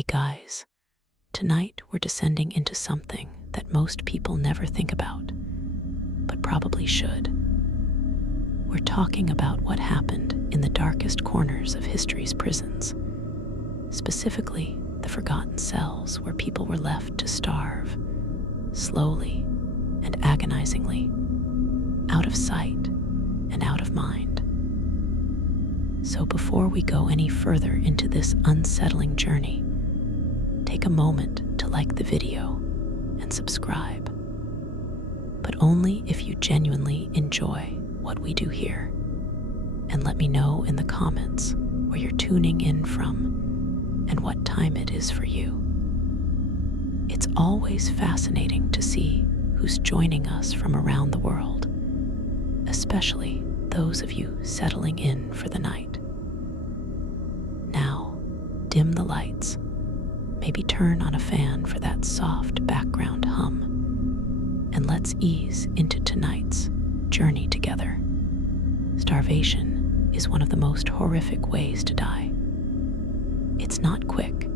Hey guys, tonight we're descending into something that most people never think about, but probably should. We're talking about what happened in the darkest corners of history's prisons, specifically the forgotten cells where people were left to starve, slowly and agonizingly, out of sight and out of mind. So before we go any further into this unsettling journey, take a moment to like the video and subscribe, but only if you genuinely enjoy what we do here. And let me know in the comments where you're tuning in from and what time it is for you. It's always fascinating to see who's joining us from around the world, especially those of you settling in for the night. Now, dim the lights. Maybe turn on a fan for that soft background hum, and let's ease into tonight's journey together. Starvation is one of the most horrific ways to die. It's not quick.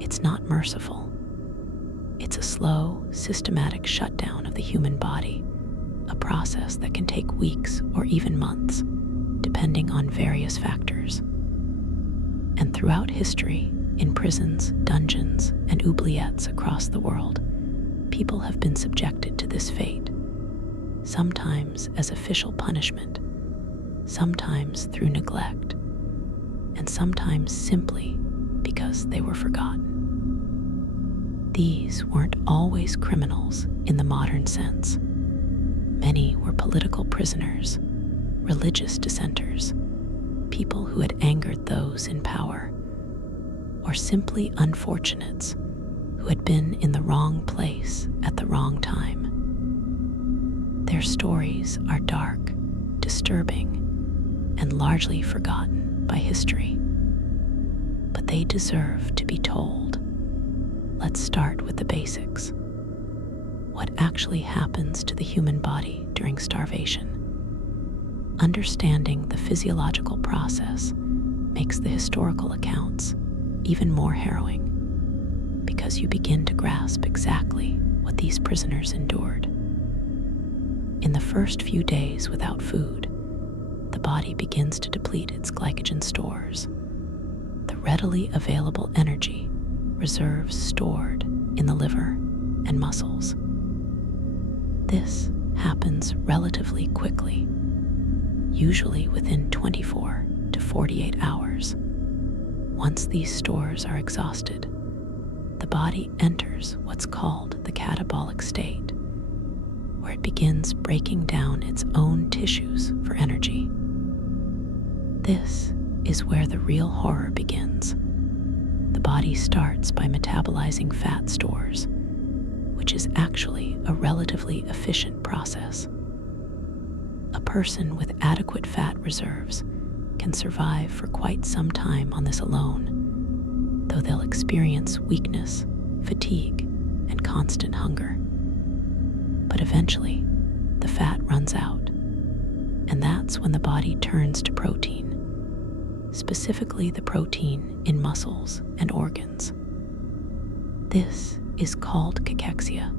It's not merciful. It's a slow, systematic shutdown of the human body, a process that can take weeks or even months, depending on various factors. And throughout history, in prisons, dungeons, and oubliettes across the world, people have been subjected to this fate, sometimes as official punishment, sometimes through neglect, and sometimes simply because they were forgotten. These weren't always criminals in the modern sense. Many were political prisoners, religious dissenters, people who had angered those in power, or simply unfortunates who had been in the wrong place at the wrong time. Their stories are dark, disturbing, and largely forgotten by history. But they deserve to be told. Let's start with the basics. What actually happens to the human body during starvation? Understanding the physiological process makes the historical accounts even more harrowing, because you begin to grasp exactly what these prisoners endured. In the first few days without food, the body begins to deplete its glycogen stores, the readily available energy reserves stored in the liver and muscles. This happens relatively quickly, usually within 24 to 48 hours. Once these stores are exhausted, the body enters what's called the catabolic state, where it begins breaking down its own tissues for energy. This is where the real horror begins. The body starts by metabolizing fat stores, which is actually a relatively efficient process. A person with adequate fat reserves can survive for quite some time on this alone, though they'll experience weakness, fatigue, and constant hunger. But eventually, the fat runs out, and that's when the body turns to protein, specifically the protein in muscles and organs. This is called cachexia,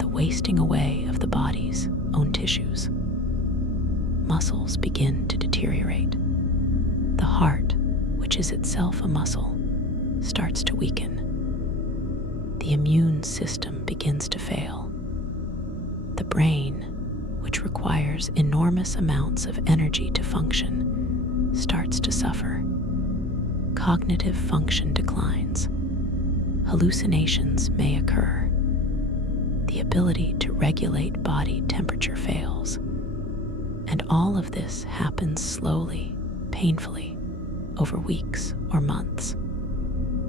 the wasting away of the body's own tissues. Muscles begin to deteriorate. The heart, which is itself a muscle, starts to weaken. The immune system begins to fail. The brain, which requires enormous amounts of energy to function, starts to suffer. Cognitive function declines. Hallucinations may occur. The ability to regulate body temperature fails. And all of this happens slowly, painfully, over weeks or months.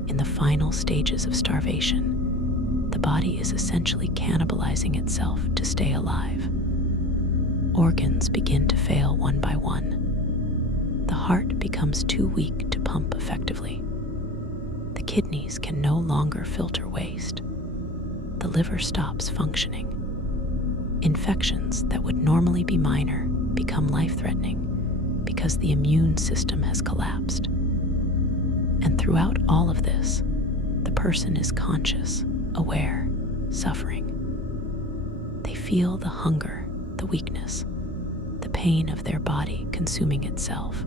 In the final stages of starvation, the body is essentially cannibalizing itself to stay alive. Organs begin to fail one by one. The heart becomes too weak to pump effectively. The kidneys can no longer filter waste. The liver stops functioning. Infections that would normally be minor become life-threatening because the immune system has collapsed. And throughout all of this, the person is conscious, aware, suffering. They feel the hunger, the weakness, the pain of their body consuming itself.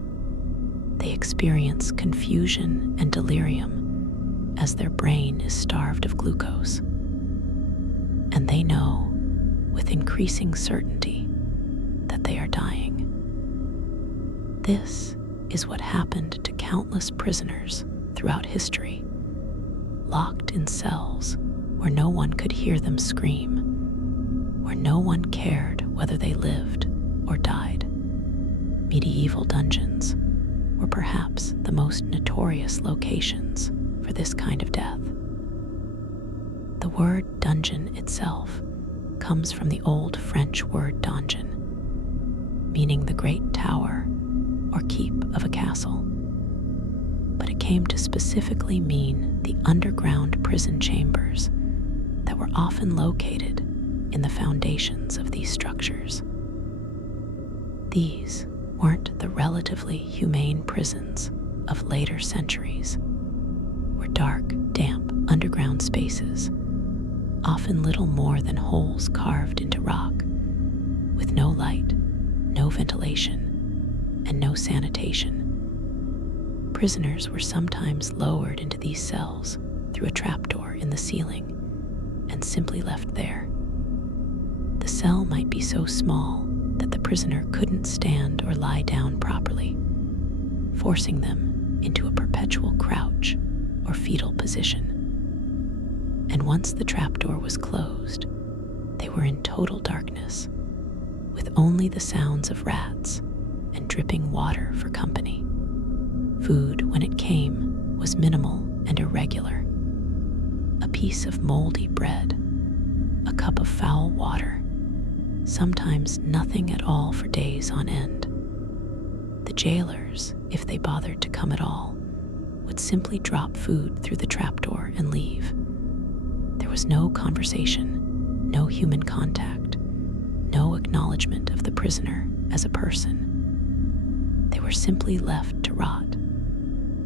They experience confusion and delirium as their brain is starved of glucose. And they know, with increasing certainty, that they are dying. This is what happened to countless prisoners throughout history, locked in cells where no one could hear them scream, where no one cared whether they lived or died. Medieval dungeons were perhaps the most notorious locations for this kind of death. The word dungeon itself comes from the old French word donjon, meaning the great tower or keep of a castle. But it came to specifically mean the underground prison chambers that were often located in the foundations of these structures. These weren't the relatively humane prisons of later centuries, were dark, damp, underground spaces, often little more than holes carved into rock, with no light, no ventilation, and no sanitation. Prisoners were sometimes lowered into these cells through a trapdoor in the ceiling and simply left there. The cell might be so small that the prisoner couldn't stand or lie down properly, forcing them into a perpetual crouch or fetal position. And once the trapdoor was closed, they were in total darkness, with only the sounds of rats and dripping water for company. Food, when it came, was minimal and irregular. A piece of moldy bread, a cup of foul water, sometimes nothing at all for days on end. The jailers, if they bothered to come at all, would simply drop food through the trapdoor and leave. There was no conversation, no human contact, no acknowledgement of the prisoner as a person. They were simply left to rot,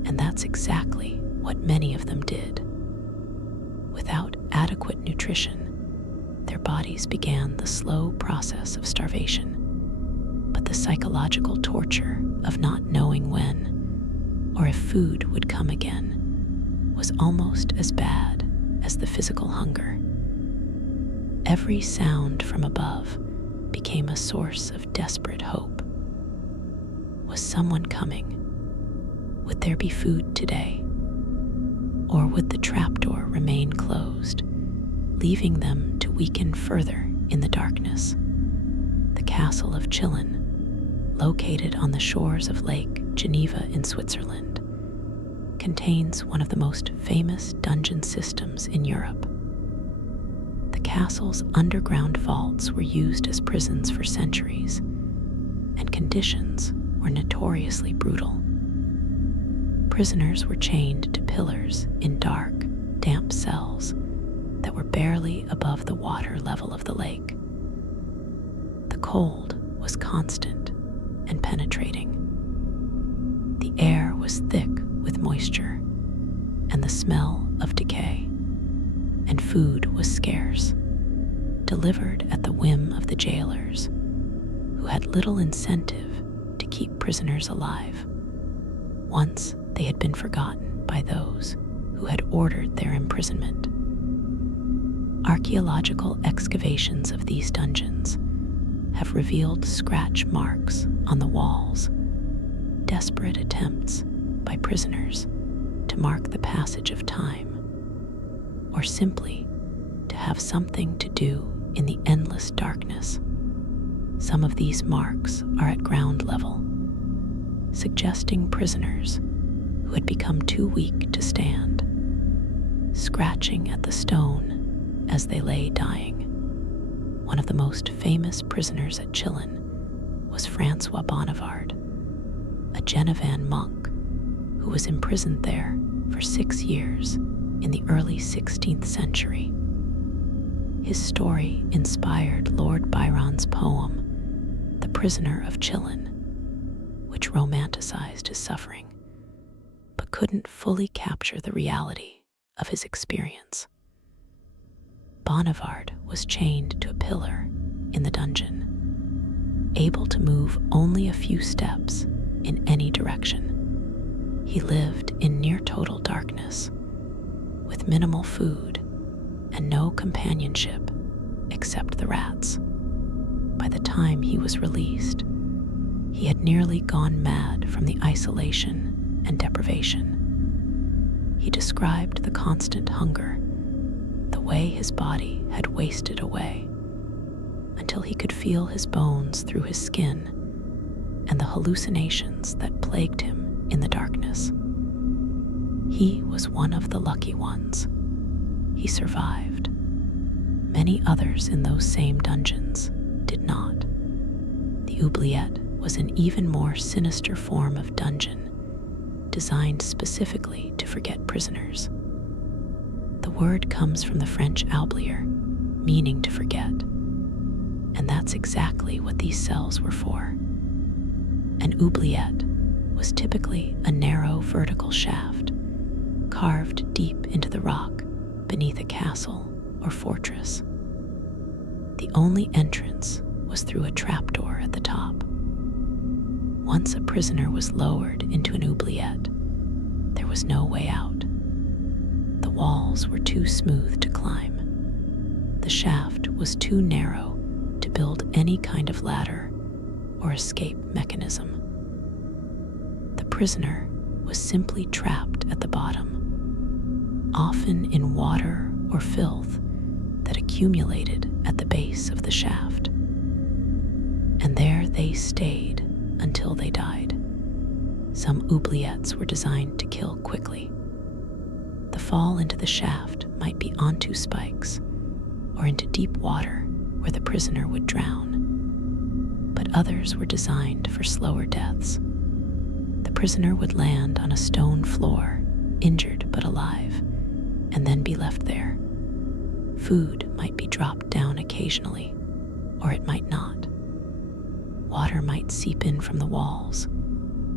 and that's exactly what many of them did. Without adequate nutrition, their bodies began the slow process of starvation, but the psychological torture of not knowing when or if food would come again was almost as bad as the physical hunger. Every sound from above became a source of desperate hope. Was someone coming? Would there be food today? Or would the trapdoor remain closed, leaving them to weaken further in the darkness? The castle of Chillon, located on the shores of Lake Geneva in Switzerland, contains one of the most famous dungeon systems in Europe. The castle's underground vaults were used as prisons for centuries, and conditions were notoriously brutal. Prisoners were chained to pillars in dark, damp cells that were barely above the water level of the lake. The cold was constant and penetrating. The air was thick with moisture and the smell of decay, and food was scarce, delivered at the whim of the jailers, who had little incentive to keep prisoners alive, once they had been forgotten by those who had ordered their imprisonment. Archaeological excavations of these dungeons have revealed scratch marks on the walls, desperate attempts by prisoners to mark the passage of time, or simply to have something to do in the endless darkness. Some of these marks are at ground level, suggesting prisoners who had become too weak to stand, scratching at the stone as they lay dying. One of the most famous prisoners at Chillon was Francois Bonnivard, a Genevan monk who was imprisoned there for 6 years in the early 16th century. His story inspired Lord Byron's poem, The Prisoner of Chillon, which romanticized his suffering, but couldn't fully capture the reality of his experience. Bonnivard was chained to a pillar in the dungeon, able to move only a few steps in any direction. He lived in near total darkness, with minimal food and no companionship except the rats. By the time he was released, he had nearly gone mad from the isolation and deprivation. He described the constant hunger, the way his body had wasted away, until he could feel his bones through his skin, and the hallucinations that plagued him in the darkness. He was one of the lucky ones. He survived. Many others in those same dungeons did not. The oubliette was an even more sinister form of dungeon, designed specifically to forget prisoners. The word comes from the French oublier, meaning to forget, and that's exactly what these cells were for. An oubliette was typically a narrow vertical shaft, carved deep into the rock beneath a castle or fortress. The only entrance was through a trapdoor at the top. Once a prisoner was lowered into an oubliette, there was no way out. The walls were too smooth to climb. The shaft was too narrow to build any kind of ladder or escape mechanism. The prisoner was simply trapped at the bottom, often in water or filth that accumulated at the base of the shaft. And there they stayed until they died. Some oubliettes were designed to kill quickly. The fall into the shaft might be onto spikes or into deep water where the prisoner would drown. But others were designed for slower deaths. The prisoner would land on a stone floor, injured but alive, and then be left there. Food might be dropped down occasionally, or it might not. Water might seep in from the walls,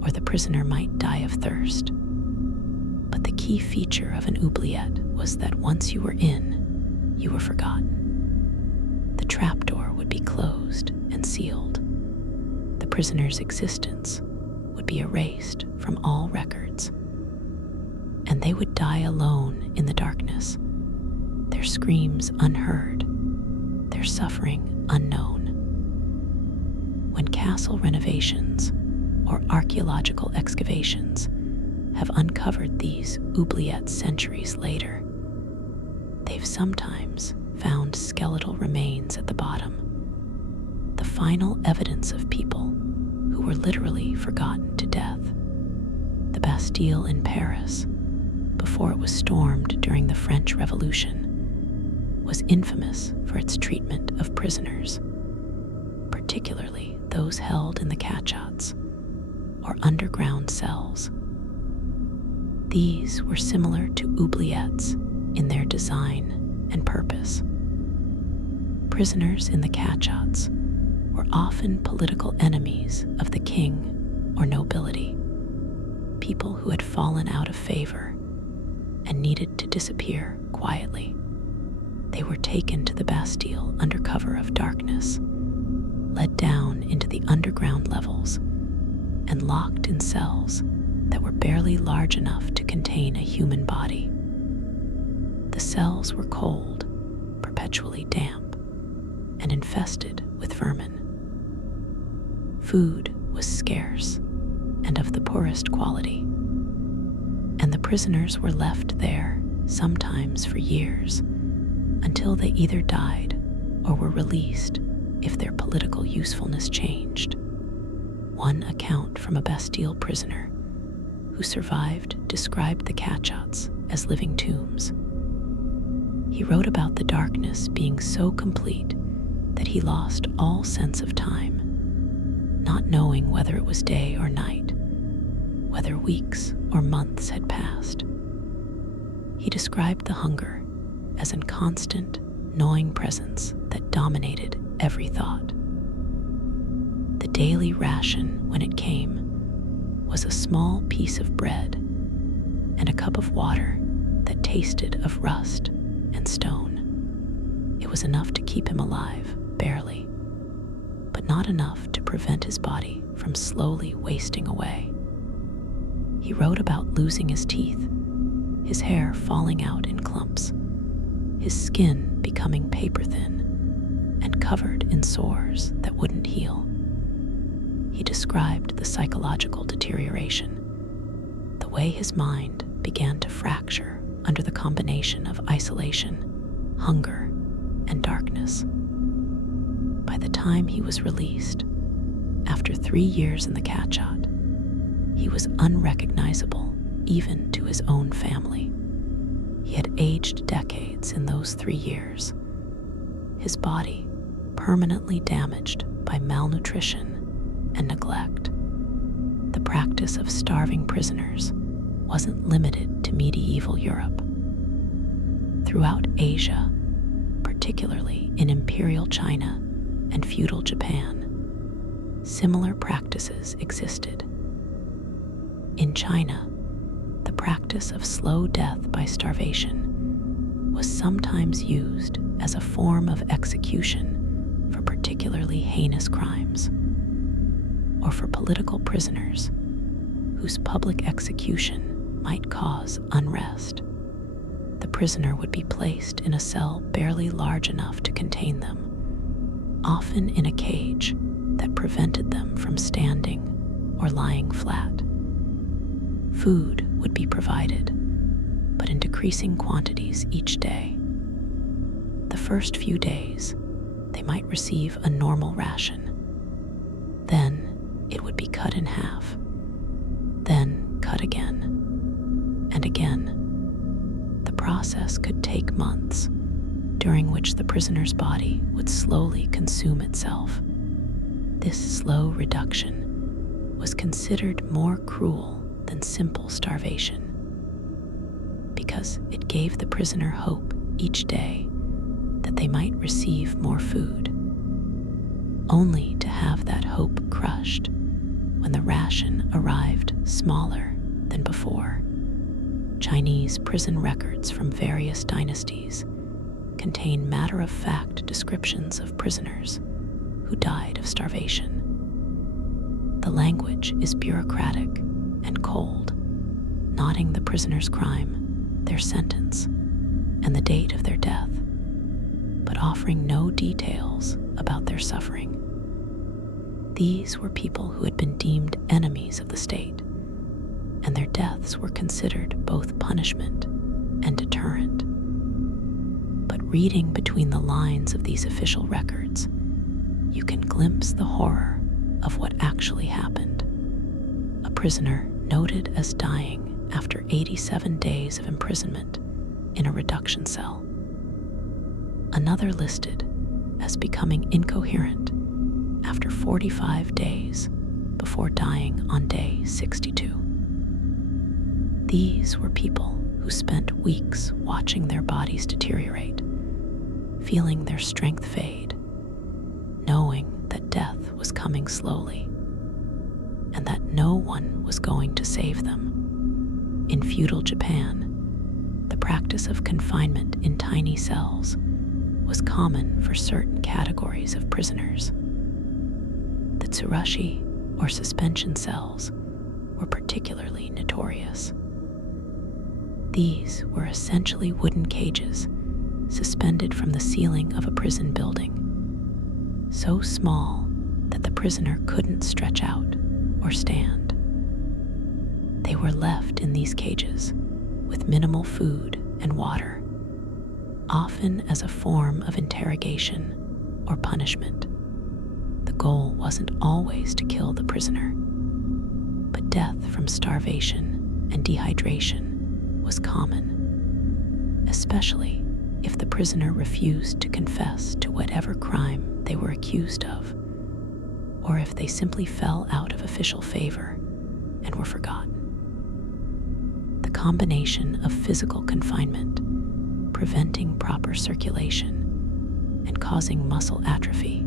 or the prisoner might die of thirst. But the key feature of an oubliette was that once you were in, you were forgotten. The trapdoor would be closed and sealed. The prisoner's existence would be erased from all records. And they would die alone in the darkness, their screams unheard, their suffering unknown. When castle renovations or archaeological excavations have uncovered these oubliettes centuries later, they've sometimes found skeletal remains at the bottom, the final evidence of people who were literally forgotten to death. The Bastille in Paris, before it was stormed during the French Revolution, was infamous for its treatment of prisoners, particularly those held in the cachots, or underground cells. These were similar to oubliettes in their design and purpose. Prisoners in the cachots were often political enemies of the king or nobility, people who had fallen out of favor and needed to disappear quietly. They were taken to the Bastille under cover of darkness, led down into the underground levels, and locked in cells that were barely large enough to contain a human body. The cells were cold, perpetually damp, and infested with vermin. Food was scarce and of the poorest quality, and the prisoners were left there, sometimes for years, until they either died or were released if their political usefulness changed. One account from a Bastille prisoner who survived described the cachots as living tombs. He wrote about the darkness being so complete that he lost all sense of time, not knowing whether it was day or night, whether weeks or months had passed. He described the hunger as a constant, gnawing presence that dominated every thought. The daily ration, when it came, was a small piece of bread and a cup of water that tasted of rust and stone. It was enough to keep him alive, barely, but not enough to prevent his body from slowly wasting away. He wrote about losing his teeth, his hair falling out in clumps, his skin becoming paper-thin and covered in sores that wouldn't heal. He described the psychological deterioration, the way his mind began to fracture under the combination of isolation, hunger, and darkness. By the time he was released, after 3 years in the catshot, he was unrecognizable even to his own family. He had aged decades in those 3 years, his body permanently damaged by malnutrition and neglect. The practice of starving prisoners wasn't limited to medieval Europe. Throughout Asia, particularly in Imperial China and feudal Japan, similar practices existed. In China, the practice of slow death by starvation was sometimes used as a form of execution for particularly heinous crimes, or for political prisoners whose public execution might cause unrest. The prisoner would be placed in a cell barely large enough to contain them, often in a cage that prevented them from standing or lying flat. Food would be provided, but in decreasing quantities each day. The first few days, they might receive a normal ration. Then it would be cut in half, then cut again, and again. The process could take months, during which the prisoner's body would slowly consume itself. This slow reduction was considered more cruel than simple starvation, because it gave the prisoner hope each day that they might receive more food, only to have that hope crushed when the ration arrived smaller than before. Chinese prison records from various dynasties contain matter-of-fact descriptions of prisoners who died of starvation. The language is bureaucratic and cold, noting the prisoner's crime, their sentence, and the date of their death, but offering no details about their suffering. These were people who had been deemed enemies of the state, and their deaths were considered both punishment and deterrent. But reading between the lines of these official records, you can glimpse the horror of what actually happened. A prisoner noted as dying after 87 days of imprisonment in a reduction cell. Another listed as becoming incoherent after 45 days before dying on day 62. These were people who spent weeks watching their bodies deteriorate, feeling their strength fade, knowing that death was coming slowly, and that no one was going to save them. In feudal Japan, the practice of confinement in tiny cells was common for certain categories of prisoners. The tsurushi, or suspension cells, were particularly notorious. These were essentially wooden cages suspended from the ceiling of a prison building, so small that the prisoner couldn't stretch out or stand. They were left in these cages with minimal food and water, often as a form of interrogation or punishment. The goal wasn't always to kill the prisoner, but death from starvation and dehydration was common, especially if the prisoner refused to confess to whatever crime they were accused of, or if they simply fell out of official favor and were forgotten. The combination of physical confinement, preventing proper circulation, and causing muscle atrophy,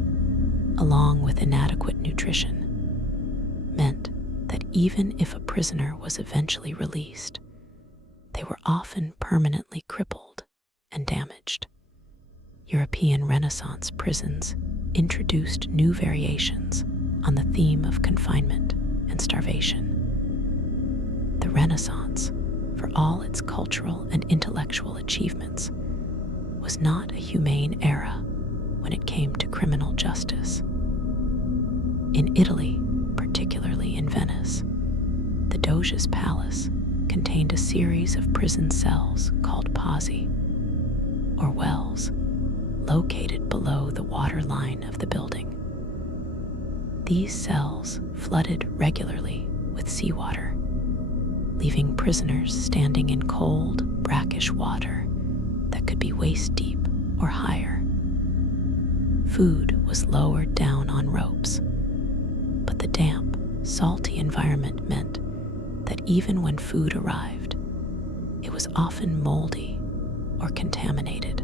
along with inadequate nutrition, meant that even if a prisoner was eventually released, they were often permanently crippled and damaged. European Renaissance prisons introduced new variations on the theme of confinement and starvation. The Renaissance, for all its cultural and intellectual achievements, was not a humane era when it came to criminal justice. In Italy, particularly in Venice, the Doge's palace contained a series of prison cells called pozzi, or wells, located below the water line of the building. These cells flooded regularly with seawater, leaving prisoners standing in cold, brackish water that could be waist deep or higher. Food was lowered down on ropes, but the damp, salty environment meant that even when food arrived, it was often moldy or contaminated.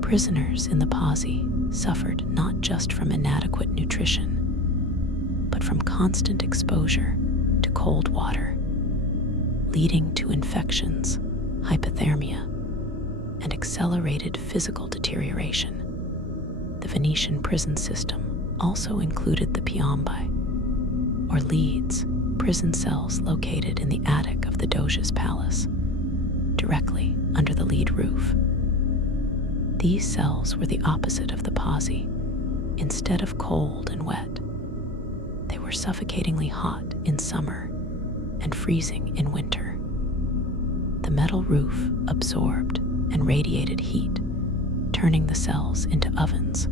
Prisoners in the pozzi suffered not just from inadequate nutrition, but from constant exposure to cold water, leading to infections, hypothermia, and accelerated physical deterioration. The Venetian prison system also included the piombi, or leads, prison cells located in the attic of the Doge's palace, directly under the lead roof. These cells were the opposite of the pozzi. Instead of cold and wet, they were suffocatingly hot in summer and freezing in winter. The metal roof absorbed and radiated heat, turning the cells into ovens.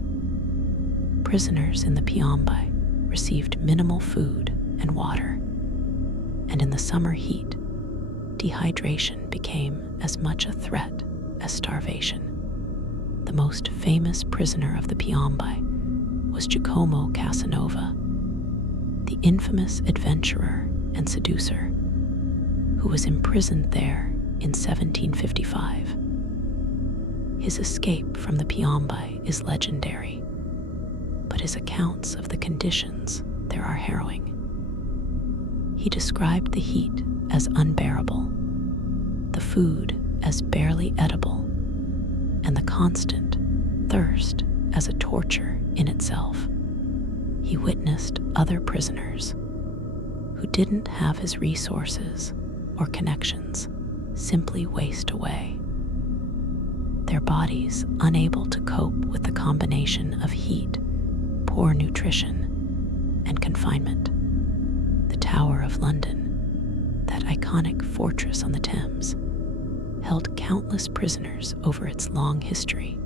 Prisoners in the piombi received minimal food and water, and in the summer heat, dehydration became as much a threat as starvation. The most famous prisoner of the piombi was Giacomo Casanova, the infamous adventurer and seducer who was imprisoned there in 1755. His escape from the piombi is legendary, but his accounts of the conditions there are harrowing. He described the heat as unbearable, the food as barely edible, and the constant thirst as a torture in itself. He witnessed other prisoners who didn't have his resources or connections simply waste away, their bodies unable to cope with the combination of heat, poor nutrition, and confinement. The Tower of London, that iconic fortress on the Thames, held countless prisoners over its long history,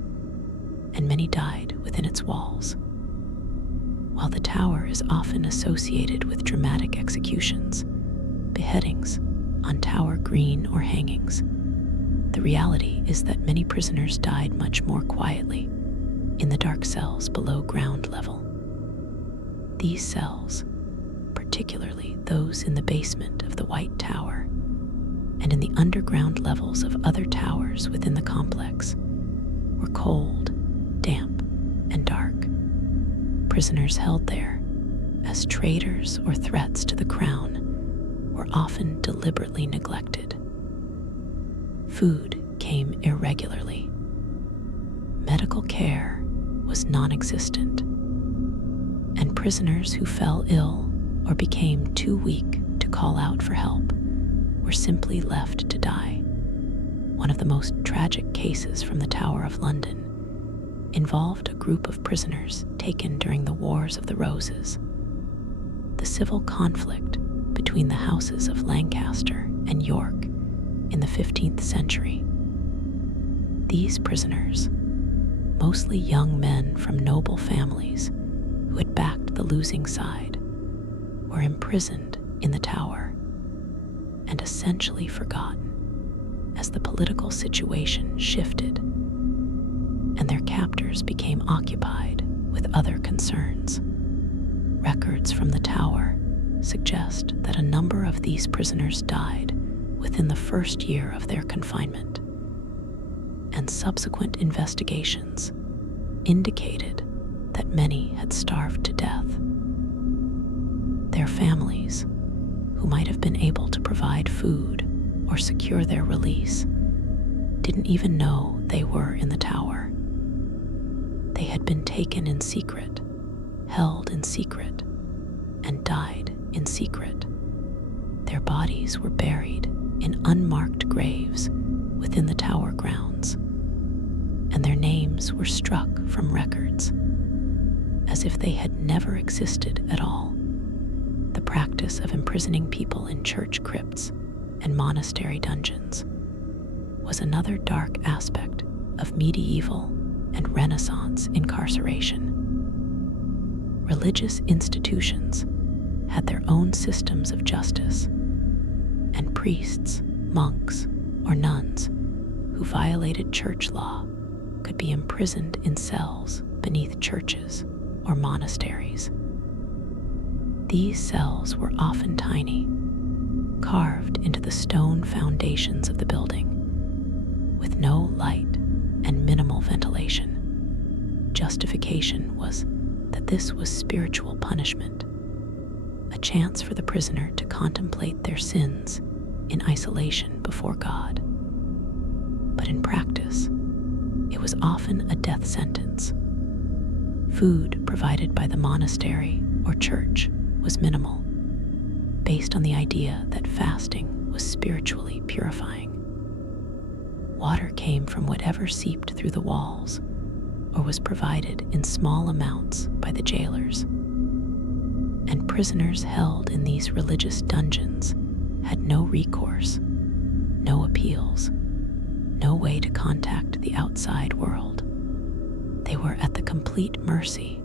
and many died within its walls. While the tower is often associated with dramatic executions, beheadings on Tower Green or hangings, the reality is that many prisoners died much more quietly in the dark cells below ground level. These cells, particularly those in the basement of the White Tower and in the underground levels of other towers within the complex, were cold, damp, and dark. Prisoners held there as traitors or threats to the crown were often deliberately neglected. Food came irregularly. Medical care was non-existent, and prisoners who fell ill or became too weak to call out for help were simply left to die. One of the most tragic cases from the Tower of London involved a group of prisoners taken during the Wars of the Roses, the civil conflict between the houses of Lancaster and York in the 15th century. These prisoners, mostly young men from noble families who had backed the losing side, were imprisoned in the tower and essentially forgotten as the political situation shifted and their captors became occupied with other concerns. Records from the tower suggest that a number of these prisoners died within the first year of their confinement, and subsequent investigations indicated that many had starved to death. Their families, who might have been able to provide food or secure their release didn't even know they were in the tower. They had been taken in secret, held in secret, and died in secret. Their bodies were buried in unmarked graves within the tower grounds, and their names were struck from records, as if they had never existed at all. The practice of imprisoning people in church crypts and monastery dungeons was another dark aspect of medieval and Renaissance incarceration. Religious institutions had their own systems of justice, and priests, monks, or nuns who violated church law could be imprisoned in cells beneath churches or monasteries. These cells were often tiny, carved into the stone foundations of the building, with no light and minimal ventilation. Justification was that this was spiritual punishment, a chance for the prisoner to contemplate their sins in isolation before God. But in practice, it was often a death sentence. Food provided by the monastery or church was minimal, based on the idea that fasting was spiritually purifying. Water came from whatever seeped through the walls or was provided in small amounts by the jailers. And prisoners held in these religious dungeons had no recourse, no appeals, no way to contact the outside world. They were at the complete mercy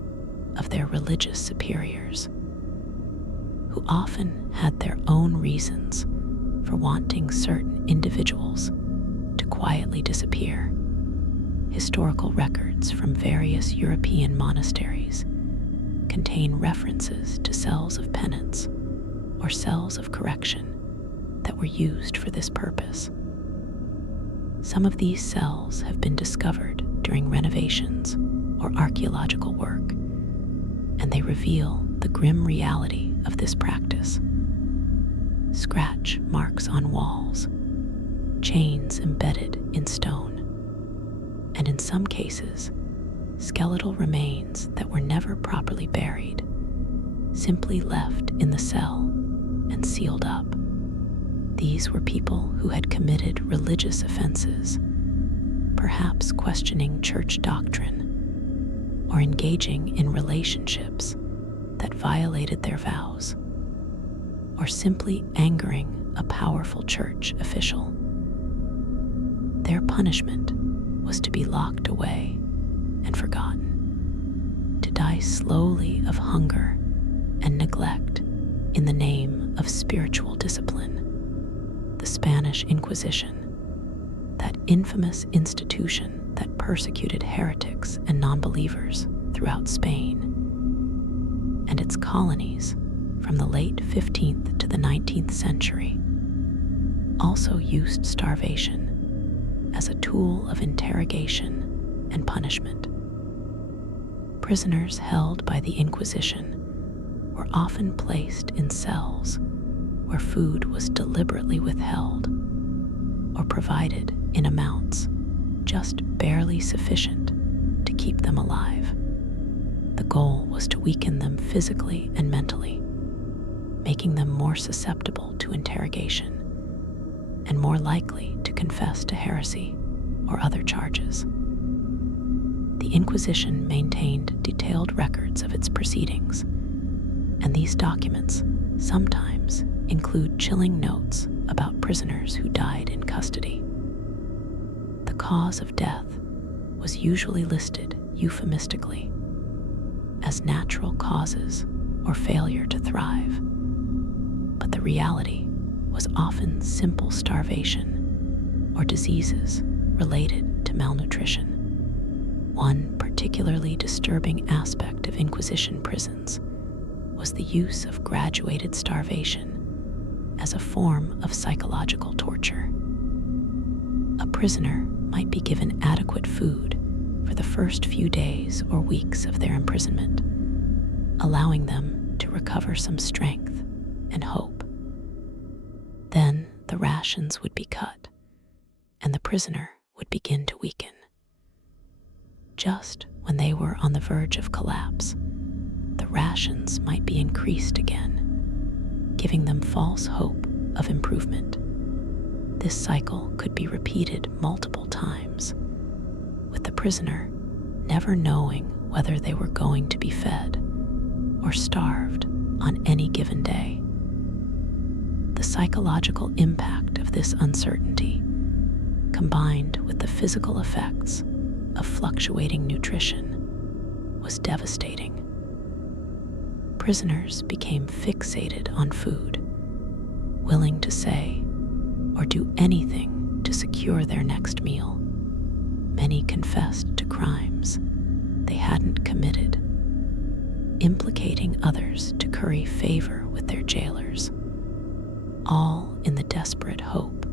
of their religious superiors, who often had their own reasons for wanting certain individuals to quietly disappear. Historical records from various European monasteries contain references to cells of penance or cells of correction that were used for this purpose. Some of these cells have been discovered during renovations or archaeological work, and they reveal the grim reality of this practice. Scratch marks on walls, chains embedded in stone, and in some cases, skeletal remains that were never properly buried, simply left in the cell and sealed up. These were people who had committed religious offenses, perhaps questioning church doctrine or engaging in relationships that violated their vows, or simply angering a powerful church official. Their punishment was to be locked away and forgotten, to die slowly of hunger and neglect in the name of spiritual discipline. The Spanish Inquisition, that infamous institution that persecuted heretics and non-believers throughout Spain, and its colonies from the late 15th to the 19th century, also used starvation as a tool of interrogation and punishment. Prisoners held by the Inquisition were often placed in cells where food was deliberately withheld or provided in amounts just barely sufficient to keep them alive. The goal was to weaken them physically and mentally, making them more susceptible to interrogation and more likely to confess to heresy or other charges. The Inquisition maintained detailed records of its proceedings, and these documents sometimes include chilling notes about prisoners who died in custody. The cause of death was usually listed euphemistically as natural causes or failure to thrive, but the reality was often simple starvation or diseases related to malnutrition. One particularly disturbing aspect of Inquisition prisons was the use of graduated starvation as a form of psychological torture. A prisoner might be given adequate food for the first few days or weeks of their imprisonment, allowing them to recover some strength and hope. Then the the rations would be cut, and the prisoner would begin to weaken. Just when they were on the verge of collapse, the rations might be increased again, giving them false hope of improvement. This cycle could be repeated multiple times, with the prisoner never knowing whether they were going to be fed or starved on any given day. The psychological impact of this uncertainty, combined with the physical effects of fluctuating nutrition, was devastating. Prisoners became fixated on food, willing to say or do anything to secure their next meal. Many confessed to crimes they hadn't committed, implicating others to curry favor with their jailers, all in the desperate hope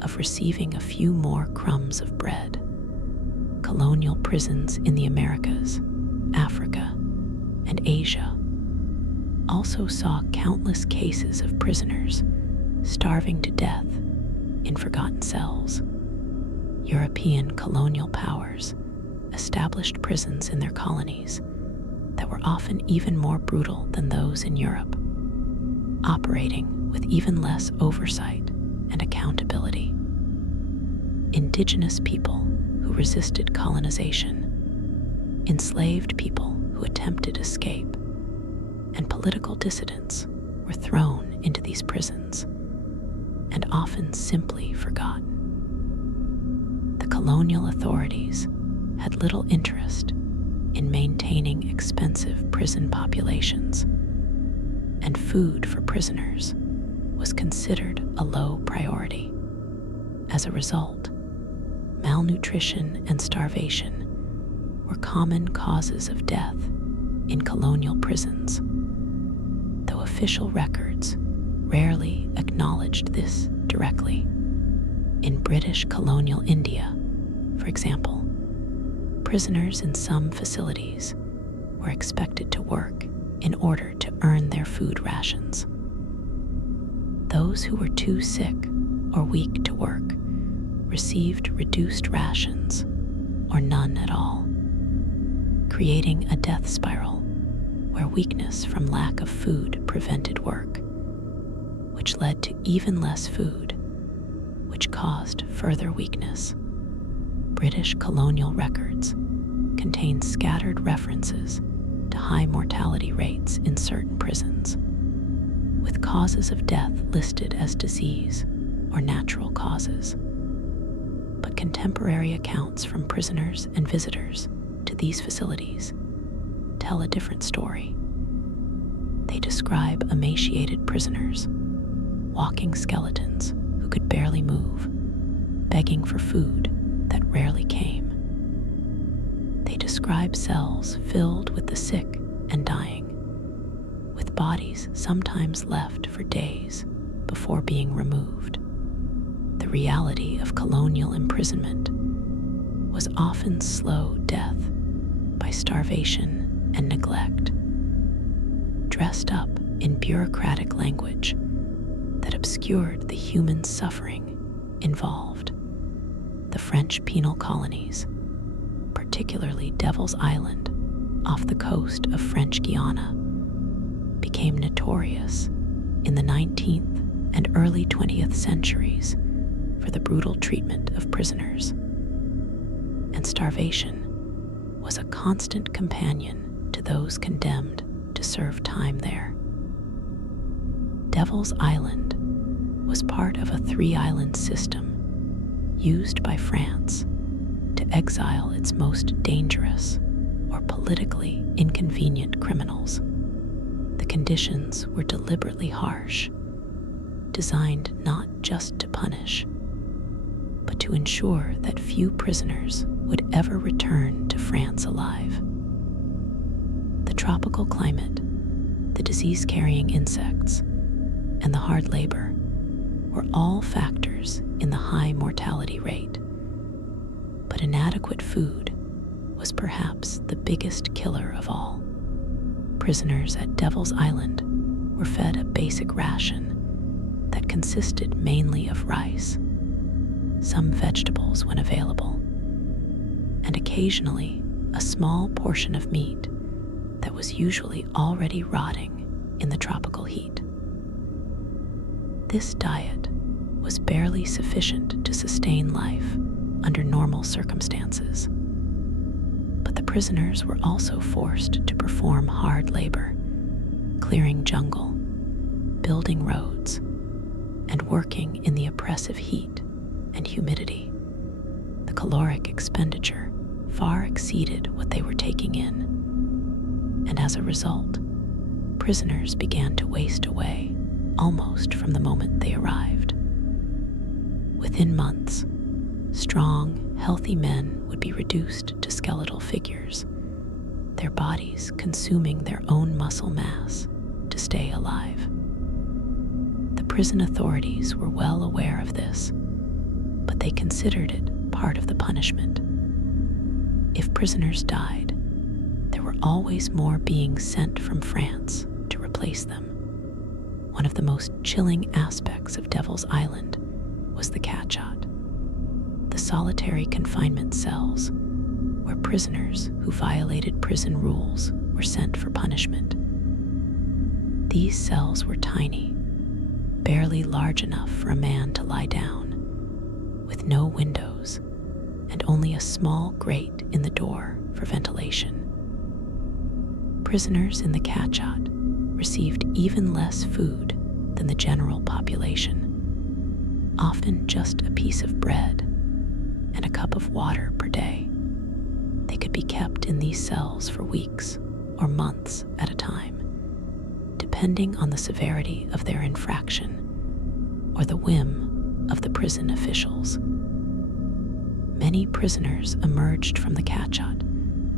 of receiving a few more crumbs of bread. Colonial prisons in the Americas, Africa, and Asia also saw countless cases of prisoners starving to death in forgotten cells. European colonial powers established prisons in their colonies that were often even more brutal than those in Europe, operating with even less oversight and accountability. Indigenous people who resisted colonization, enslaved people who attempted escape, and political dissidents were thrown into these prisons and often simply forgotten. The colonial authorities had little interest in maintaining expensive prison populations, and food for prisoners was considered a low priority. As a result, malnutrition and starvation were common causes of death in colonial prisons, though official records rarely acknowledged this directly. In British colonial India, for example, prisoners in some facilities were expected to work in order to earn their food rations. Those who were too sick or weak to work received reduced rations or none at all, creating a death spiral where weakness from lack of food prevented work, which led to even less food, which caused further weakness. British colonial records contain scattered references to high mortality rates in certain prisons, with causes of death listed as disease or natural causes. But contemporary accounts from prisoners and visitors to these facilities tell a different story. They describe emaciated prisoners, walking skeletons who could barely move, begging for food that rarely came. They describe cells filled with the sick and dying, with bodies sometimes left for days before being removed. The reality of colonial imprisonment was often slow death by starvation and neglect, dressed up in bureaucratic language that obscured the human suffering involved. The French penal colonies, particularly Devil's Island off the coast of French Guiana, became notorious in the 19th and early 20th centuries for the brutal treatment of prisoners. And starvation was a constant companion to those condemned to serve time there. Devil's Island was part of a three-island system used by France to exile its most dangerous or politically inconvenient criminals. The conditions were deliberately harsh, designed not just to punish, but to ensure that few prisoners would ever return to France alive. The tropical climate, the disease-carrying insects, and the hard labor were all factors in the high mortality rate. But inadequate food was perhaps the biggest killer of all. Prisoners at Devil's Island were fed a basic ration that that consisted mainly of rice, some vegetables when available, and occasionally a small portion of meat that was usually already rotting in the tropical heat. This diet was barely sufficient to sustain life under normal circumstances, but the prisoners were also forced to perform hard labor, clearing jungle, building roads, and working in the oppressive heat and humidity. The caloric expenditure far exceeded what they were taking in, and as a result, prisoners began to waste away almost from the moment they arrived. Within months, strong, healthy men would be reduced to skeletal figures, their bodies consuming their own muscle mass to stay alive. The prison authorities were well aware of this, but they considered it part of the punishment. If prisoners died, there were always more being sent from France to replace them. One of the most chilling aspects of Devil's Island was the catchot, the solitary confinement cells where prisoners who violated prison rules were sent for punishment. These cells were tiny, barely large enough for a man to lie down, with no windows and only a small grate in the door for ventilation. Prisoners in the catchot received even less food than the general population, often just a piece of bread and a cup of water per day. They could be kept in these cells for weeks or months at a time, depending on the severity of their infraction or the whim of the prison officials. Many prisoners emerged from the catchot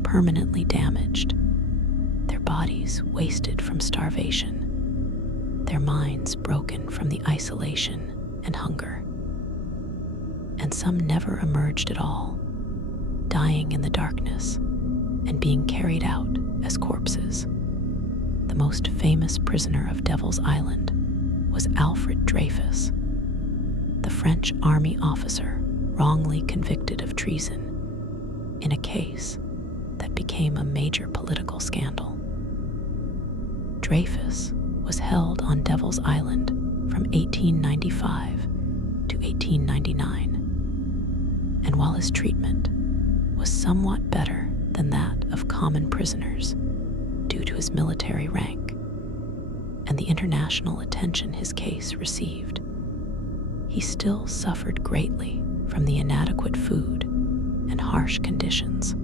permanently damaged, their bodies wasted from starvation, their minds broken from the isolation and hunger. And some never emerged at all, dying in the darkness and being carried out as corpses. The most famous prisoner of Devil's Island was Alfred Dreyfus, the French army officer wrongly convicted of treason in a case that became a major political scandal. Dreyfus was held on Devil's Island from 1895 to 1899, and while his treatment was somewhat better than that of common prisoners due to his military rank and the international attention his case received, he still suffered greatly from the inadequate food and harsh conditions.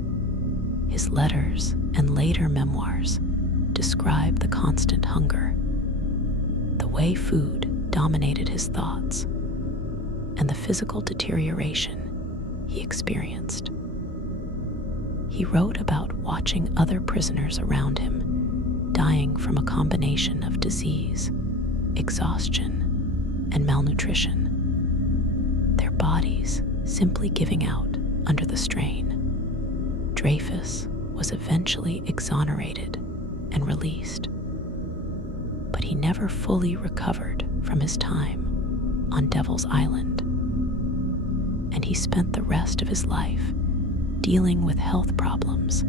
His letters and later memoirs describe the constant hunger, the way food dominated his thoughts, and the physical deterioration he experienced. He wrote about watching other prisoners around him dying from a combination of disease, exhaustion, and malnutrition, their bodies simply giving out under the strain. Dreyfus was eventually exonerated and released, but he never fully recovered from his time on Devil's Island, and he spent the rest of his life dealing with health problems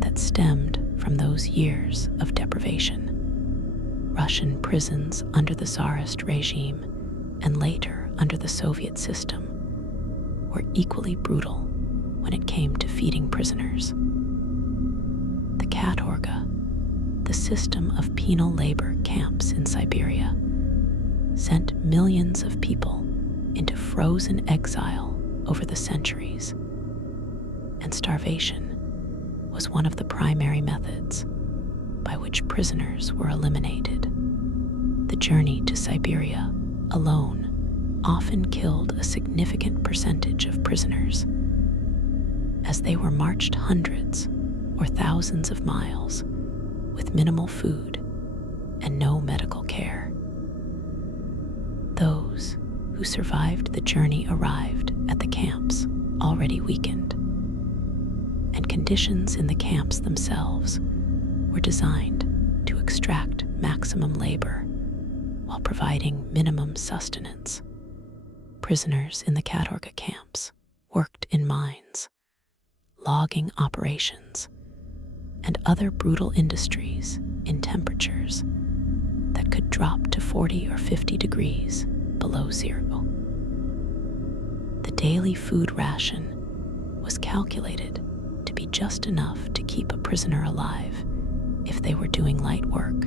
that stemmed from those years of deprivation. Russian prisons under the Tsarist regime and later under the Soviet system were equally brutal when it came to feeding prisoners. The katorga, the system of penal labor camps in Siberia, sent millions of people into frozen exile over the centuries, and starvation was one of the primary methods by which prisoners were eliminated. The journey to Siberia alone often killed a significant percentage of prisoners, as they were marched hundreds or thousands of miles with minimal food and no medical care. Those who survived the journey arrived at the camps already weakened, and conditions in the camps themselves were designed to extract maximum labor while providing minimum sustenance. Prisoners in the katorga camps worked in mines, logging operations, and other brutal industries in temperatures that could drop to 40 or 50 degrees below zero. The daily food ration was calculated to be just enough to keep a prisoner alive if they were doing light work.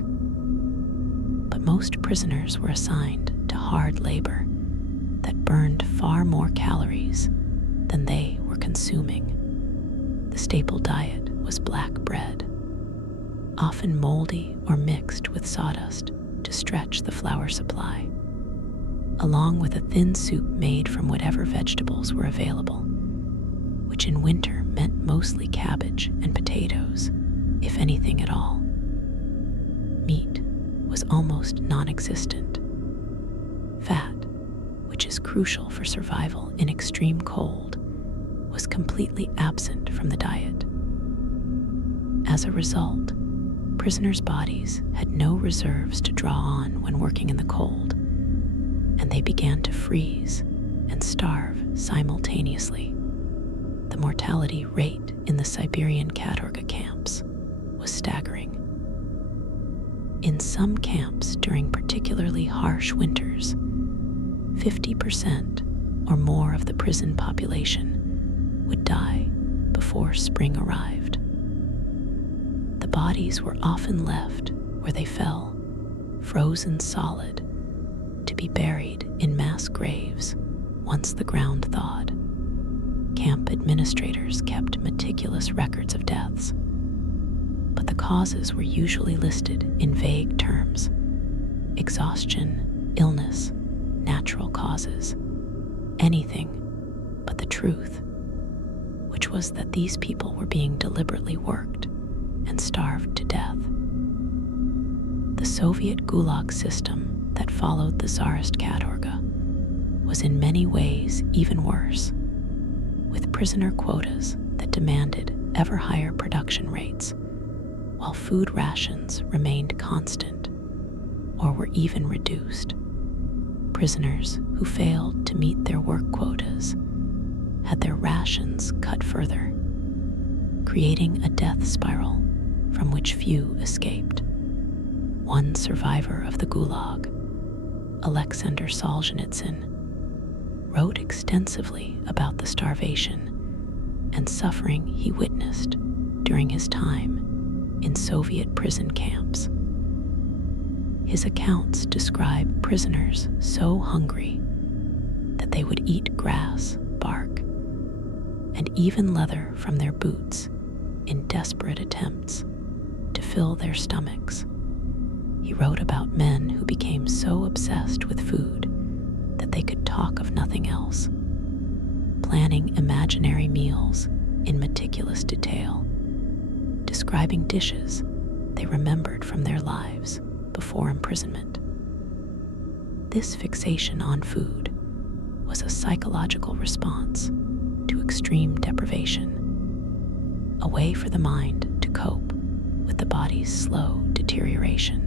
But most prisoners were assigned to hard labor that burned far more calories than they were consuming. The staple diet was black bread, often moldy or mixed with sawdust to stretch the flour supply, along with a thin soup made from whatever vegetables were available, which in winter meant mostly cabbage and potatoes, if anything at all. Meat was almost non-existent. Fat, which is crucial for survival in extreme cold, was completely absent from the diet. As a result, prisoners' bodies had no reserves to draw on when working in the cold, and they began to freeze and starve simultaneously. The mortality rate in the Siberian katorga camps was staggering. In some camps during particularly harsh winters, 50% or more of the prison population would die before spring arrived. The bodies were often left where they fell, frozen solid, to be buried in mass graves once the ground thawed. Camp administrators kept meticulous records of deaths, but the causes were usually listed in vague terms: exhaustion, illness, natural causes, anything but the truth, which was that these people were being deliberately worked and starved to death. The Soviet Gulag system that followed the Tsarist katorga was in many ways even worse, with prisoner quotas that demanded ever higher production rates, while food rations remained constant or were even reduced. Prisoners who failed to meet their work quotas had their rations cut further, creating a death spiral from which few escaped. One survivor of the Gulag, Alexander Solzhenitsyn, wrote extensively about the starvation and suffering he witnessed during his time in Soviet prison camps. His accounts describe prisoners so hungry that they would eat grass, bark, and even leather from their boots in desperate attempts to fill their stomachs. He wrote about men who became so obsessed with food that they could talk of nothing else, planning imaginary meals in meticulous detail, describing dishes they remembered from their lives before imprisonment. This fixation on food was a psychological response to extreme deprivation, a way for the mind to cope with the body's slow deterioration.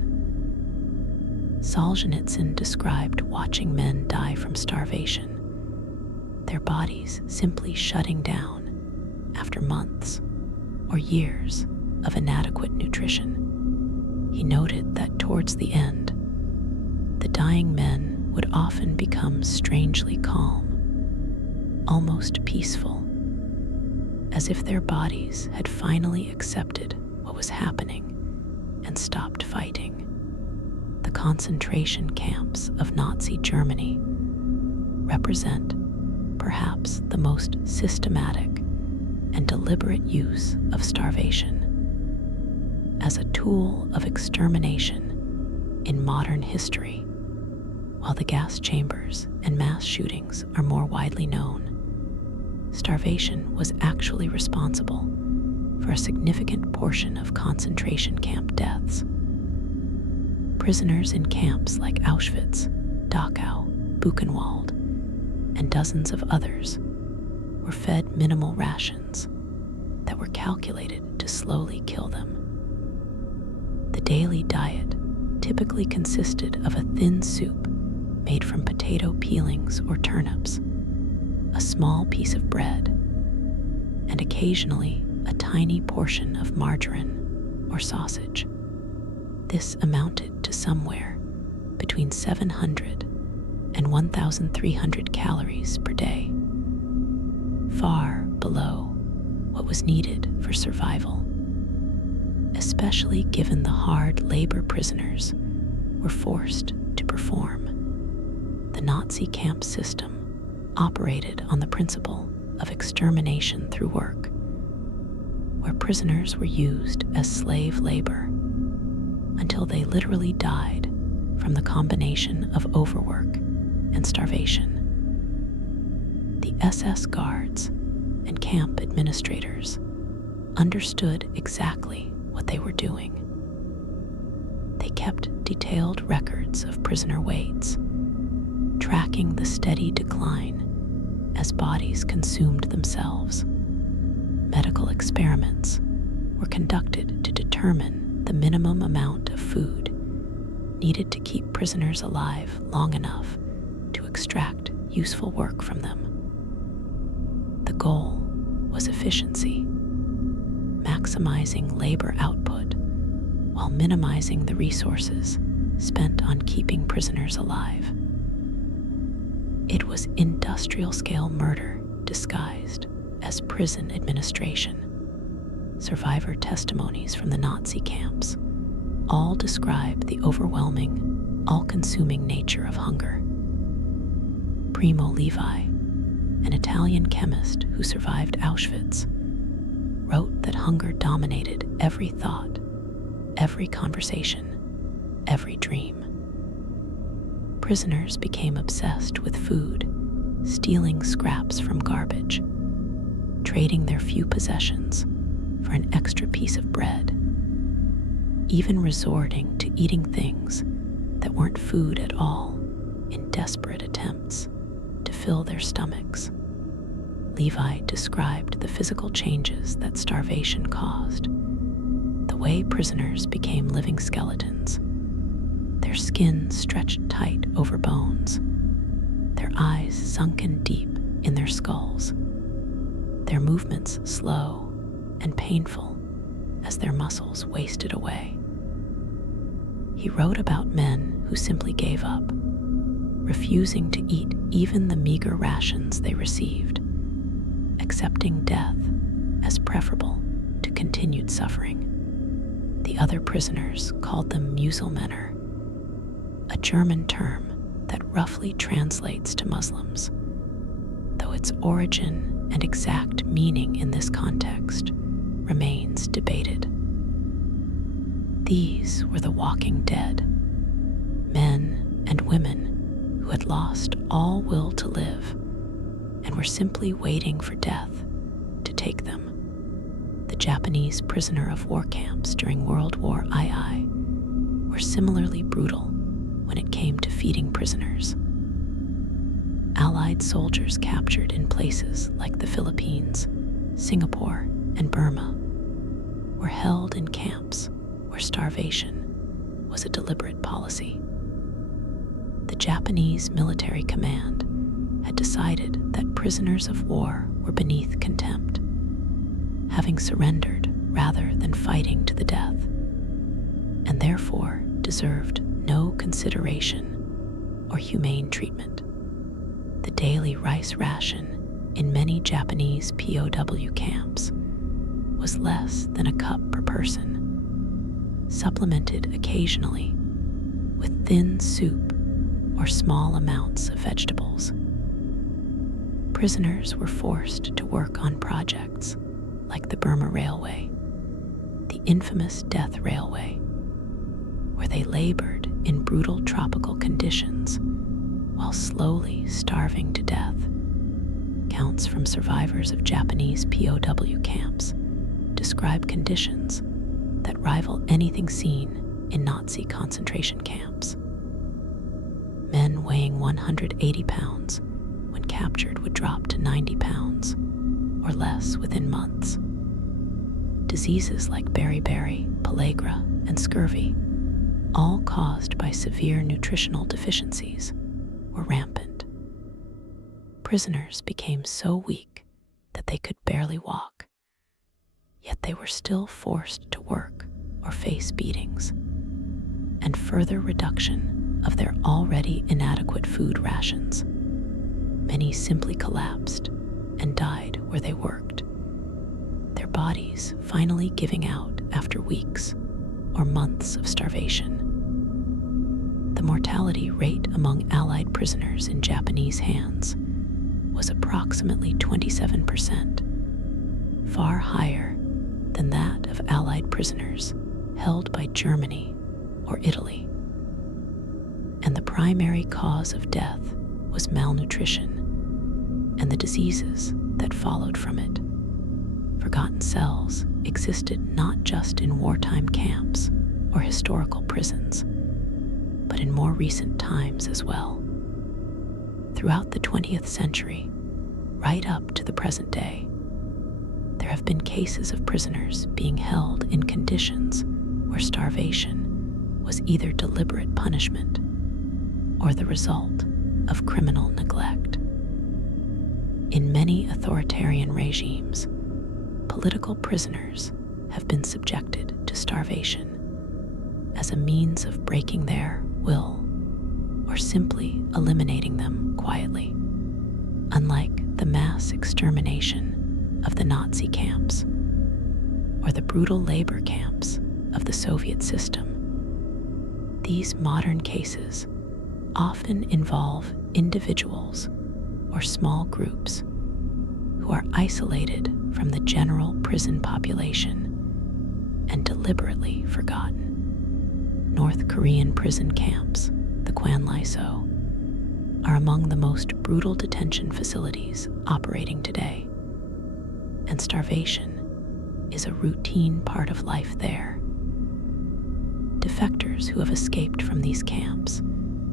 Solzhenitsyn described watching men die from starvation, their bodies simply shutting down after months or years of inadequate nutrition. He noted that towards the end, the dying men would often become strangely calm, almost peaceful, as if their bodies had finally accepted what was happening and stopped fighting. The concentration camps of Nazi Germany represent perhaps the most systematic and deliberate use of starvation as a tool of extermination in modern history. While the gas chambers and mass shootings are more widely known, starvation was actually responsible for a significant portion of concentration camp deaths. Prisoners in camps like Auschwitz, Dachau, Buchenwald, and dozens of others were fed minimal rations that were calculated to slowly kill them. The daily diet typically consisted of a thin soup made from potato peelings or turnips, a small piece of bread, and occasionally a tiny portion of margarine or sausage. This amounted to somewhere between 700 and 1,300 calories per day, far below what was needed for survival, especially given the hard labor prisoners were forced to perform. The Nazi camp system operated on the principle of extermination through work, where prisoners were used as slave labor until they literally died from the combination of overwork and starvation. The SS guards and camp administrators understood exactly what they were doing. They kept detailed records of prisoner weights, tracking the steady decline as bodies consumed themselves. Medical experiments were conducted to determine the minimum amount of food needed to keep prisoners alive long enough to extract useful work from them. The goal was efficiency, maximizing labor output while minimizing the resources spent on keeping prisoners alive. It was industrial-scale murder disguised as prison administration. Survivor testimonies from the Nazi camps all describe the overwhelming, all-consuming nature of hunger. Primo Levi, an Italian chemist who survived Auschwitz, wrote that hunger dominated every thought, every conversation, every dream. Prisoners became obsessed with food, stealing scraps from garbage, trading their few possessions for an extra piece of bread, even resorting to eating things that weren't food at all in desperate attempts to fill their stomachs. Levi described the physical changes that starvation caused, the way prisoners became living skeletons, their skin stretched tight over bones, their eyes sunken deep in their skulls, their movements slow and painful as their muscles wasted away. He wrote about men who simply gave up, refusing to eat even the meager rations they received, accepting death as preferable to continued suffering. The other prisoners called them Muselmänner, a German term that roughly translates to Muslims, though its origin and exact meaning in this context remains debated. These were the walking dead, men and women who had lost all will to live and were simply waiting for death to take them. The Japanese prisoner of war camps during World War II were similarly brutal when it came to feeding prisoners. Allied soldiers captured in places like the Philippines, Singapore, and Burma were held in camps where starvation was a deliberate policy. The Japanese military command had decided that prisoners of war were beneath contempt, having surrendered rather than fighting to the death, and therefore deserved no consideration or humane treatment. The daily rice ration in many Japanese POW camps was less than a cup per person, supplemented occasionally with thin soup or small amounts of vegetables. Prisoners were forced to work on projects like the Burma Railway, the infamous Death Railway, where they labored in brutal tropical conditions while slowly starving to death. Counts from survivors of Japanese POW camps describe conditions that rival anything seen in Nazi concentration camps. Men weighing 180 pounds when captured would drop to 90 pounds or less within months. Diseases like beriberi, pellagra, and scurvy all caused by severe nutritional deficiencies, were rampant. Prisoners became so weak that they could barely walk, yet they were still forced to work or face beatings, and further reduction of their already inadequate food rations. Many simply collapsed and died where they worked, their bodies finally giving out after weeks or months of starvation. The mortality rate among Allied prisoners in Japanese hands was approximately 27%, far higher than that of Allied prisoners held by Germany or Italy. And the primary cause of death was malnutrition and the diseases that followed from it. Forgotten cells existed not just in wartime camps or historical prisons, but in more recent times as well. Throughout the 20th century, right up to the present day, there have been cases of prisoners being held in conditions where starvation was either deliberate punishment or the result of criminal neglect. In many authoritarian regimes, political prisoners have been subjected to starvation as a means of breaking their will or simply eliminating them quietly, unlike the mass extermination of the Nazi camps or the brutal labor camps of the Soviet system. These modern cases often involve individuals or small groups who are isolated from the general prison population and deliberately forgotten. North Korean prison camps, the Kwanlai-so, are among the most brutal detention facilities operating today, and starvation is a routine part of life there. Defectors who have escaped from these camps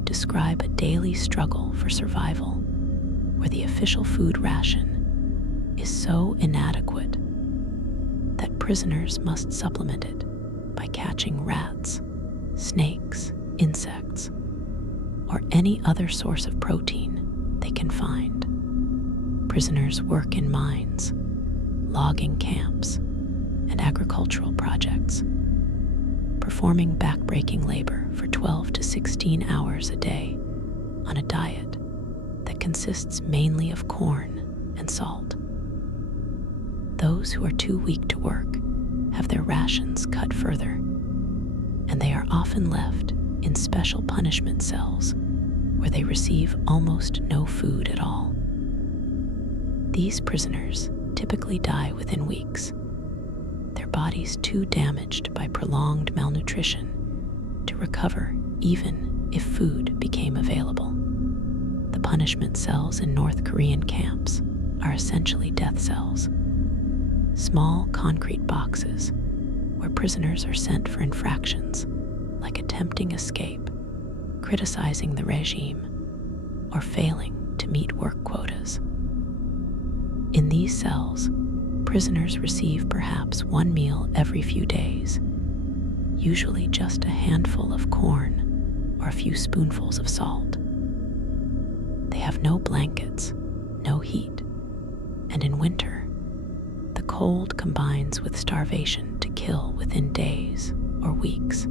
describe a daily struggle for survival where the official food ration is so inadequate that prisoners must supplement it by catching rats, snakes, insects, or any other source of protein they can find. Prisoners work in mines, logging camps, and agricultural projects, performing backbreaking labor for 12 to 16 hours a day on a diet that consists mainly of corn and salt. Those who are too weak to work have their rations cut further, and they are often left in special punishment cells where they receive almost no food at all. These prisoners typically die within weeks, their bodies too damaged by prolonged malnutrition to recover even if food became available. The punishment cells in North Korean camps are essentially death cells, small concrete boxes where prisoners are sent for infractions like attempting escape, criticizing the regime, or failing to meet work quotas. In these cells, prisoners receive perhaps one meal every few days, usually just a handful of corn or a few spoonfuls of salt. They have no blankets, no heat, and in winter, the cold combines with starvation to kill within days or weeks.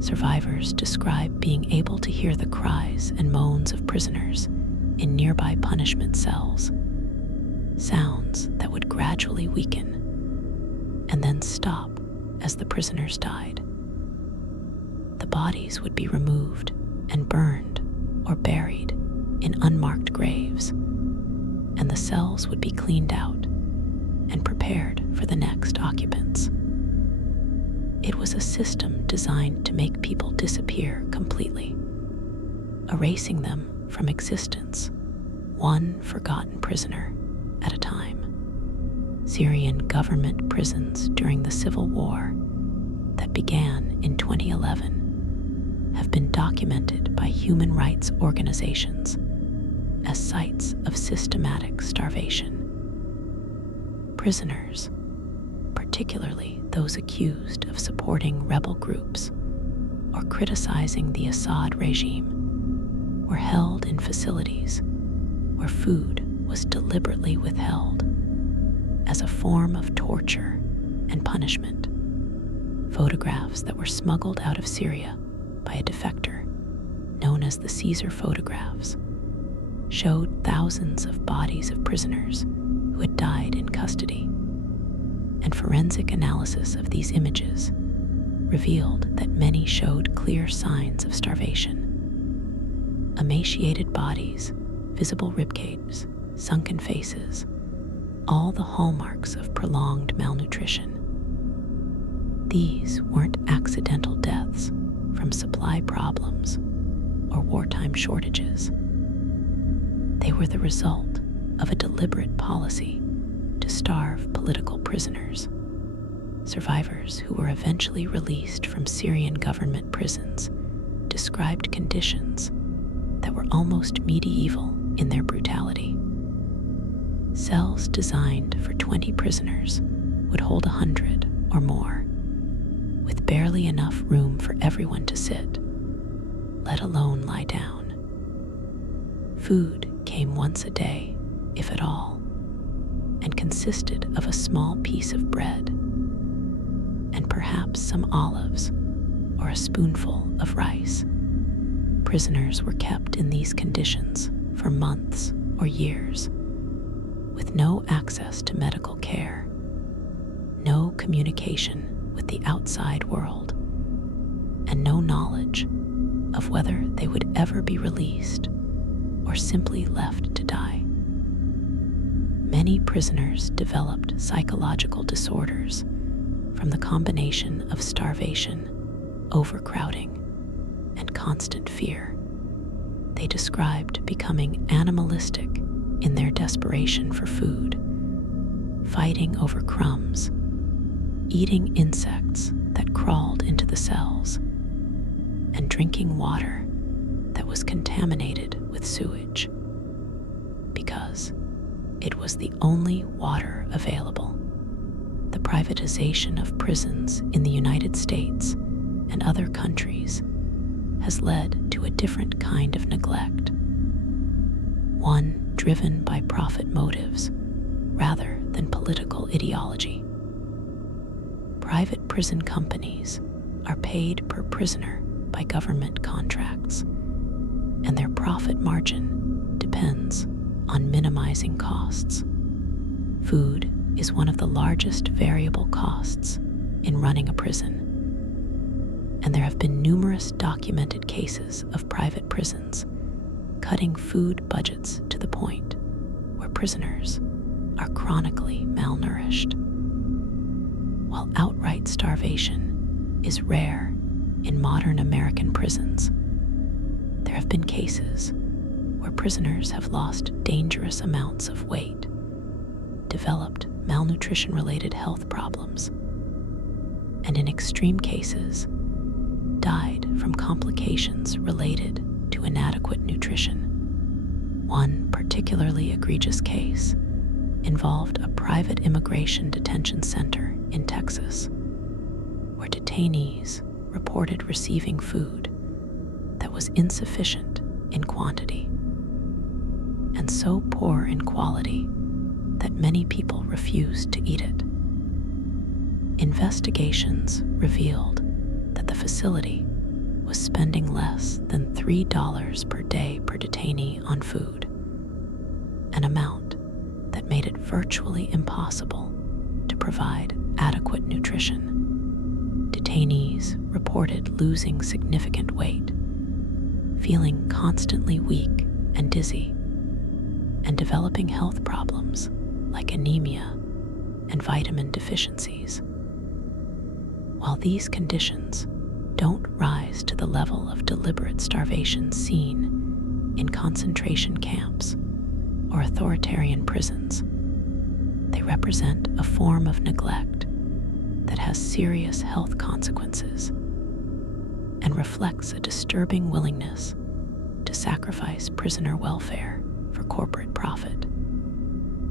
Survivors describe being able to hear the cries and moans of prisoners in nearby punishment cells, sounds that would gradually weaken and then stop as the prisoners died. The bodies would be removed and burned or buried in unmarked graves, and the cells would be cleaned out and prepared for the next occupants. It was a system designed to make people disappear completely, erasing them from existence, one forgotten prisoner at a time. Syrian government prisons during the civil war that began in 2011 have been documented by human rights organizations as sites of systematic starvation. Prisoners, particularly those accused of supporting rebel groups or criticizing the Assad regime were held in facilities where food was deliberately withheld as a form of torture and punishment. Photographs that were smuggled out of Syria by a defector, known as the Caesar photographs, showed thousands of bodies of prisoners who had died in custody, and forensic analysis of these images revealed that many showed clear signs of starvation. Emaciated bodies, visible ribcage, sunken faces, all the hallmarks of prolonged malnutrition. These weren't accidental deaths from supply problems or wartime shortages. They were the result of a deliberate policy to starve political prisoners. Survivors who were eventually released from Syrian government prisons described conditions that were almost medieval in their brutality. Cells designed for 20 prisoners would hold 100 or more, with barely enough room for everyone to sit, let alone lie down. Food came once a day, if at all, and consisted of a small piece of bread and perhaps some olives or a spoonful of rice. Prisoners were kept in these conditions for months or years, with no access to medical care, no communication with the outside world, and no knowledge of whether they would ever be released or simply left to die. Many prisoners developed psychological disorders from the combination of starvation, overcrowding, and constant fear. They described becoming animalistic in their desperation for food, fighting over crumbs, eating insects that crawled into the cells, and drinking water that was contaminated with sewage, because it was the only water available. The privatization of prisons in the United States and other countries has led to a different kind of neglect, one driven by profit motives rather than political ideology. Private prison companies are paid per prisoner by government contracts, and their profit margin depends on minimizing costs. Food is one of the largest variable costs in running a prison, and there have been numerous documented cases of private prisons cutting food budgets to the point where prisoners are chronically malnourished. While outright starvation is rare in modern American prisons, there have been cases where prisoners have lost dangerous amounts of weight, developed malnutrition-related health problems, and in extreme cases, died from complications related to inadequate nutrition. One particularly egregious case involved a private immigration detention center in Texas, where detainees reported receiving food that was insufficient in quantity and so poor in quality that many people refused to eat it. Investigations revealed that the facility was spending less than $3 per day per detainee on food, an amount that made it virtually impossible to provide adequate nutrition. Detainees reported losing significant weight, feeling constantly weak and dizzy, and developing health problems like anemia and vitamin deficiencies. While these conditions don't rise to the level of deliberate starvation seen in concentration camps or authoritarian prisons, they represent a form of neglect that has serious health consequences and reflects a disturbing willingness to sacrifice prisoner welfare for corporate profit.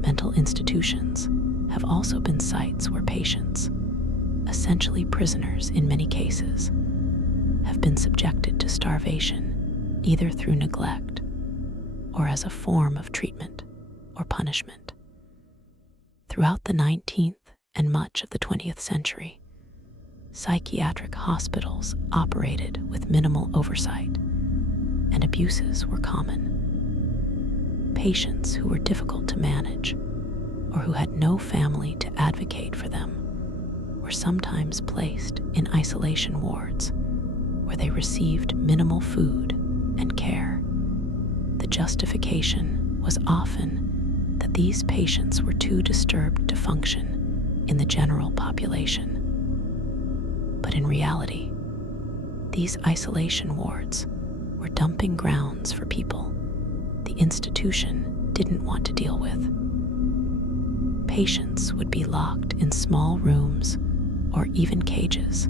Mental institutions have also been sites where patients, essentially prisoners in many cases, have been subjected to starvation, either through neglect or as a form of treatment or punishment. Throughout the 19th and much of the 20th century, psychiatric hospitals operated with minimal oversight, and abuses were common. Patients who were difficult to manage or who had no family to advocate for them were sometimes placed in isolation wards where they received minimal food and care. The justification was often that these patients were too disturbed to function in the general population. But in reality, these isolation wards were dumping grounds for people the institution didn't want to deal with. Patients would be locked in small rooms or even cages,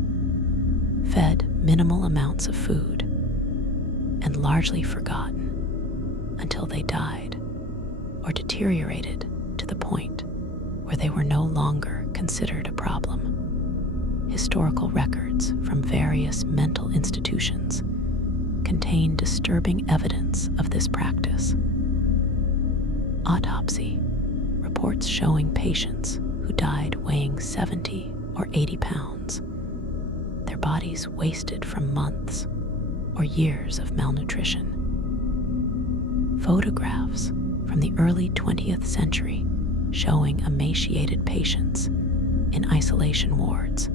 fed minimal amounts of food, and largely forgotten until they died or deteriorated to the point where they were no longer considered a problem. Historical records from various mental institutions contain disturbing evidence of this practice. Autopsy reports showing patients who died weighing 70 or 80 pounds, their bodies wasted from months or years of malnutrition. Photographs from the early 20th century showing emaciated patients in isolation wards,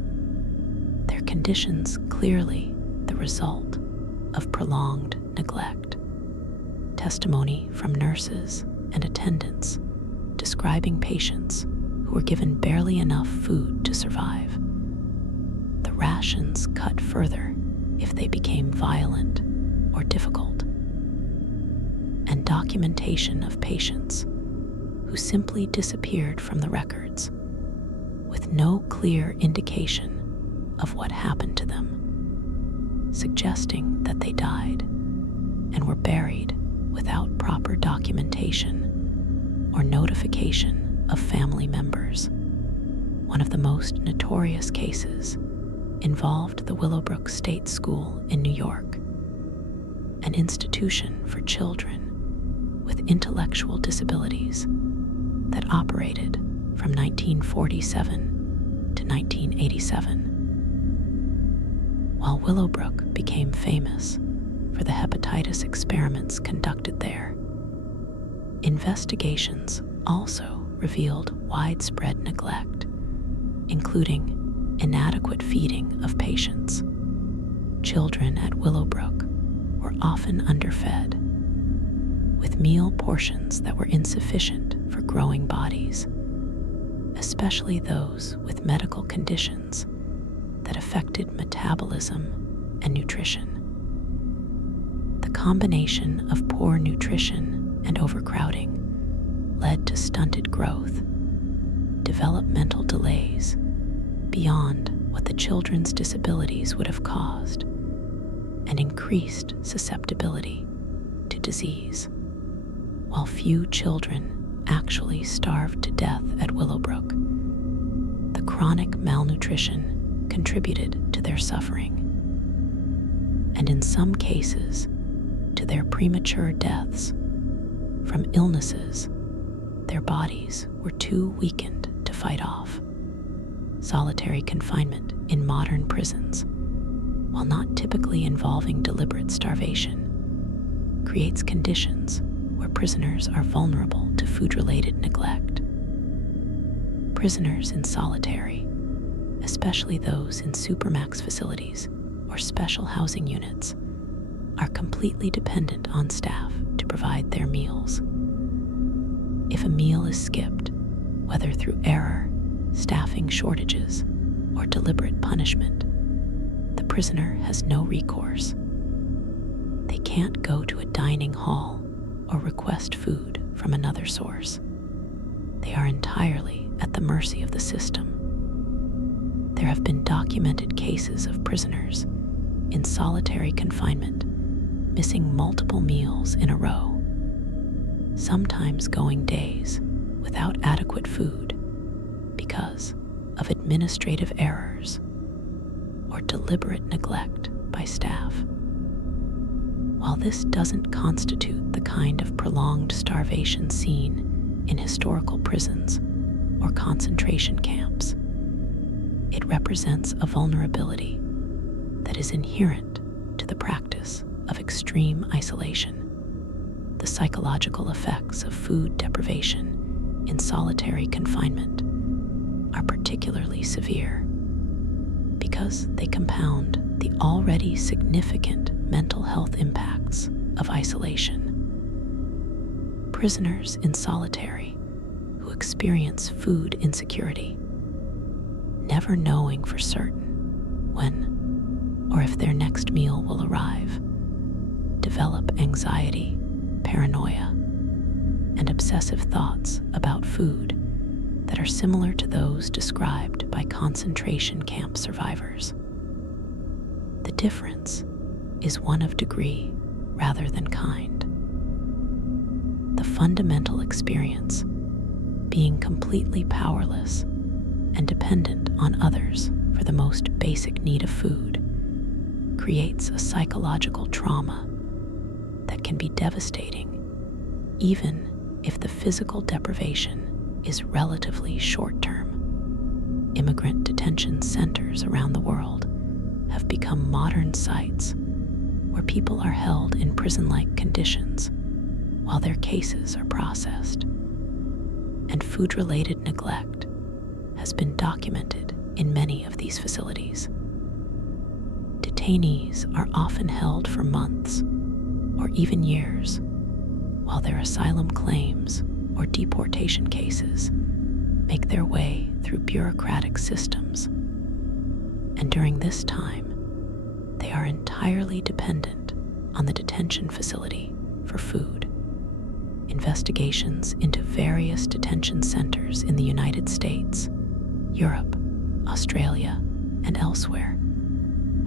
their conditions clearly the result of prolonged neglect. Testimony from nurses and attendants describing patients who were given barely enough food to survive. The rations cut further if they became violent or difficult. And documentation of patients who simply disappeared from the records with no clear indication of what happened to them, suggesting that they died and were buried without proper documentation or notification of family members. One of the most notorious cases involved the Willowbrook State School in New York, an institution for children with intellectual disabilities that operated from 1947 to 1987. While Willowbrook became famous for the hepatitis experiments conducted there, investigations also revealed widespread neglect, including inadequate feeding of patients. Children at Willowbrook were often underfed, with meal portions that were insufficient for growing bodies, especially those with medical conditions that affected metabolism and nutrition. The combination of poor nutrition and overcrowding led to stunted growth, developmental delays beyond what the children's disabilities would have caused, and increased susceptibility to disease. While few children actually starved to death at Willowbrook, the chronic malnutrition contributed to their suffering, and in some cases, to their premature deaths from illnesses their bodies were too weakened to fight off. Solitary confinement in modern prisons, while not typically involving deliberate starvation, creates conditions where prisoners are vulnerable to food-related neglect. Prisoners in solitary, especially those in supermax facilities or special housing units, are completely dependent on staff to provide their meals. If a meal is skipped, whether through error, staffing shortages, or deliberate punishment, the prisoner has no recourse. They can't go to a dining hall or request food from another source. They are entirely at the mercy of the system. There have been documented cases of prisoners in solitary confinement missing multiple meals in a row, sometimes going days without adequate food because of administrative errors or deliberate neglect by by staff. While this doesn't constitute the kind of prolonged starvation seen in historical prisons or concentration camps, it represents a vulnerability that is inherent to the practice of extreme isolation. The psychological effects of food deprivation in solitary confinement are particularly severe because they compound the already significant mental health impacts of isolation. Prisoners in solitary who experience food insecurity, never knowing for certain when or if their next meal will arrive, develop anxiety, paranoia, and obsessive thoughts about food that are similar to those described by concentration camp survivors. The difference is one of degree rather than kind. The fundamental experience being completely powerless and dependent on others for the most basic need of food creates a psychological trauma that can be devastating even if the physical deprivation is relatively short-term. Immigrant detention centers around the world have become modern sites where people are held in prison-like conditions while their cases are processed. And food-related neglect has been documented in many of these facilities. Detainees are often held for months or even years, while their asylum claims or deportation cases make their way through bureaucratic systems. And during this time, they are entirely dependent on the detention facility for food. Investigations into various detention centers in the United States, Europe, Australia, and elsewhere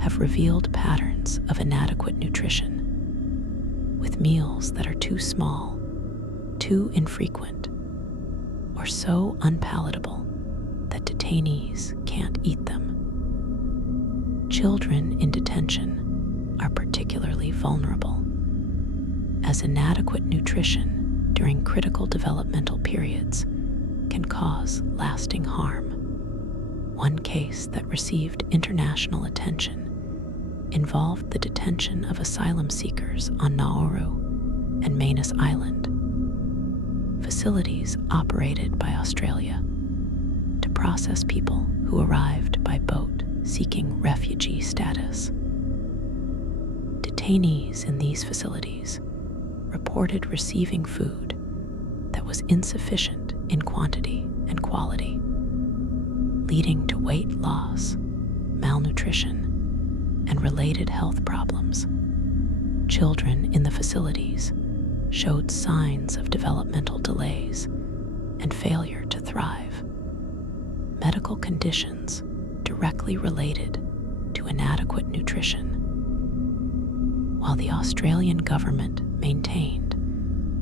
have revealed patterns of inadequate nutrition, with meals that are too small, too infrequent, or so unpalatable that detainees can't eat them. Children in detention are particularly vulnerable, as inadequate nutrition during critical developmental periods can cause lasting harm. One case that received international attention involved the detention of asylum seekers on Nauru and Manus Island, facilities operated by Australia to process people who arrived by boat seeking refugee status. Detainees in these facilities reported receiving food that was insufficient in quantity and quality, leading to weight loss, malnutrition, and related health problems. Children in the facilities showed signs of developmental delays and failure to thrive, medical conditions directly related to inadequate nutrition. While the Australian government maintained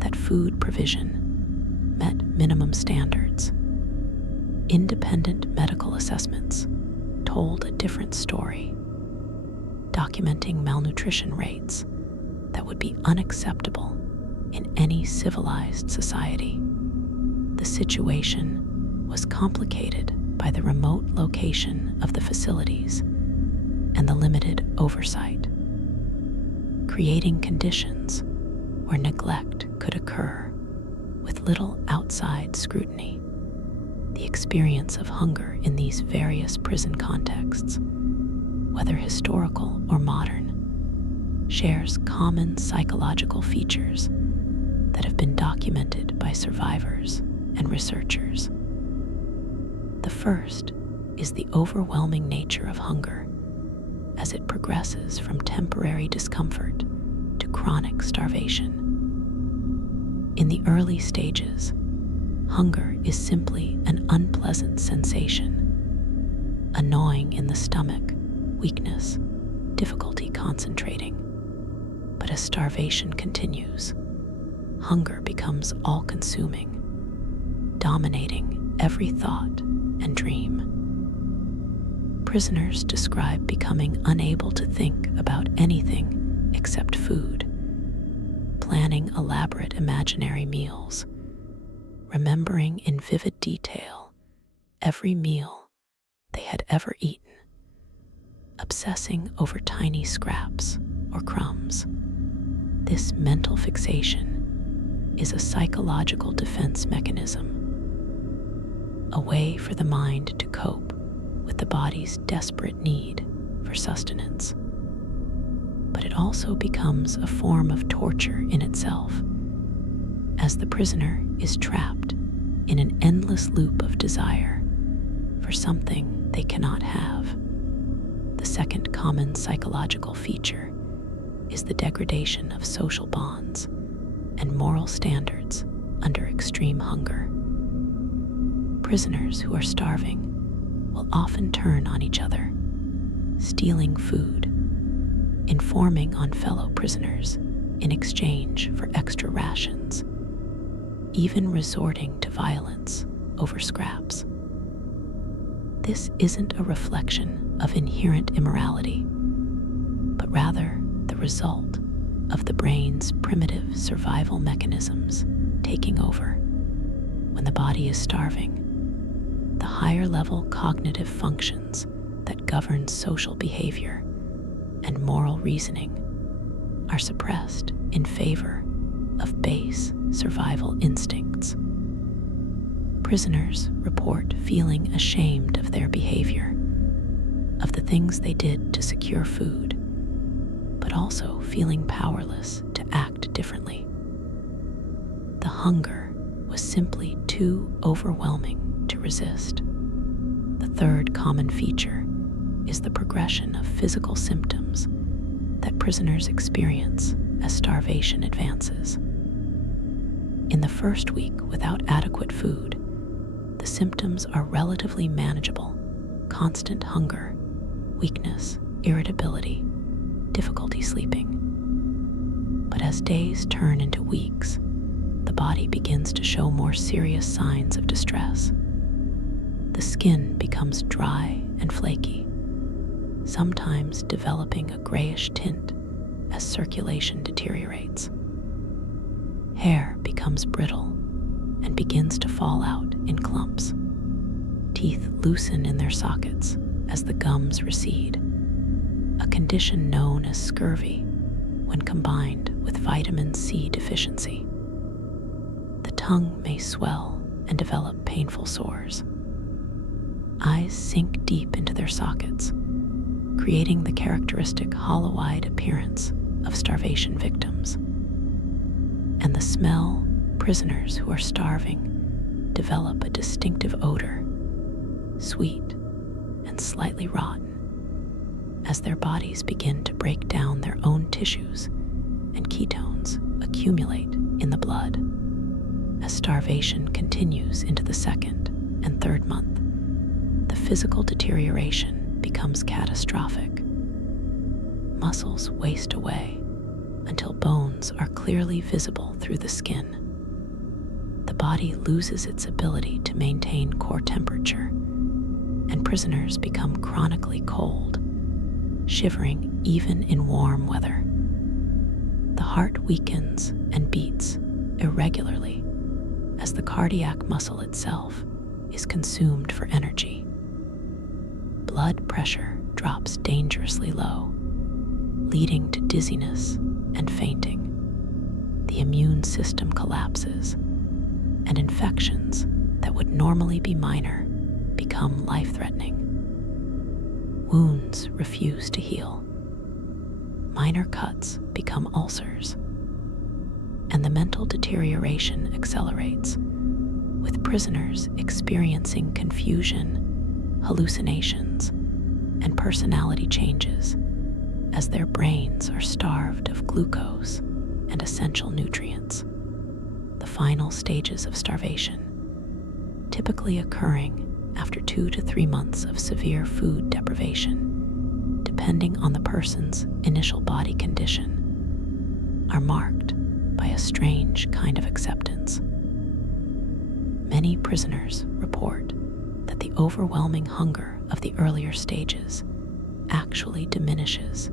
that food provision met minimum standards, independent medical assessments told a different story, documenting malnutrition rates that would be unacceptable in any civilized society. The situation was complicated by the remote location of the facilities and the limited oversight, creating conditions where neglect could occur with little outside scrutiny. The experience of hunger in these various prison contexts, whether historical or modern, shares common psychological features that have been documented by survivors and researchers. The first is the overwhelming nature of hunger as it progresses from temporary discomfort to chronic starvation. In the early stages, hunger is simply an unpleasant sensation, annoying in the stomach, weakness, difficulty concentrating. But as starvation continues, hunger becomes all-consuming, dominating every thought and dream. Prisoners describe becoming unable to think about anything except food, planning elaborate imaginary meals, remembering in vivid detail every meal they had ever eaten, obsessing over tiny scraps or crumbs. This mental fixation is a psychological defense mechanism, a way for the mind to cope with the body's desperate need for sustenance. But it also becomes a form of torture in itself, as the prisoner is trapped in an endless loop of desire for something they cannot have. The second common psychological feature is the degradation of social bonds and moral standards under extreme hunger. Prisoners who are starving will often turn on each other, stealing food, informing on fellow prisoners in exchange for extra rations, even resorting to violence over scraps. This isn't a reflection of inherent immorality, but rather the result of the brain's primitive survival mechanisms taking over. When the body is starving, the higher level cognitive functions that govern social behavior and moral reasoning are suppressed in favor of base survival instincts. Prisoners report feeling ashamed of their behavior, of the things they did to secure food, but also feeling powerless to act differently. The hunger was simply too overwhelming to resist. The third common feature is the progression of physical symptoms that prisoners experience as starvation advances. In the first week without adequate food, the symptoms are relatively manageable: constant hunger, weakness, irritability, difficulty sleeping. But as days turn into weeks, the body begins to show more serious signs of distress. The skin becomes dry and flaky, sometimes developing a grayish tint as circulation deteriorates. Hair becomes brittle and begins to fall out in clumps. Teeth loosen in their sockets as the gums recede, a condition known as scurvy when combined with vitamin C deficiency. The tongue may swell and develop painful sores. Eyes sink deep into their sockets, creating the characteristic hollow-eyed appearance of starvation victims. And the smell prisoners who are starving develop a distinctive odor, sweet and slightly rotten, as their bodies begin to break down their own tissues and ketones accumulate in the blood. As starvation continues into the second and third month, the physical deterioration becomes catastrophic. Muscles waste away until bones are clearly visible through the skin. The body loses its ability to maintain core temperature, and prisoners become chronically cold, shivering even in warm weather. The heart weakens and beats irregularly as the cardiac muscle itself is consumed for energy. Blood pressure drops dangerously low, leading to dizziness and fainting. The immune system collapses, and infections that would normally be minor become life-threatening. Wounds refuse to heal. Minor cuts become ulcers, and the mental deterioration accelerates, with prisoners experiencing confusion, hallucinations, and personality changes as their brains are starved of glucose and essential nutrients. The final stages of starvation, typically occurring after 2 to 3 months of severe food deprivation, depending on the person's initial body condition, are marked by a strange kind of acceptance. Many prisoners report that the overwhelming hunger of the earlier stages actually diminishes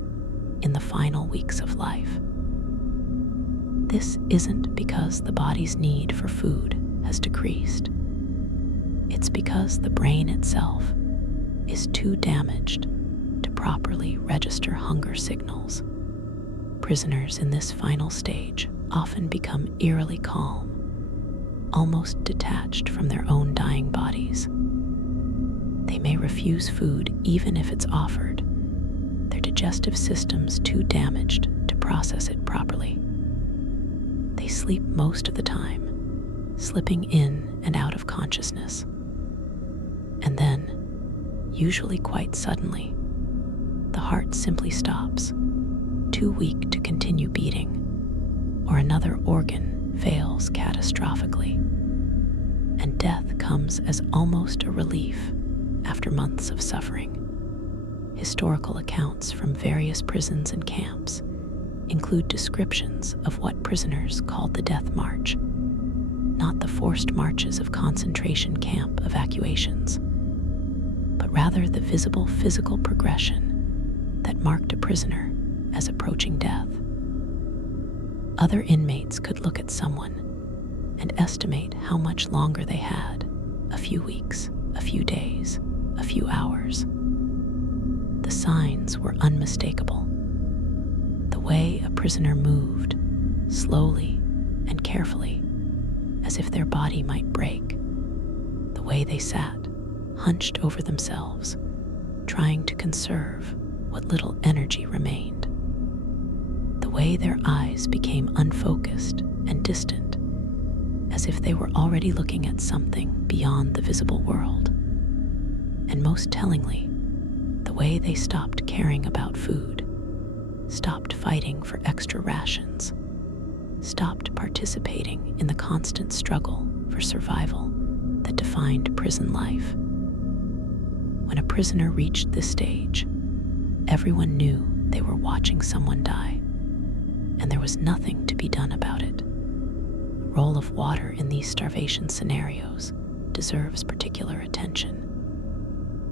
in the final weeks of life. This isn't because the body's need for food has decreased. It's because the brain itself is too damaged to properly register hunger signals. Prisoners in this final stage often become eerily calm, almost detached from their own dying bodies. They may refuse food even if it's offered, their digestive system's too damaged to process it properly. They sleep most of the time, slipping in and out of consciousness. And then, usually quite suddenly, the heart simply stops, too weak to continue beating, or another organ fails catastrophically, and death comes as almost a relief after months of suffering. Historical accounts from various prisons and camps include descriptions of what prisoners called the death march, not the forced marches of concentration camp evacuations, but rather the visible physical progression that marked a prisoner as approaching death. Other inmates could look at someone and estimate how much longer they had, a few weeks, a few days, a few hours. The signs were unmistakable. The way a prisoner moved, slowly and carefully, as if their body might break. The way they sat, hunched over themselves, trying to conserve what little energy remained. The way their eyes became unfocused and distant, as if they were already looking at something beyond the visible world. And most tellingly, the way they stopped caring about food, stopped fighting for extra rations, stopped participating in the constant struggle for survival that defined prison life. When a prisoner reached this stage, everyone knew they were watching someone die, and there was nothing to be done about it. The role of water in these starvation scenarios deserves particular attention,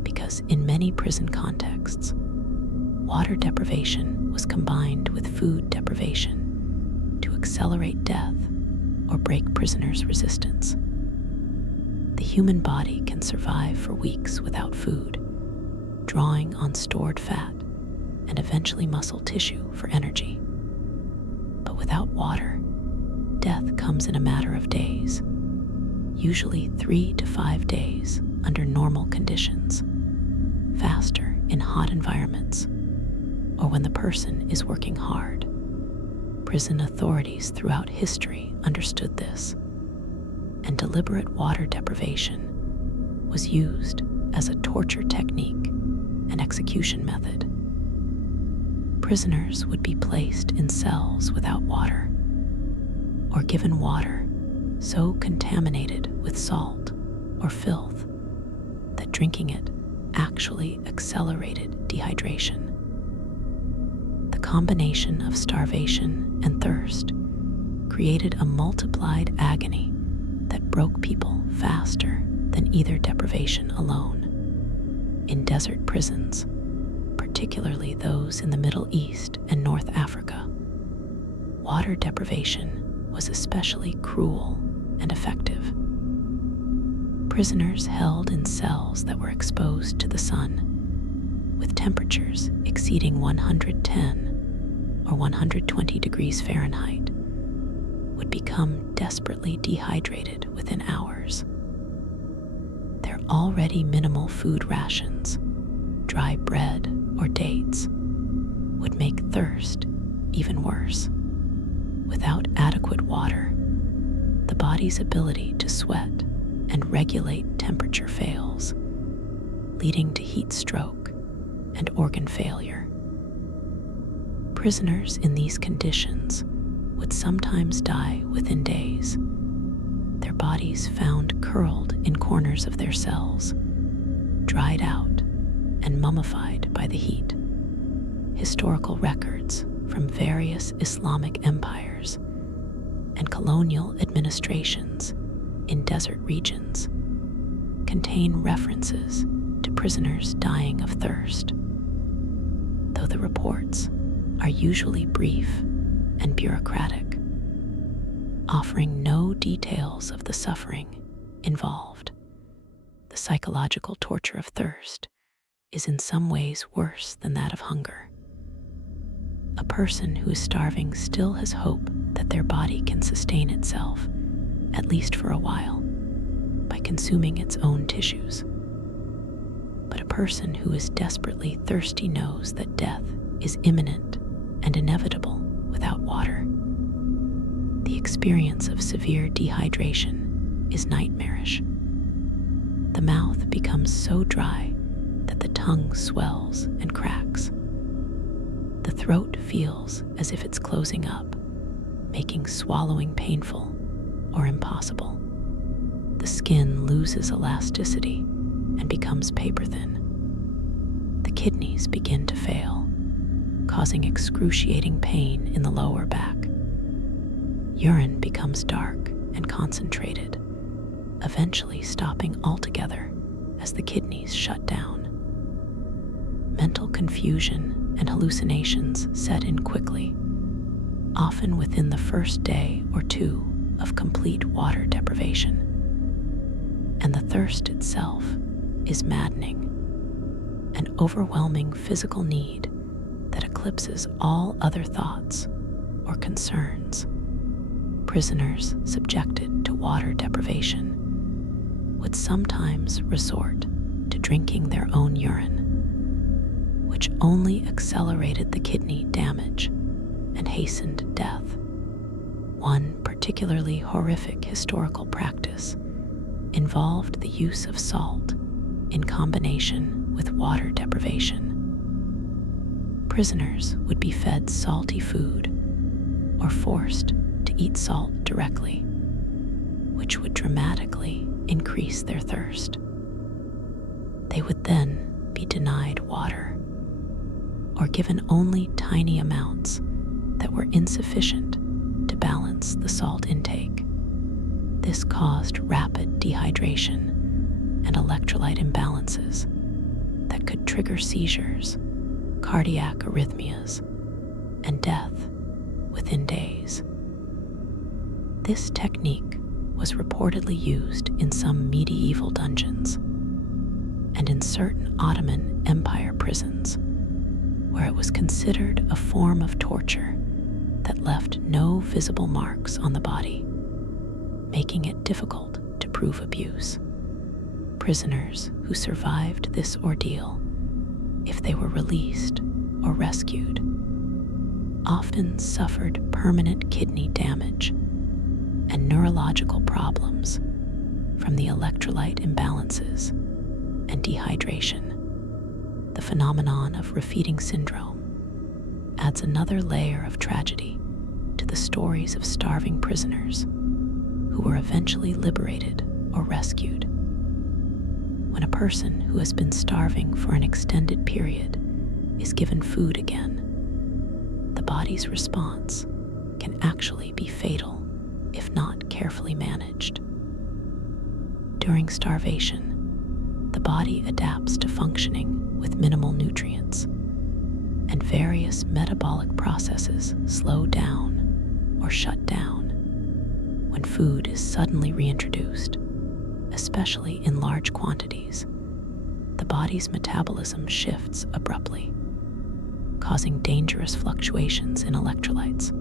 because in many prison contexts, water deprivation was combined with food deprivation to accelerate death or break prisoners' resistance. The human body can survive for weeks without food, drawing on stored fat and eventually muscle tissue for energy. But without water, death comes in a matter of days, usually 3 to 5 days under normal conditions, faster in hot environments, or when the person is working hard. Prison authorities throughout history understood this, and deliberate water deprivation was used as a torture technique and execution method. Prisoners would be placed in cells without water, or given water so contaminated with salt or filth that drinking it actually accelerated dehydration. The combination of starvation and thirst created a multiplied agony that broke people faster than either deprivation alone. In desert prisons, particularly those in the Middle East and North Africa, water deprivation was especially cruel and effective. Prisoners held in cells that were exposed to the sun, with temperatures exceeding 110 or 120 degrees Fahrenheit, would become desperately dehydrated within hours. Their already minimal food rations, dry bread or dates, would make thirst even worse. Without adequate water, the body's ability to sweat and regulate temperature fails, leading to heat stroke and organ failure. Prisoners in these conditions would sometimes die within days, their bodies found curled in corners of their cells, dried out and mummified by the heat. Historical records from various Islamic empires and colonial administrations in desert regions contain references to prisoners dying of thirst, though the reports are usually brief and bureaucratic, offering no details of the suffering involved. The psychological torture of thirst is in some ways worse than that of hunger. A person who is starving still has hope that their body can sustain itself, at least for a while, by consuming its own tissues. But a person who is desperately thirsty knows that death is imminent and inevitable without water. The experience of severe dehydration is nightmarish. The mouth becomes so dry that the tongue swells and cracks. The throat feels as if it's closing up, making swallowing painful or impossible. The skin loses elasticity and becomes paper thin. The kidneys begin to fail, causing excruciating pain in the lower back. Urine becomes dark and concentrated, eventually stopping altogether as the kidneys shut down. Mental confusion and hallucinations set in quickly, often within the first day or two of complete water deprivation. And the thirst itself is maddening, an overwhelming physical need that eclipses all other thoughts or concerns. Prisoners subjected to water deprivation would sometimes resort to drinking their own urine, which only accelerated the kidney damage and hastened death. One particularly horrific historical practice involved the use of salt in combination with water deprivation. Prisoners would be fed salty food or forced to eat salt directly, which would dramatically increase their thirst. They would then be denied water or given only tiny amounts that were insufficient to balance the salt intake. This caused rapid dehydration and electrolyte imbalances that could trigger seizures, cardiac arrhythmias, and death within days. This technique was reportedly used in some medieval dungeons and in certain Ottoman Empire prisons, where it was considered a form of torture that left no visible marks on the body, making it difficult to prove abuse. Prisoners who survived this ordeal, if they were released or rescued, often suffered permanent kidney damage and neurological problems from the electrolyte imbalances and dehydration. The phenomenon of refeeding syndrome adds another layer of tragedy to the stories of starving prisoners who were eventually liberated or rescued. When a person who has been starving for an extended period is given food again, the body's response can actually be fatal if not carefully managed. During starvation, the body adapts to functioning with minimal nutrients, and various metabolic processes slow down or shut down when food is suddenly reintroduced, especially in large quantities. The body's metabolism shifts abruptly, causing dangerous fluctuations in electrolytes,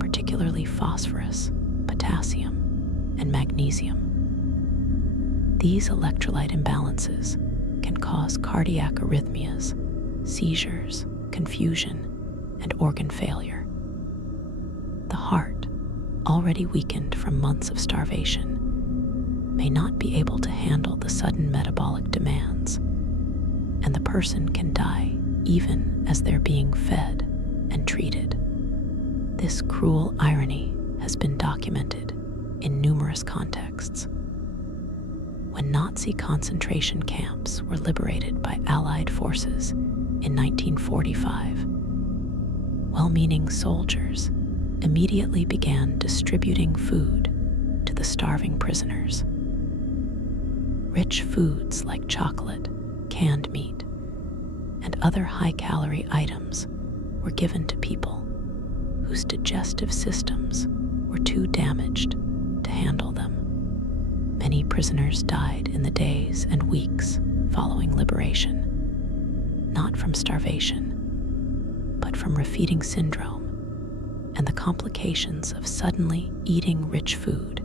particularly phosphorus, potassium, and magnesium. These electrolyte imbalances can cause cardiac arrhythmias, seizures, confusion, and organ failure. The heart, already weakened from months of starvation, may not be able to handle the sudden metabolic demands, and the person can die even as they're being fed and treated. This cruel irony has been documented in numerous contexts. When Nazi concentration camps were liberated by Allied forces in 1945, well-meaning soldiers immediately began distributing food to the starving prisoners. Rich foods like chocolate, canned meat, and other high-calorie items were given to people whose digestive systems were too damaged to handle them. Many prisoners died in the days and weeks following liberation, not from starvation, but from refeeding syndrome and the complications of suddenly eating rich food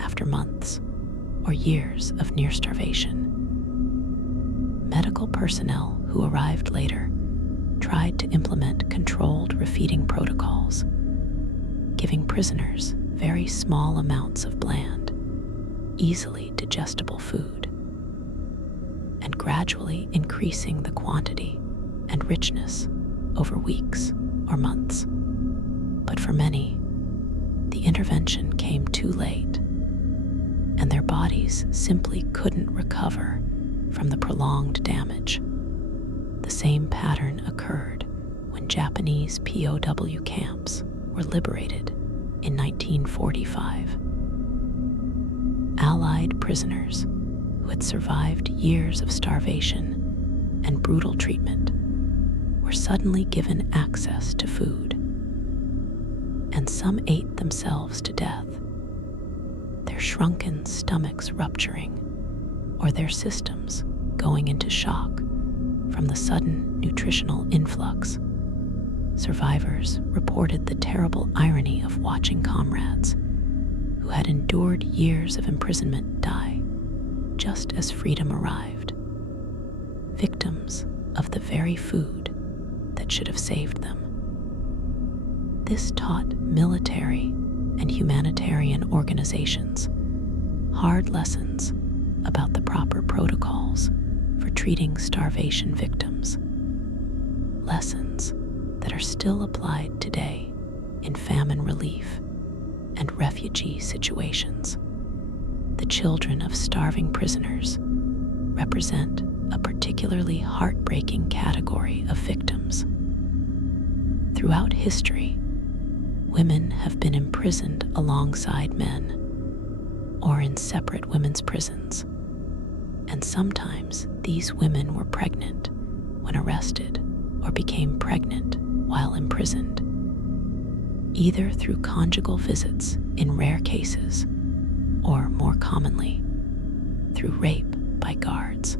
after months or years of near starvation. Medical personnel who arrived later tried to implement controlled refeeding protocols, giving prisoners very small amounts of bland, easily digestible food, and gradually increasing the quantity and richness over weeks or months. But for many, the intervention came too late, and their bodies simply couldn't recover from the prolonged damage. The same pattern occurred when Japanese POW camps were liberated in 1945. Allied prisoners who had survived years of starvation and brutal treatment were suddenly given access to food, and some ate themselves to death, their shrunken stomachs rupturing or their systems going into shock from the sudden nutritional influx. Survivors reported the terrible irony of watching comrades who had endured years of imprisonment die just as freedom arrived, victims of the very food that should have saved them. This taught military and humanitarian organizations hard lessons about the proper protocols for treating starvation victims, lessons that are still applied today in famine relief and refugee situations. The children of starving prisoners represent a particularly heartbreaking category of victims. Throughout history, women have been imprisoned alongside men or in separate women's prisons, and sometimes these women were pregnant when arrested or became pregnant while imprisoned, either through conjugal visits in rare cases or, more commonly, through rape by guards.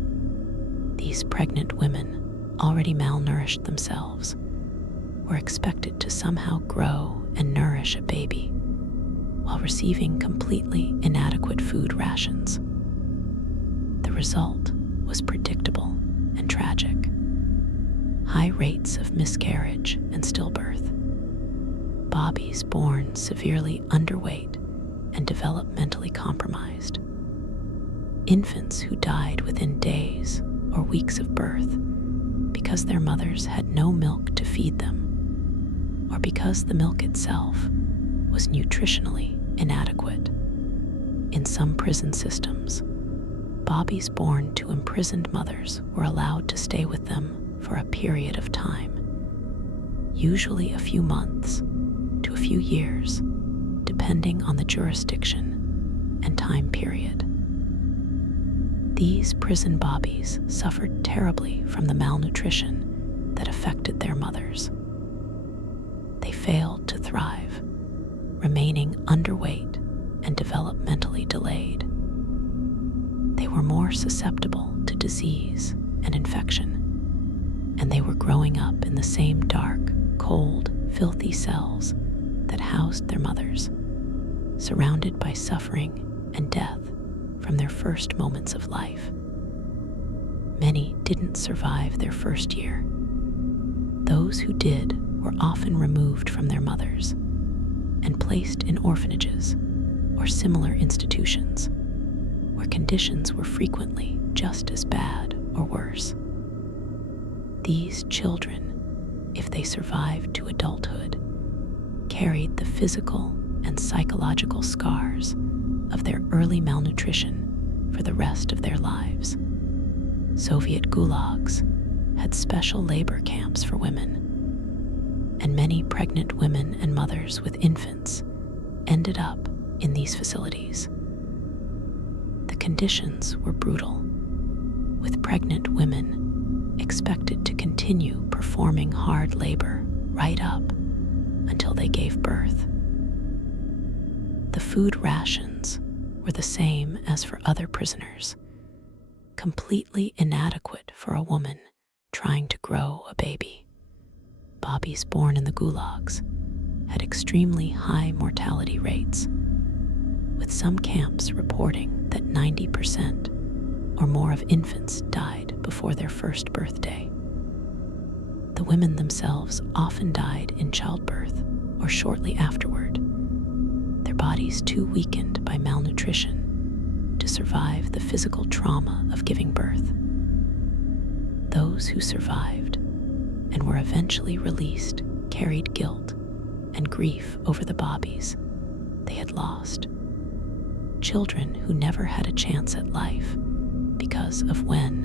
These pregnant women, already malnourished themselves, were expected to somehow grow and nourish a baby while receiving completely inadequate food rations. The result was predictable and tragic. High rates of miscarriage and stillbirth, bobbies born severely underweight and developmentally compromised, infants who died within days or weeks of birth because their mothers had no milk to feed them, or because the milk itself was nutritionally inadequate. In some prison systems, bobbies born to imprisoned mothers were allowed to stay with them for a period of time, usually a few months to a few years, depending on the jurisdiction and time period. These prison bobbies suffered terribly from the malnutrition that affected their mothers. They failed to thrive, remaining underweight and developmentally delayed. They were more susceptible to disease and infection, and they were growing up in the same dark, cold, filthy cells that housed their mothers, surrounded by suffering and death from their first moments of life. Many didn't survive their first year. Those who did were often removed from their mothers and placed in orphanages or similar institutions where conditions were frequently just as bad or worse. These children, if they survived to adulthood, carried the physical and psychological scars of their early malnutrition for the rest of their lives. Soviet gulags had special labor camps for women, and many pregnant women and mothers with infants ended up in these facilities. The conditions were brutal, with pregnant women expected to continue performing hard labor right up until they gave birth. The food rations were the same as for other prisoners, completely inadequate for a woman trying to grow a baby. Bobbies born in the gulags had extremely high mortality rates, with some camps reporting that 90% or more of infants died before their first birthday. The women themselves often died in childbirth or shortly afterward, their bodies too weakened by malnutrition to survive the physical trauma of giving birth. Those who survived and were eventually released carried guilt and grief over the bobbies they had lost. Children who never had a chance at life because of when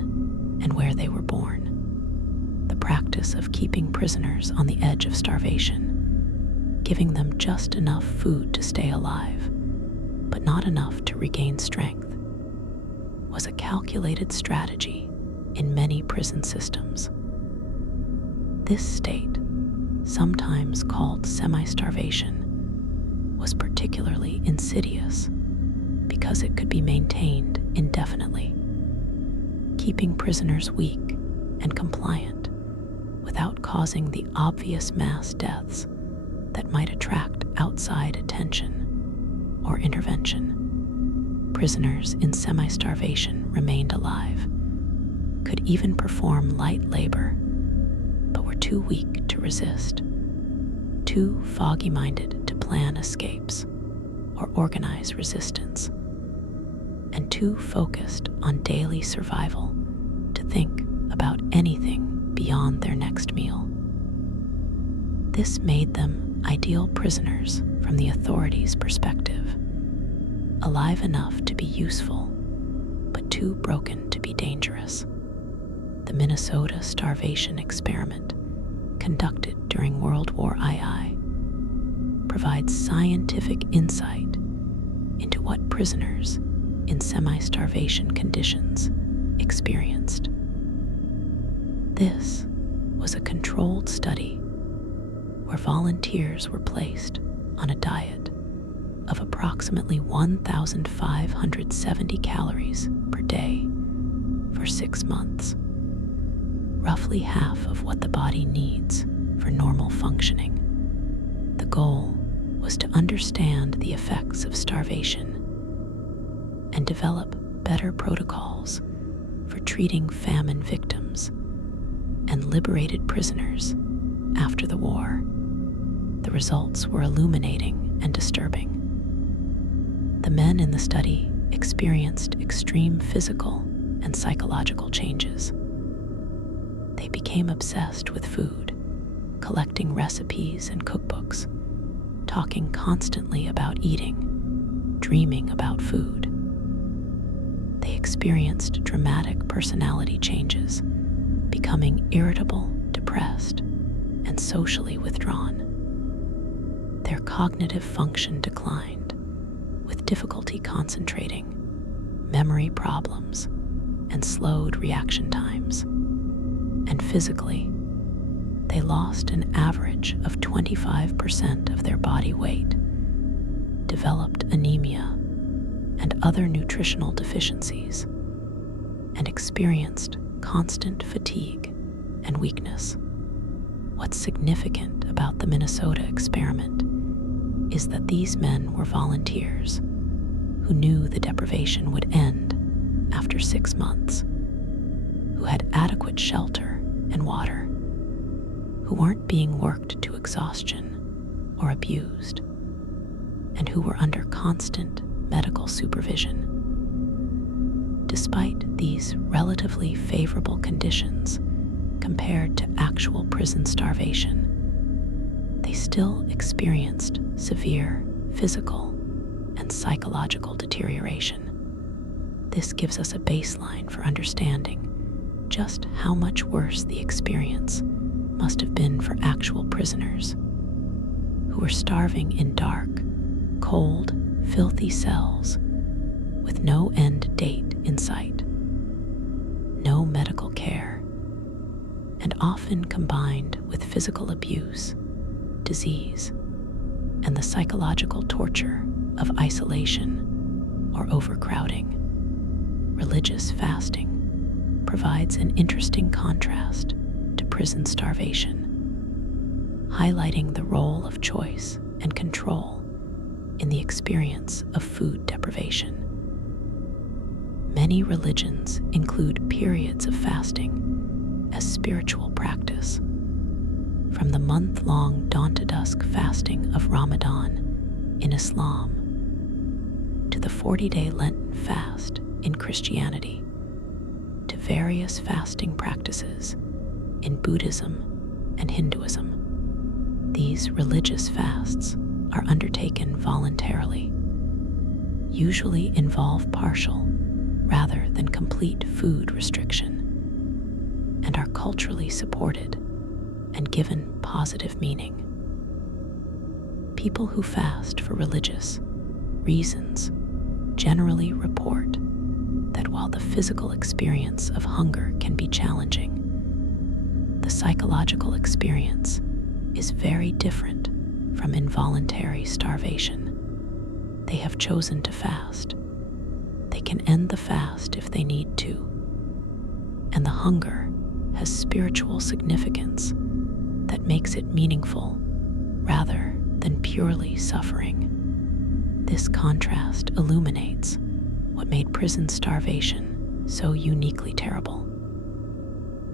and where they were born. The practice of keeping prisoners on the edge of starvation, giving them just enough food to stay alive, but not enough to regain strength, was a calculated strategy in many prison systems. This state, sometimes called semi-starvation, was particularly insidious because it could be maintained indefinitely, keeping prisoners weak and compliant without causing the obvious mass deaths that might attract outside attention or intervention. Prisoners in semi-starvation remained alive, could even perform light labor, but were too weak to resist, too foggy-minded to plan escapes or organize resistance, and too focused on daily survival to think about anything beyond their next meal. This made them ideal prisoners from the authorities' perspective, alive enough to be useful, but too broken to be dangerous. The Minnesota starvation experiment, conducted during World War II, provides scientific insight into what prisoners in semi-starvation conditions experienced. This was a controlled study where volunteers were placed on a diet of approximately 1,570 calories per day for 6 months, roughly half of what the body needs for normal functioning. The goal was to understand the effects of starvation and develop better protocols for treating famine victims and liberated prisoners after the war. The results were illuminating and disturbing. The men in the study experienced extreme physical and psychological changes. They became obsessed with food, collecting recipes and cookbooks, talking constantly about eating, dreaming about food. They experienced dramatic personality changes, becoming irritable, depressed, and socially withdrawn. Their cognitive function declined, with difficulty concentrating, memory problems, and slowed reaction times. And physically, they lost an average of 25% of their body weight, developed anemia and other nutritional deficiencies, and experienced constant fatigue and weakness. What's significant about the Minnesota experiment is that these men were volunteers who knew the deprivation would end after 6 months, who had adequate shelter and water, who weren't being worked to exhaustion or abused, and who were under constant medical supervision. Despite these relatively favorable conditions compared to actual prison starvation, they still experienced severe physical and psychological deterioration. This gives us a baseline for understanding just how much worse the experience must have been for actual prisoners who were starving in dark, cold, filthy cells with no end date in sight, no medical care, and often combined with physical abuse, disease, and the psychological torture of isolation or overcrowding. Religious fasting provides an interesting contrast to prison starvation, highlighting the role of choice and control in the experience of food deprivation. Many religions include periods of fasting as spiritual practice, from the month-long dawn to dusk fasting of Ramadan in Islam to the 40-day Lenten fast in Christianity, to various fasting practices in Buddhism and Hinduism. These religious fasts are undertaken voluntarily, usually involve partial rather than complete food restriction, and are culturally supported and given positive meaning. People who fast for religious reasons generally report that while the physical experience of hunger can be challenging, the psychological experience is very different from involuntary starvation. They have chosen to fast. They can end the fast if they need to, and the hunger has spiritual significance that makes it meaningful rather than purely suffering. This contrast illuminates what made prison starvation so uniquely terrible.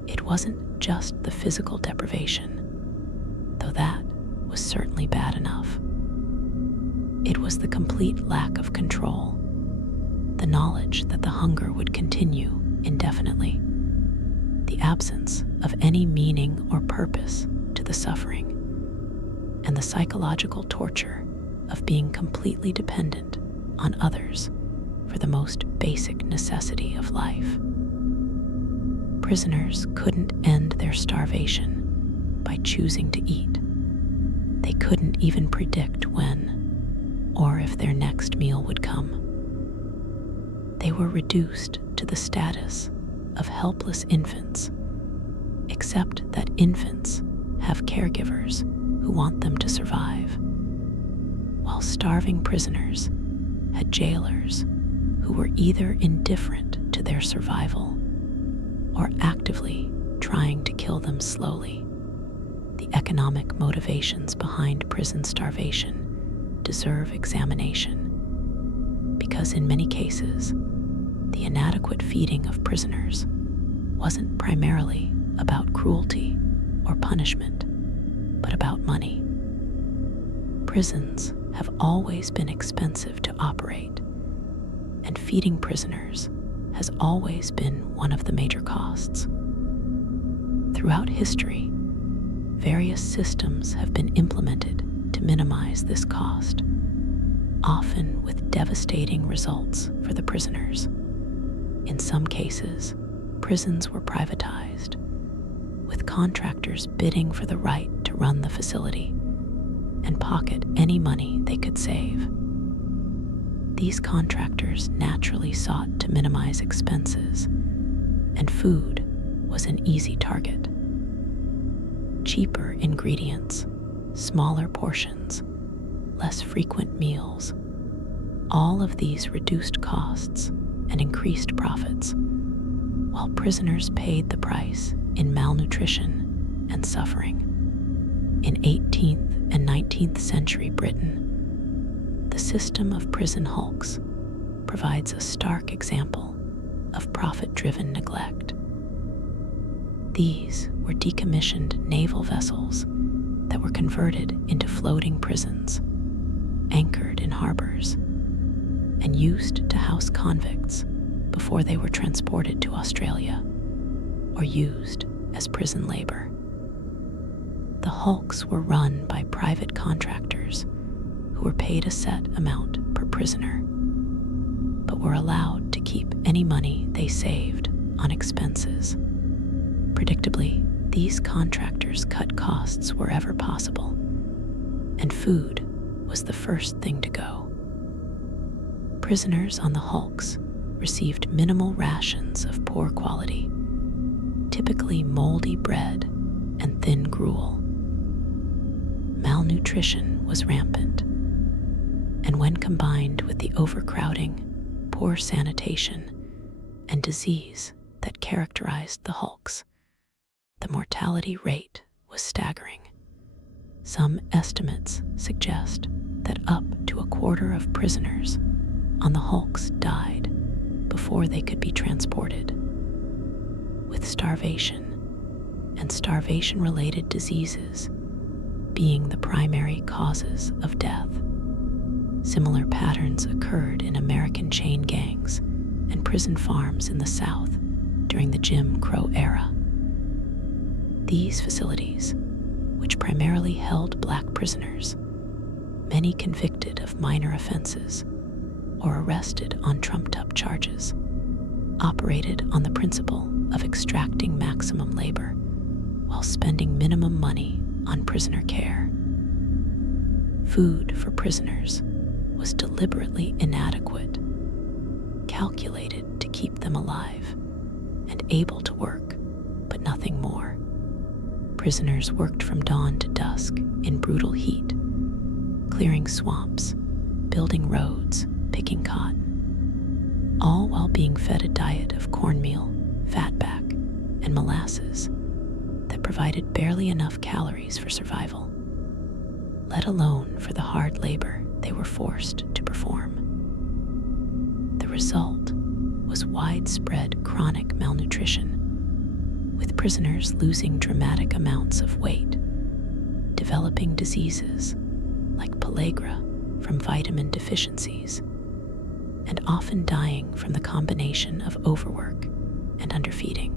It wasn't just the physical deprivation, though that was certainly bad enough. It was the complete lack of control, the knowledge that the hunger would continue indefinitely, the absence of any meaning or purpose to the suffering, and the psychological torture of being completely dependent on others for the most basic necessity of life. Prisoners couldn't end their starvation by choosing to eat. They couldn't even predict when or if their next meal would come. They were reduced to the status of helpless infants, except that infants have caregivers who want them to survive, while starving prisoners had jailers who were either indifferent to their survival or actively trying to kill them slowly. The economic motivations behind prison starvation deserve examination, because in many cases, the inadequate feeding of prisoners wasn't primarily about cruelty or punishment, but about money. Prisons have always been expensive to operate, and feeding prisoners has always been one of the major costs. Throughout history, various systems have been implemented to minimize this cost, often with devastating results for the prisoners. In some cases, prisons were privatized, with contractors bidding for the right to run the facility and pocket any money they could save. These contractors naturally sought to minimize expenses, and food was an easy target. Cheaper ingredients, smaller portions, less frequent meals, all of these reduced costs and increased profits, while prisoners paid the price in malnutrition and suffering. In 18th and 19th century Britain, the system of prison hulks provides a stark example of profit-driven neglect. These were decommissioned naval vessels that were converted into floating prisons, anchored in harbors, and used to house convicts before they were transported to Australia or used as prison labor. The hulks were run by private contractors who were paid a set amount per prisoner, but were allowed to keep any money they saved on expenses. Predictably, these contractors cut costs wherever possible, and food was the first thing to go. Prisoners on the hulks received minimal rations of poor quality, typically moldy bread and thin gruel. Malnutrition was rampant, and when combined with the overcrowding, poor sanitation, and disease that characterized the hulks, the mortality rate was staggering. Some estimates suggest that up to a quarter of prisoners on the hulks died before they could be transported. With starvation and starvation-related diseases being the primary causes of death, similar patterns occurred in American chain gangs and prison farms in the South during the Jim Crow era. These facilities, which primarily held black prisoners, many convicted of minor offenses or arrested on trumped-up charges, operated on the principle of extracting maximum labor while spending minimum money on prisoner care. Food for prisoners was deliberately inadequate, calculated to keep them alive and able to work, but nothing more. Prisoners worked from dawn to dusk in brutal heat, clearing swamps, building roads, picking cotton, all while being fed a diet of cornmeal, fatback, and molasses that provided barely enough calories for survival, let alone for the hard labor they were forced to perform. The result was widespread chronic malnutrition, with prisoners losing dramatic amounts of weight, developing diseases like pellagra from vitamin deficiencies, and often dying from the combination of overwork and underfeeding.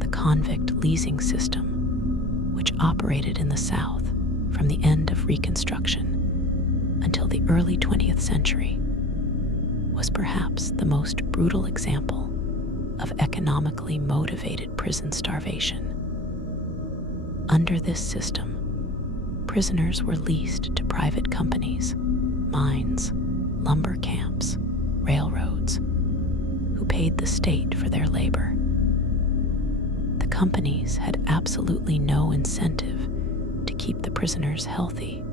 The convict leasing system, which operated in the South from the end of Reconstruction until the early 20th century, was perhaps the most brutal example of economically motivated prison starvation. Under this system, prisoners were leased to private companies, mines, lumber camps, railroads, who paid the state for their labor. The companies had absolutely no incentive to keep the prisoners healthy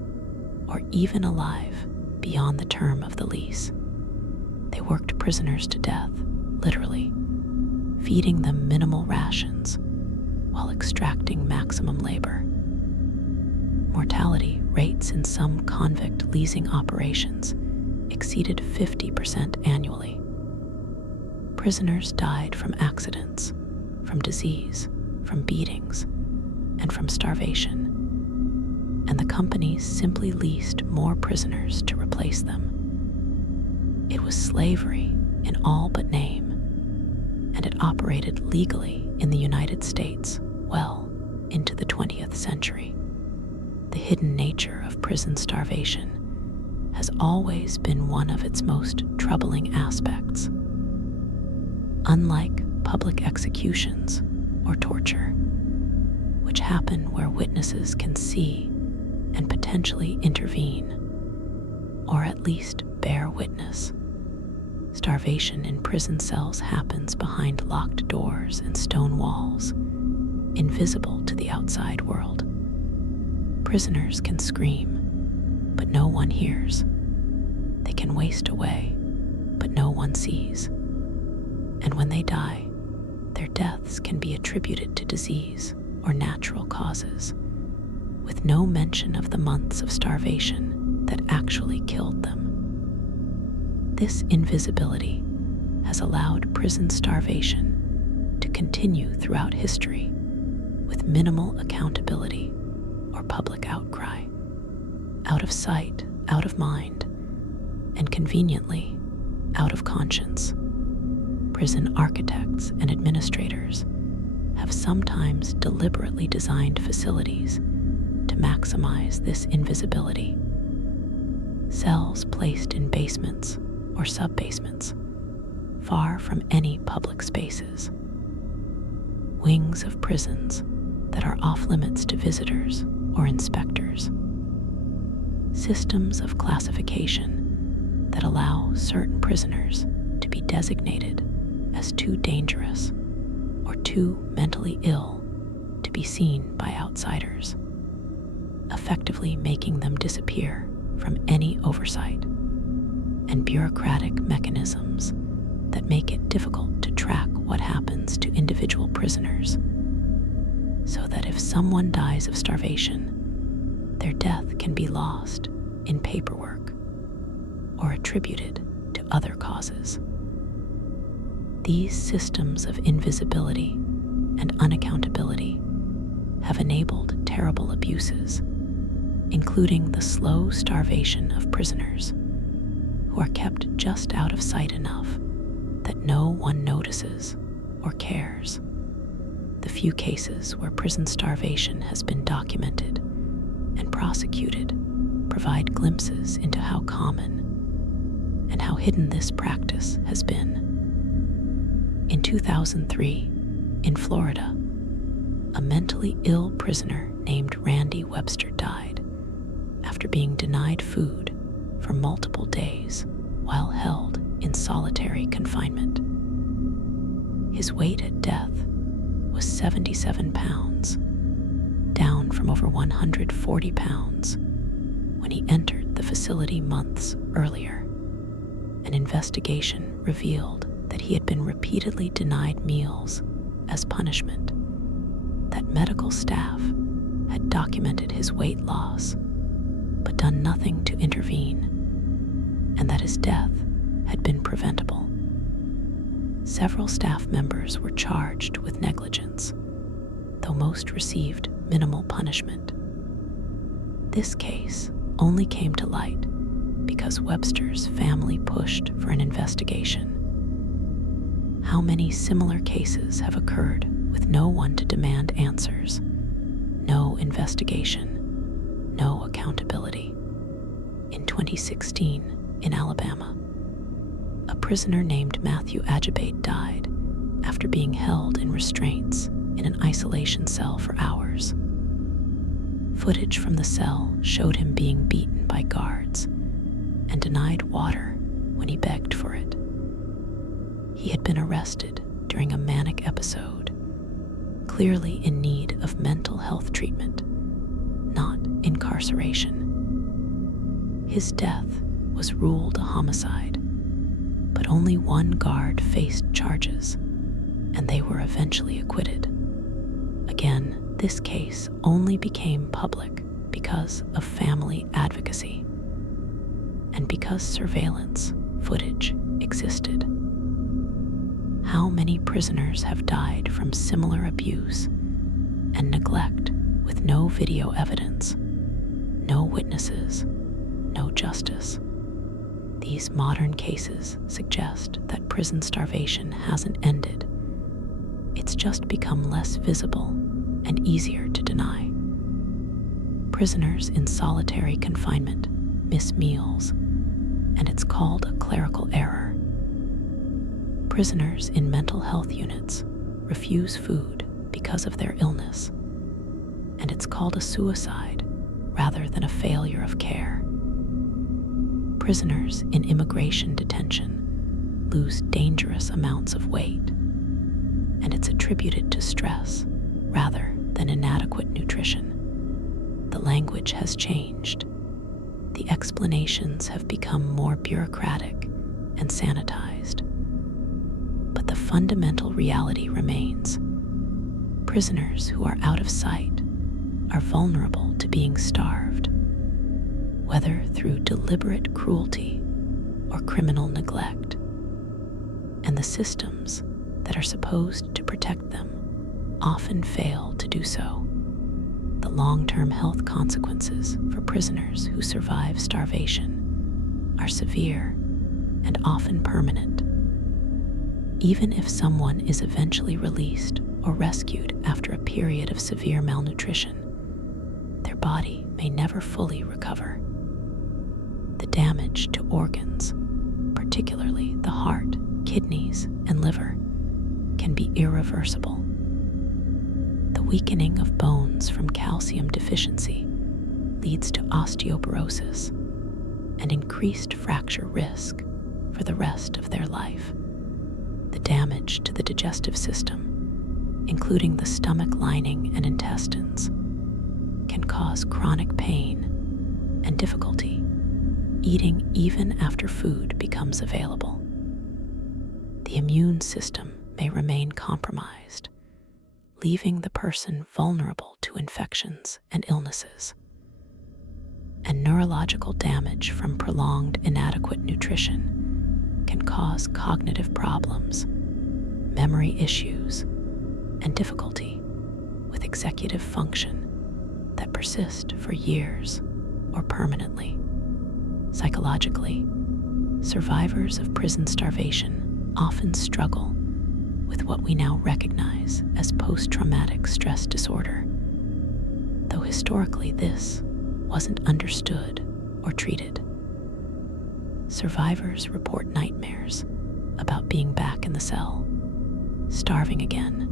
or even alive beyond the term of the lease. They worked prisoners to death, literally, feeding them minimal rations while extracting maximum labor. Mortality rates in some convict leasing operations exceeded 50% annually. Prisoners died from accidents, from disease, from beatings, and from starvation, and the companies simply leased more prisoners to replace them. It was slavery in all but name, and it operated legally in the United States well into the 20th century. The hidden nature of prison starvation has always been one of its most troubling aspects. Unlike public executions or torture, which happen where witnesses can see and potentially intervene, or at least bear witness, starvation in prison cells happens behind locked doors and stone walls, invisible to the outside world. Prisoners can scream, but no one hears. They can waste away, but no one sees. And when they die, their deaths can be attributed to disease or natural causes, with no mention of the months of starvation that actually killed them. This invisibility has allowed prison starvation to continue throughout history with minimal accountability or public outcry. Out of sight, out of mind, and conveniently, out of conscience, prison architects and administrators have sometimes deliberately designed facilities to maximize this invisibility. Cells placed in basements or sub-basements, far from any public spaces. Wings of prisons that are off-limits to visitors or inspectors. Systems of classification that allow certain prisoners to be designated as too dangerous or too mentally ill to be seen by outsiders, effectively making them disappear from any oversight, and bureaucratic mechanisms that make it difficult to track what happens to individual prisoners, so that if someone dies of starvation, their death can be lost in paperwork or attributed to other causes. These systems of invisibility and unaccountability have enabled terrible abuses, including the slow starvation of prisoners who are kept just out of sight enough that no one notices or cares. The few cases where prison starvation has been documented and prosecuted provide glimpses into how common and how hidden this practice has been. In 2003, in Florida, a mentally ill prisoner named Randy Webster died after being denied food for multiple days while held in solitary confinement. His weight at death was 77 pounds, down from over 140 pounds when he entered the facility months earlier. An investigation revealed that he had been repeatedly denied meals as punishment, that medical staff had documented his weight loss but done nothing to intervene, and that his death had been preventable. Several staff members were charged with negligence, though most received minimal punishment. This case only came to light because Webster's family pushed for an investigation. How many similar cases have occurred with no one to demand answers, no investigation, no accountability? In 2016, in Alabama, a prisoner named Matthew Ajibate died after being held in restraints in an isolation cell for hours. Footage from the cell showed him being beaten by guards and denied water when he begged for it. He had been arrested during a manic episode, clearly in need of mental health treatment, not incarceration. His death was ruled a homicide, but only one guard faced charges, and they were eventually acquitted. Again, this case only became public because of family advocacy and because surveillance footage existed. How many prisoners have died from similar abuse and neglect with no video evidence, no witnesses, no justice? These modern cases suggest that prison starvation hasn't ended. It's just become less visible and easier to deny. Prisoners in solitary confinement miss meals, and it's called a clerical error. Prisoners in mental health units refuse food because of their illness, and it's called a suicide rather than a failure of care. Prisoners in immigration detention lose dangerous amounts of weight, and it's attributed to stress rather than inadequate nutrition. The language has changed. The explanations have become more bureaucratic and sanitized. But the fundamental reality remains. Prisoners who are out of sight are vulnerable to being starved, whether through deliberate cruelty or criminal neglect. And the systems that are supposed to protect them often fail to do so. The long-term health consequences for prisoners who survive starvation are severe and often permanent. Even if someone is eventually released or rescued after a period of severe malnutrition, their body may never fully recover. The damage to organs, particularly the heart, kidneys, and liver, can be irreversible. The weakening of bones from calcium deficiency leads to osteoporosis, and increased fracture risk for the rest of their life. The damage to the digestive system, including the stomach lining and intestines, can cause chronic pain and difficulty eating even after food becomes available. The immune system may remain compromised, leaving the person vulnerable to infections and illnesses. And neurological damage from prolonged inadequate nutrition can cause cognitive problems, memory issues, and difficulty with executive function that persist for years or permanently. Psychologically, survivors of prison starvation often struggle with what we now recognize as post-traumatic stress disorder, though historically this wasn't understood or treated. Survivors report nightmares about being back in the cell, starving again.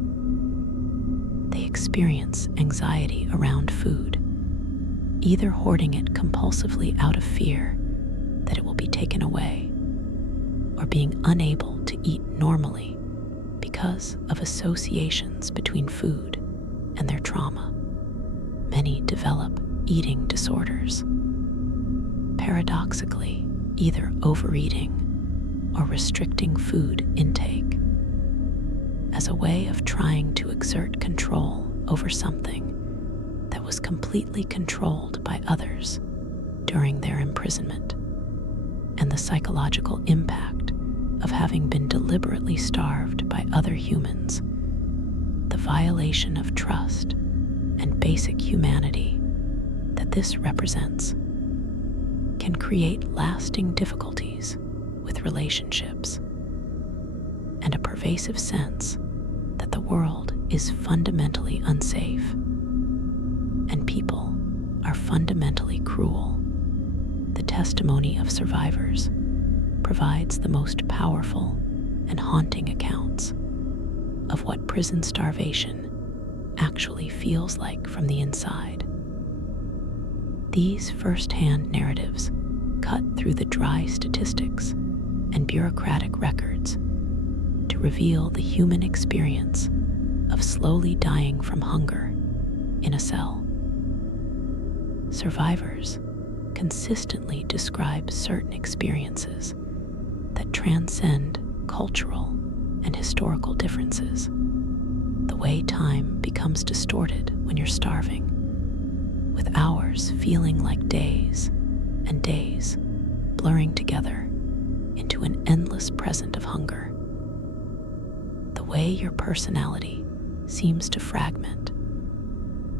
They experience anxiety around food, either hoarding it compulsively out of fear that it will be taken away, or being unable to eat normally because of associations between food and their trauma. Many develop eating disorders, paradoxically either overeating or restricting food intake as a way of trying to exert control over something that was completely controlled by others during their imprisonment. And the psychological impact of having been deliberately starved by other humans, the violation of trust and basic humanity that this represents, can create lasting difficulties with relationships and a pervasive sense that the world is fundamentally unsafe and people are fundamentally cruel. The testimony of survivors provides the most powerful and haunting accounts of what prison starvation actually feels like from the inside. These first-hand narratives cut through the dry statistics and bureaucratic records to reveal the human experience of slowly dying from hunger in a cell. Survivors consistently describe certain experiences that transcend cultural and historical differences. The way time becomes distorted when you're starving, with hours feeling like days and days blurring together into an endless present of hunger. The way your personality seems to fragment,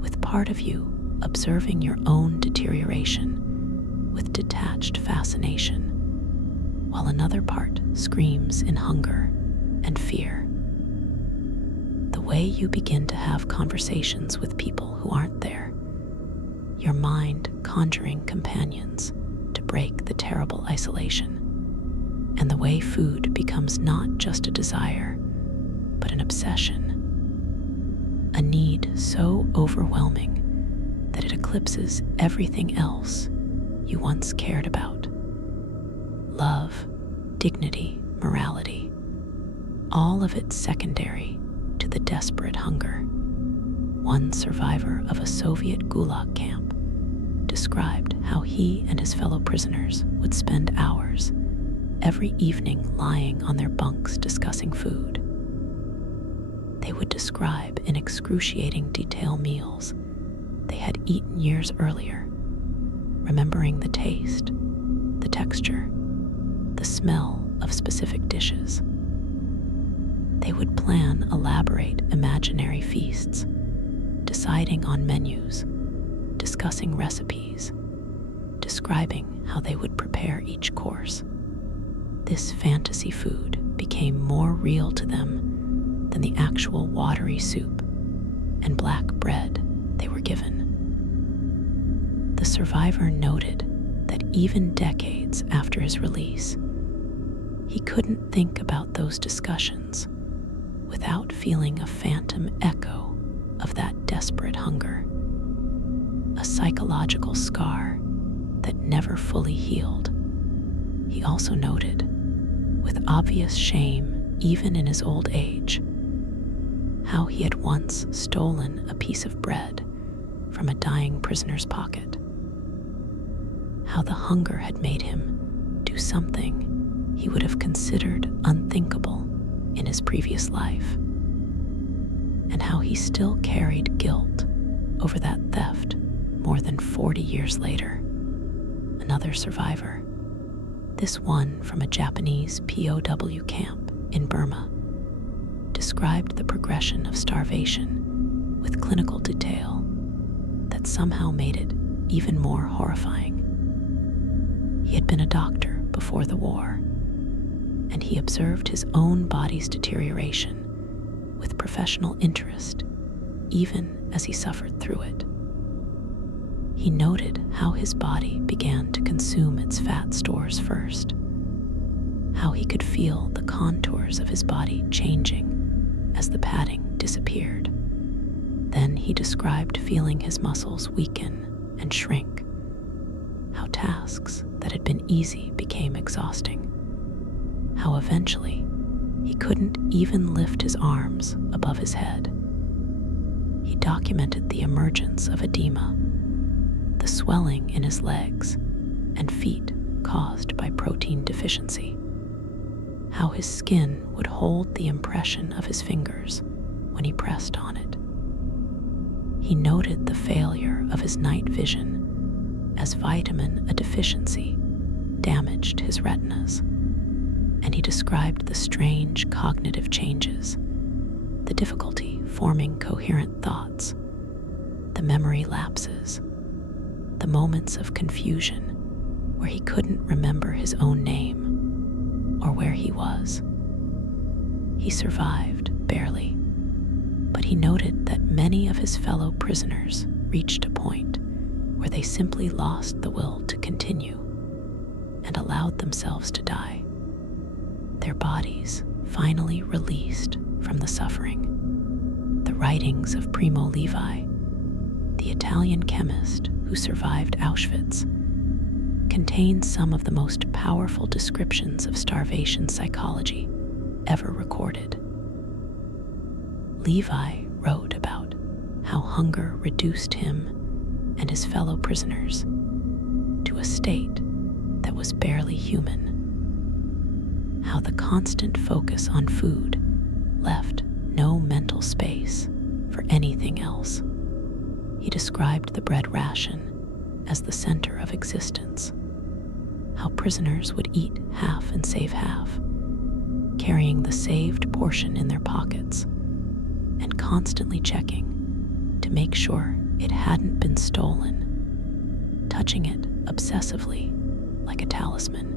with part of you observing your own deterioration with detached fascination, while another part screams in hunger and fear. The way you begin to have conversations with people who aren't there, your mind conjuring companions to break the terrible isolation, and the way food becomes not just a desire, but an obsession, a need so overwhelming that it eclipses everything else you once cared about. Love, dignity, morality, all of it secondary to the desperate hunger. One survivor of a Soviet gulag camp described how he and his fellow prisoners would spend hours every evening lying on their bunks discussing food. They would describe in excruciating detail meals they had eaten years earlier, remembering the taste, the texture, the smell of specific dishes. They would plan elaborate imaginary feasts, deciding on menus, discussing recipes, describing how they would prepare each course. This fantasy food became more real to them than the actual watery soup and black bread they were given. The survivor noted that even decades after his release, he couldn't think about those discussions without feeling a phantom echo of that desperate hunger, a psychological scar that never fully healed. He also noted, with obvious shame even in his old age, how he had once stolen a piece of bread from a dying prisoner's pocket, how the hunger had made him do something he would have considered unthinkable in his previous life, and how he still carried guilt over that theft more than 40 years later. Another survivor, this one from a Japanese POW camp in Burma, described the progression of starvation with clinical detail that somehow made it even more horrifying. He had been a doctor before the war, and he observed his own body's deterioration with professional interest, even as he suffered through it. He noted how his body began to consume its fat stores first, how he could feel the contours of his body changing as the padding disappeared. Then he described feeling his muscles weaken and shrink, how tasks that had been easy became exhausting, how eventually he couldn't even lift his arms above his head. He documented the emergence of edema, the swelling in his legs and feet caused by protein deficiency, how his skin would hold the impression of his fingers when he pressed on it. He noted the failure of his night vision as vitamin A deficiency damaged his retinas, and he described the strange cognitive changes, the difficulty forming coherent thoughts, the memory lapses, the moments of confusion where he couldn't remember his own name or where he was. He survived, barely, but he noted that many of his fellow prisoners reached a point where they simply lost the will to continue and allowed themselves to die, their bodies finally released from the suffering. The writings of Primo Levi, the Italian chemist who survived Auschwitz, contain some of the most powerful descriptions of starvation psychology ever recorded. Levi wrote about how hunger reduced him and his fellow prisoners to a state that was barely human, how the constant focus on food left no mental space for anything else. He described the bread ration as the center of existence, how prisoners would eat half and save half, carrying the saved portion in their pockets and constantly checking to make sure it hadn't been stolen, touching it obsessively like a talisman.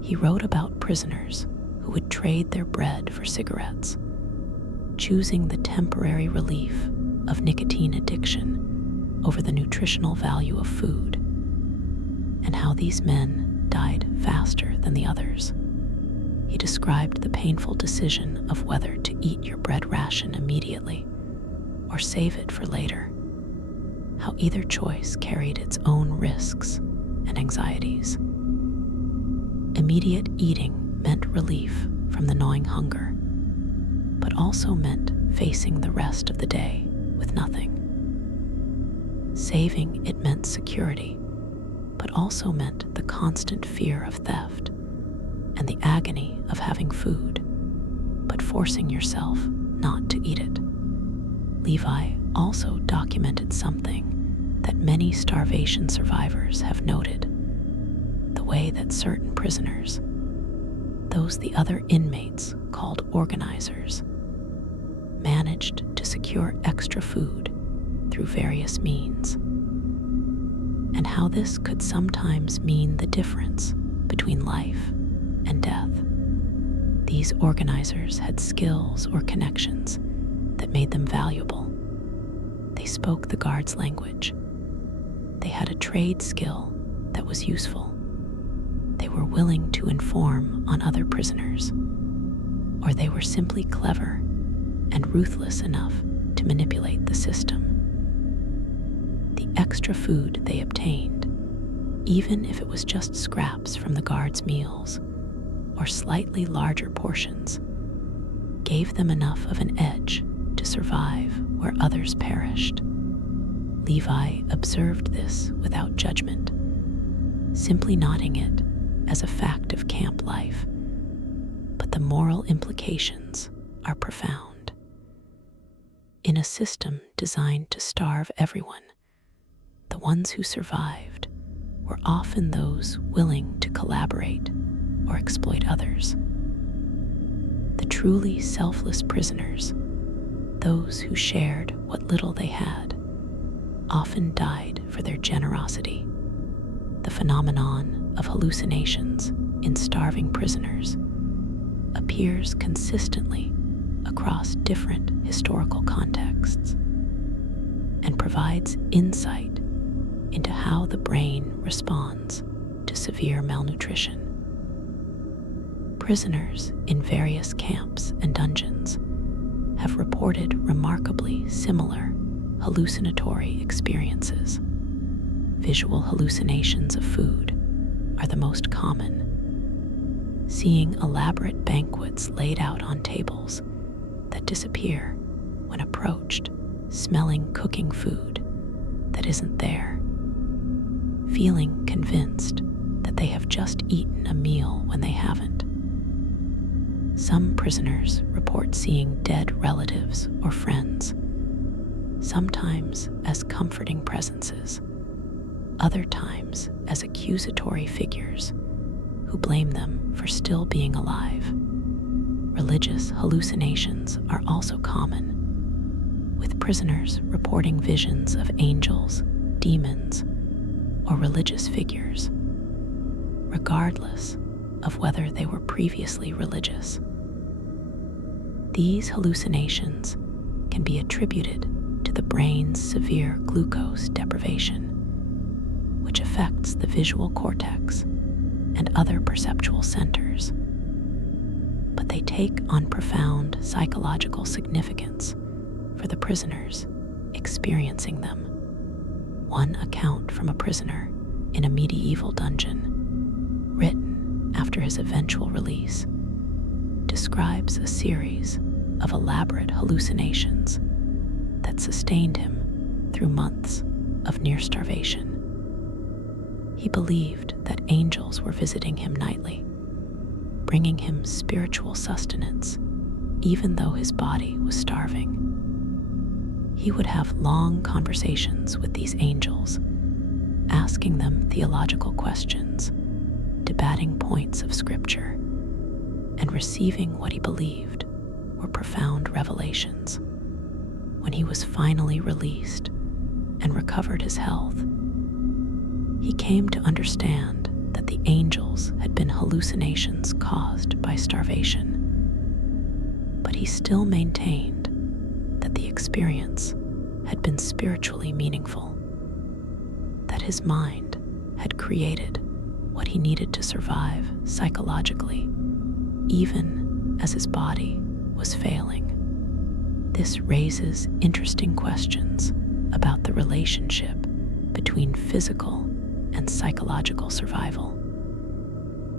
He wrote about prisoners who would trade their bread for cigarettes, choosing the temporary relief of nicotine addiction over the nutritional value of food, and how these men died faster than the others. He described the painful decision of whether to eat your bread ration immediately or save it for later, how either choice carried its own risks and anxieties. Immediate eating meant relief from the gnawing hunger, but also meant facing the rest of the day with nothing. Saving it meant security, but also meant the constant fear of theft and the agony of having food, but forcing yourself not to eat it. Levi also documented something that many starvation survivors have noted: the way that certain prisoners, those the other inmates called organizers, managed to secure extra food through various means, and how this could sometimes mean the difference between life and death. These organizers had skills or connections that made them valuable. They spoke the guards' language. They had a trade skill that was useful. They were willing to inform on other prisoners, or they were simply clever and ruthless enough to manipulate the system. The extra food they obtained even if it was just scraps from the guards' meals or slightly larger portions, gave them enough of an edge to survive where others perished. Levi observed this without judgment, simply noting it as a fact of camp life, but the moral implications are profound. In a system designed to starve everyone, the ones who survived were often those willing to collaborate or exploit others. The truly selfless prisoners, those who shared what little they had, often died for their generosity. The phenomenon of hallucinations in starving prisoners appears consistently across different historical contexts and provides insight into how the brain responds to severe malnutrition. Prisoners in various camps and dungeons have reported remarkably similar hallucinatory experiences. Visual hallucinations of food are the most common. Seeing elaborate banquets laid out on tables that disappear when approached, smelling cooking food that isn't there, feeling convinced that they have just eaten a meal when they haven't. Some prisoners report seeing dead relatives or friends, sometimes as comforting presences, other times as accusatory figures who blame them for still being alive. Religious hallucinations are also common, with prisoners reporting visions of angels, demons, or religious figures, regardless of whether they were previously religious. These hallucinations can be attributed to the brain's severe glucose deprivation, which affects the visual cortex and other perceptual centers. But they take on profound psychological significance for the prisoners experiencing them. One account from a prisoner in a medieval dungeon, written after his eventual release, describes a series of elaborate hallucinations that sustained him through months of near starvation. He believed that angels were visiting him nightly, bringing him spiritual sustenance, even though his body was starving. He would have long conversations with these angels, asking them theological questions, debating points of scripture, and receiving what he believed were profound revelations. When he was finally released and recovered his health, he came to understand that the angels had been hallucinations caused by starvation. But he still maintained that the experience had been spiritually meaningful, that his mind had created what he needed to survive psychologically, even as his body was failing. This raises interesting questions about the relationship between physical and psychological survival,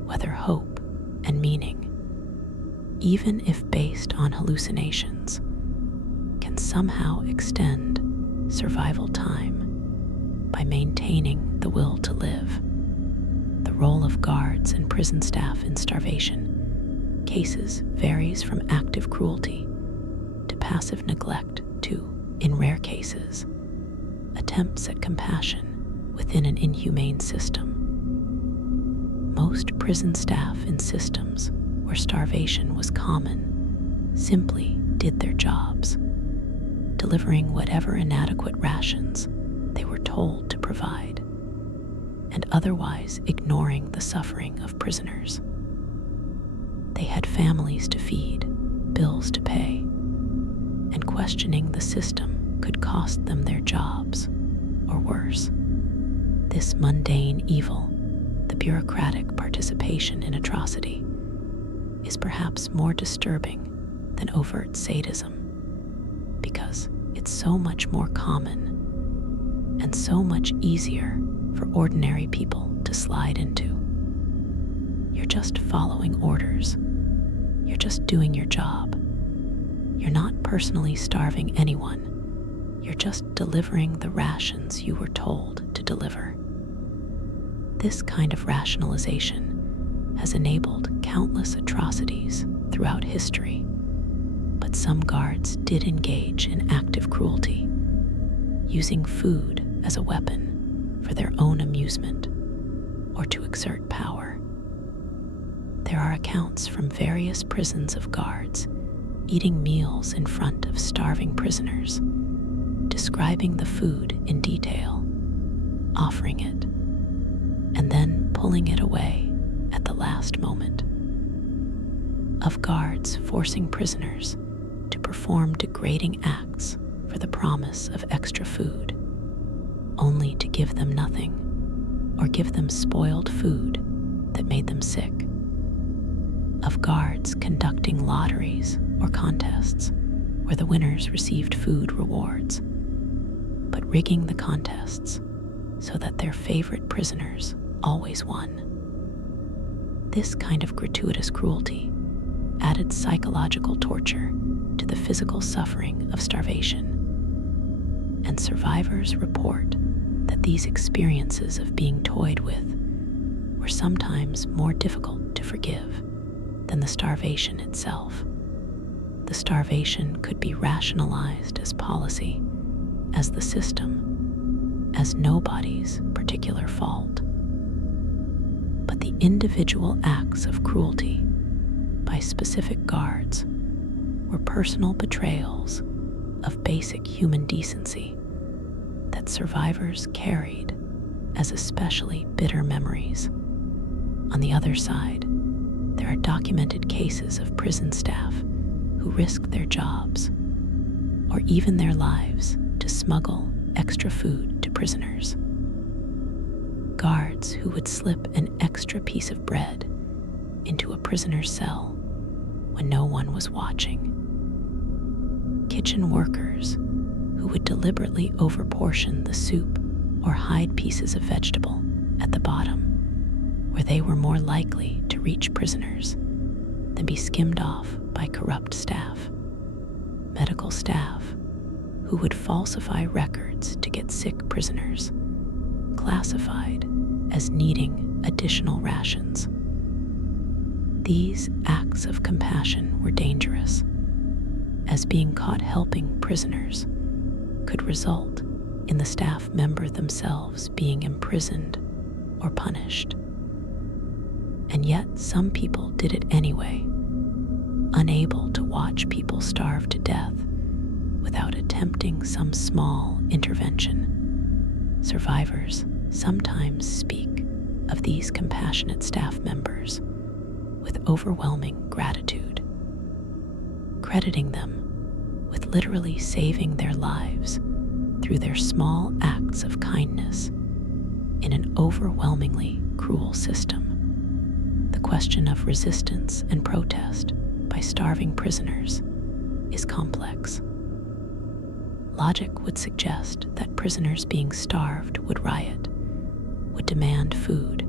whether hope and meaning, even if based on hallucinations, can somehow extend survival time by maintaining the will to live. The role of guards and prison staff in starvation cases varies from active cruelty to passive neglect to, in rare cases, attempts at compassion within an inhumane system. Most prison staff in systems where starvation was common simply did their jobs, delivering whatever inadequate rations they were told to provide, and otherwise ignoring the suffering of prisoners. They had families to feed, bills to pay, and questioning the system could cost them their jobs, or worse. This mundane evil, the bureaucratic participation in atrocity, is perhaps more disturbing than overt sadism, because it's so much more common and so much easier for ordinary people to slide into. You're just following orders. You're just doing your job. You're not personally starving anyone. You're just delivering the rations you were told to deliver. This kind of rationalization has enabled countless atrocities throughout history, but some guards did engage in active cruelty, using food as a weapon for their own amusement or to exert power. There are accounts from various prisons of guards eating meals in front of starving prisoners, describing the food in detail, offering it, and then pulling it away at the last moment. Of guards forcing prisoners to perform degrading acts for the promise of extra food, only to give them nothing or give them spoiled food that made them sick. Of guards conducting lotteries or contests where the winners received food rewards, but rigging the contests so that their favorite prisoners always won. This kind of gratuitous cruelty added psychological torture to the physical suffering of starvation, and survivors report that these experiences of being toyed with were sometimes more difficult to forgive than the starvation itself. The starvation could be rationalized as policy, as the system, as nobody's particular fault. But the individual acts of cruelty by specific guards were personal betrayals of basic human decency that survivors carried as especially bitter memories. On the other side, there are documented cases of prison staff who risked their jobs or even their lives to smuggle extra food to prisoners. Guards who would slip an extra piece of bread into a prisoner's cell when no one was watching. Kitchen workers who would deliberately overportion the soup or hide pieces of vegetable at the bottom, where they were more likely to reach prisoners than be skimmed off by corrupt staff. Medical staff who would falsify records to get sick prisoners, classified as needing additional rations. These acts of compassion were dangerous, as being caught helping prisoners could result in the staff member themselves being imprisoned or punished. And yet some people did it anyway, unable to watch people starve to death without attempting some small intervention. Survivors sometimes speak of these compassionate staff members with overwhelming gratitude, crediting them with literally saving their lives through their small acts of kindness in an overwhelmingly cruel system. The question of resistance and protest by starving prisoners is complex. Logic would suggest that prisoners being starved would riot, would demand food,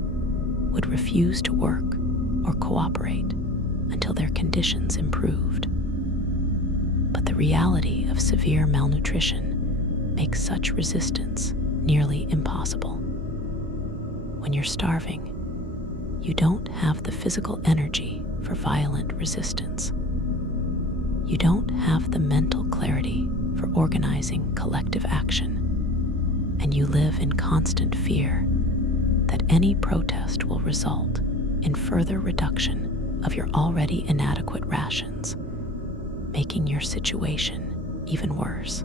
would refuse to work or cooperate until their conditions improved. But the reality of severe malnutrition makes such resistance nearly impossible. When you're starving, you don't have the physical energy for violent resistance. You don't have the mental clarity for organizing collective action, and you live in constant fear that any protest will result in further reduction of your already inadequate rations, making your situation even worse.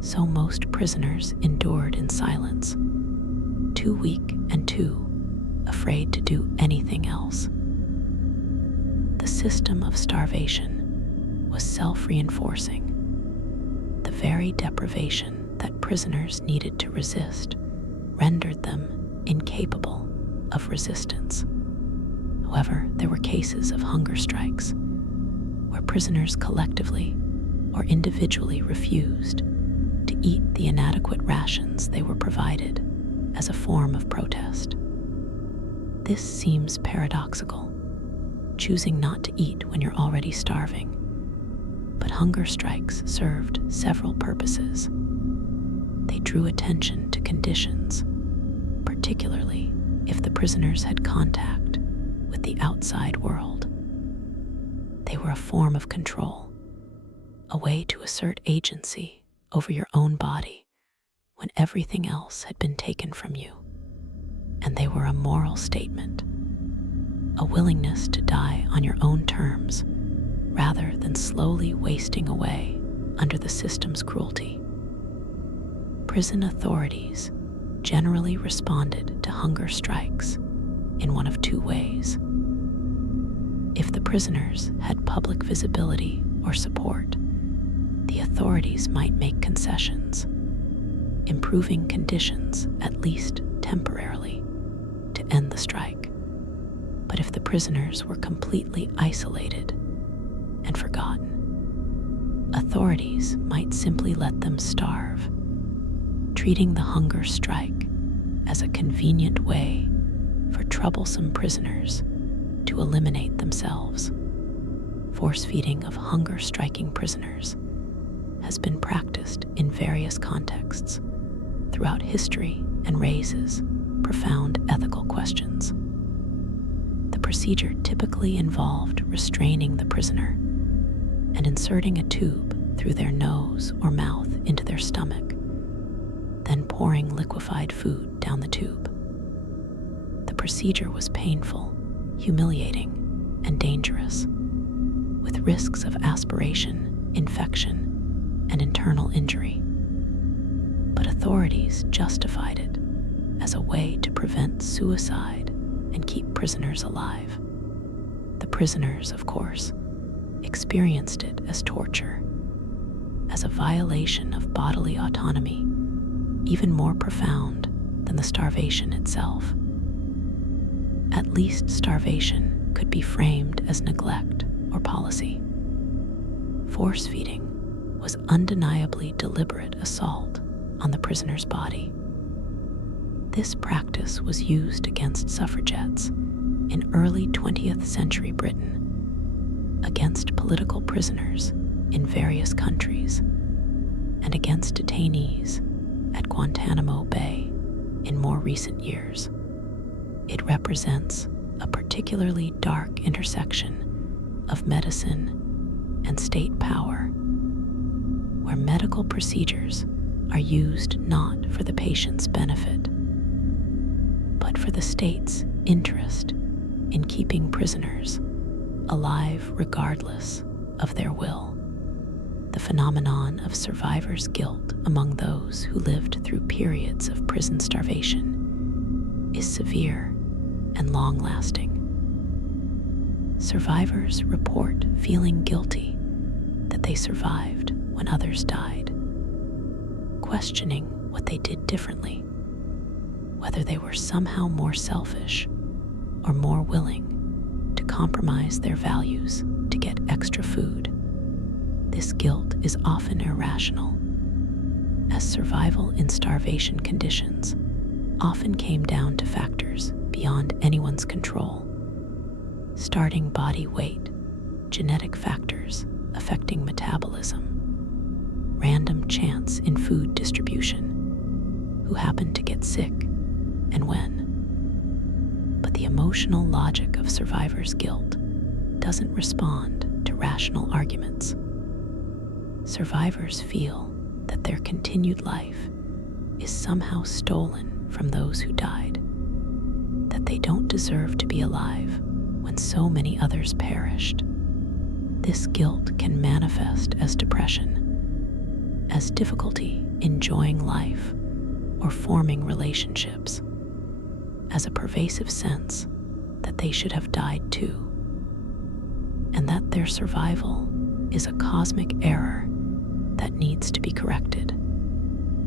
So most prisoners endured in silence, too weak and too afraid to do anything else. The system of starvation was self-reinforcing. The very deprivation that prisoners needed to resist rendered them incapable of resistance. However, there were cases of hunger strikes where prisoners collectively or individually refused to eat the inadequate rations they were provided as a form of protest. This seems paradoxical, choosing not to eat when you're already starving. But hunger strikes served several purposes. They drew attention to conditions, particularly if the prisoners had contact with the outside world. They were a form of control, a way to assert agency over your own body when everything else had been taken from you. And they were a moral statement, a willingness to die on your own terms rather than slowly wasting away under the system's cruelty. Prison authorities generally responded to hunger strikes in one of two ways. If the prisoners had public visibility or support, the authorities might make concessions, improving conditions at least temporarily to end the strike. But if the prisoners were completely isolated and forgotten, authorities might simply let them starve, treating the hunger strike as a convenient way for troublesome prisoners to eliminate themselves. Force-feeding of hunger-striking prisoners has been practiced in various contexts throughout history and raises profound ethical questions. The procedure typically involved restraining the prisoner and inserting a tube through their nose or mouth into their stomach, then pouring liquefied food down the tube. The procedure was painful, humiliating, and dangerous, with risks of aspiration, infection, and internal injury. But authorities justified it as a way to prevent suicide and keep prisoners alive. The prisoners, of course, experienced it as torture, as a violation of bodily autonomy, even more profound than the starvation itself. At least starvation could be framed as neglect or policy. Force-feeding was undeniably deliberate assault on the prisoner's body. This practice was used against suffragettes in early 20th century Britain, against political prisoners in various countries, and against detainees at Guantanamo Bay in more recent years. It represents a particularly dark intersection of medicine and state power, where medical procedures are used not for the patient's benefit, but for the state's interest in keeping prisoners alive regardless of their will. The phenomenon of survivor's guilt among those who lived through periods of prison starvation is severe and long-lasting. Survivors report feeling guilty that they survived when others died, questioning what they did differently, whether they were somehow more selfish or more willing to compromise their values to get extra food. This guilt is often irrational, as survival in starvation conditions often came down to factors beyond anyone's control: starting body weight, genetic factors affecting metabolism, random chance in food distribution, who happened to get sick and when. But the emotional logic of survivor's guilt doesn't respond to rational arguments. Survivors feel that their continued life is somehow stolen from those who died, that they don't deserve to be alive when so many others perished. This guilt can manifest as depression, as difficulty enjoying life or forming relationships, as a pervasive sense that they should have died too, and that their survival is a cosmic error that needs to be corrected.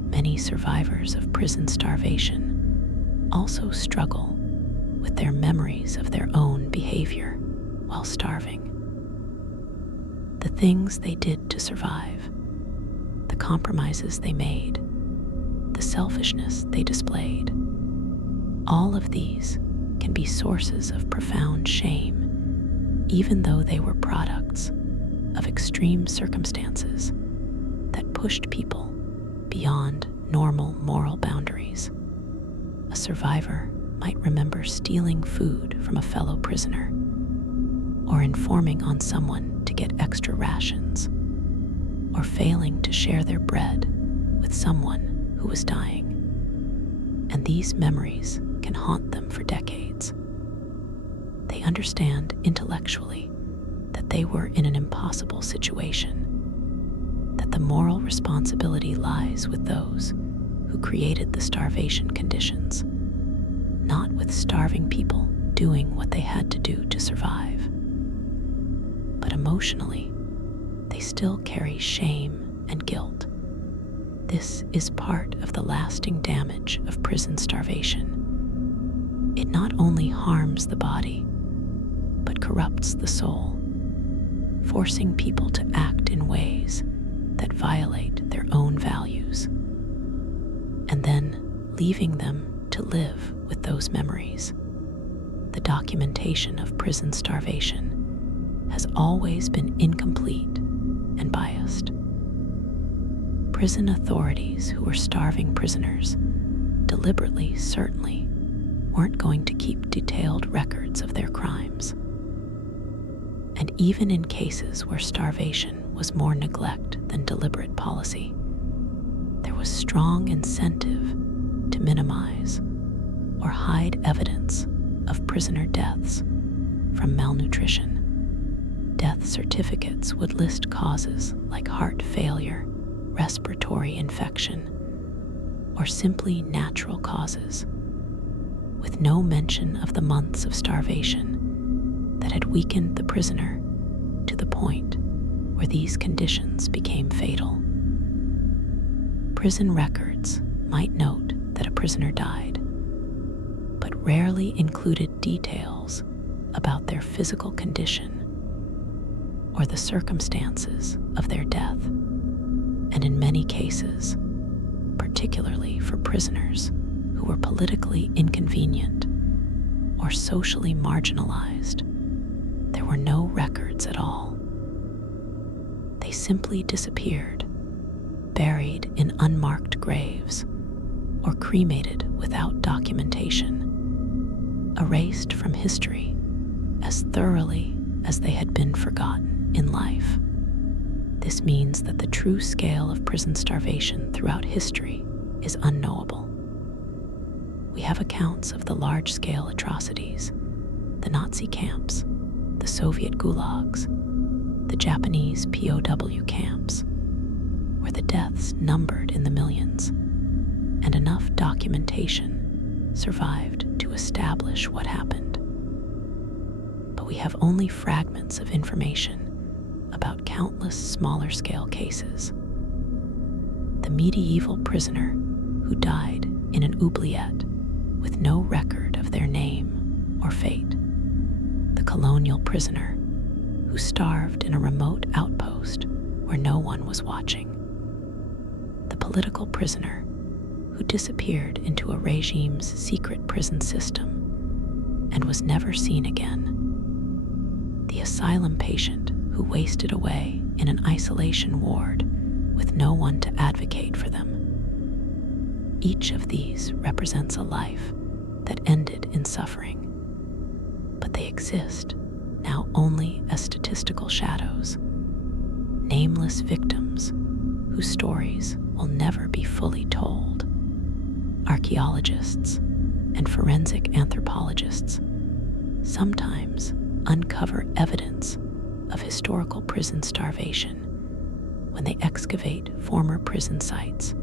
Many survivors of prison starvation also struggle with their memories of their own behavior while starving. The things they did to survive, the compromises they made, the selfishness they displayed, All of these can be sources of profound shame, even though they were products of extreme circumstances that pushed people beyond normal moral boundaries. A survivor might remember stealing food from a fellow prisoner, or informing on someone to get extra rations, or failing to share their bread with someone who was dying. And these memories can haunt them for decades. They understand intellectually that they were in an impossible situation, that the moral responsibility lies with those who created the starvation conditions, not with starving people doing what they had to do to survive. But emotionally, they still carry shame and guilt. This is part of the lasting damage of prison starvation. It not only harms the body, but corrupts the soul, forcing people to act in ways that violate their own values, and then leaving them to live with those memories. The documentation of prison starvation has always been incomplete and biased. Prison authorities who were starving prisoners deliberately, certainly, weren't going to keep detailed records of their crimes. And even in cases where starvation was more neglect than deliberate policy, there was strong incentive to minimize or hide evidence of prisoner deaths from malnutrition. Death certificates would list causes like heart failure, respiratory infection, or simply natural causes, with no mention of the months of starvation that had weakened the prisoner to the point where these conditions became fatal. Prison records might note that a prisoner died, but rarely included details about their physical condition or the circumstances of their death. And in many cases, particularly for prisoners who were politically inconvenient or socially marginalized, there were no records at all. They simply disappeared, buried in unmarked graves, or cremated without documentation, erased from history as thoroughly as they had been forgotten in life. This means that the true scale of prison starvation throughout history is unknowable. We have accounts of the large-scale atrocities, the Nazi camps, the Soviet gulags, the Japanese POW camps, where the deaths numbered in the millions, and enough documentation survived to establish what happened. But we have only fragments of information about countless smaller-scale cases. The medieval prisoner who died in an oubliette with no record of their name or fate. The colonial prisoner who starved in a remote outpost where no one was watching. The political prisoner who disappeared into a regime's secret prison system and was never seen again. The asylum patient who wasted away in an isolation ward with no one to advocate for them. Each of these represents a life that ended in suffering, but they exist now only as statistical shadows, nameless victims whose stories will never be fully told. Archaeologists and forensic anthropologists sometimes uncover evidence of historical prison starvation when they excavate former prison sites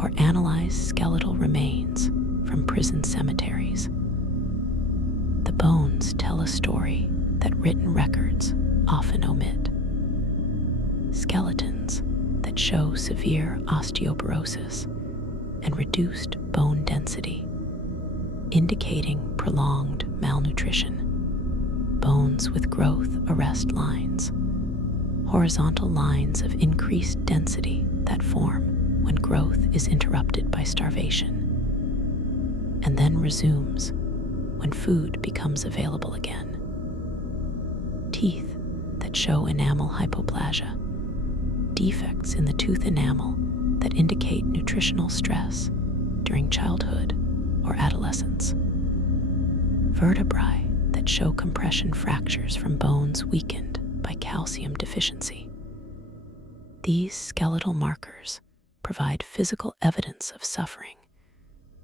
or analyze skeletal remains from prison cemeteries. The bones tell a story that written records often omit. Skeletons that show severe osteoporosis and reduced bone density, indicating prolonged malnutrition. Bones with growth arrest lines, horizontal lines of increased density that form when growth is interrupted by starvation. and then resumes when food becomes available again. Teeth that show enamel hypoplasia, defects in the tooth enamel that indicate nutritional stress during childhood or adolescence, vertebrae that show compression fractures from bones weakened by calcium deficiency. These skeletal markers provide physical evidence of suffering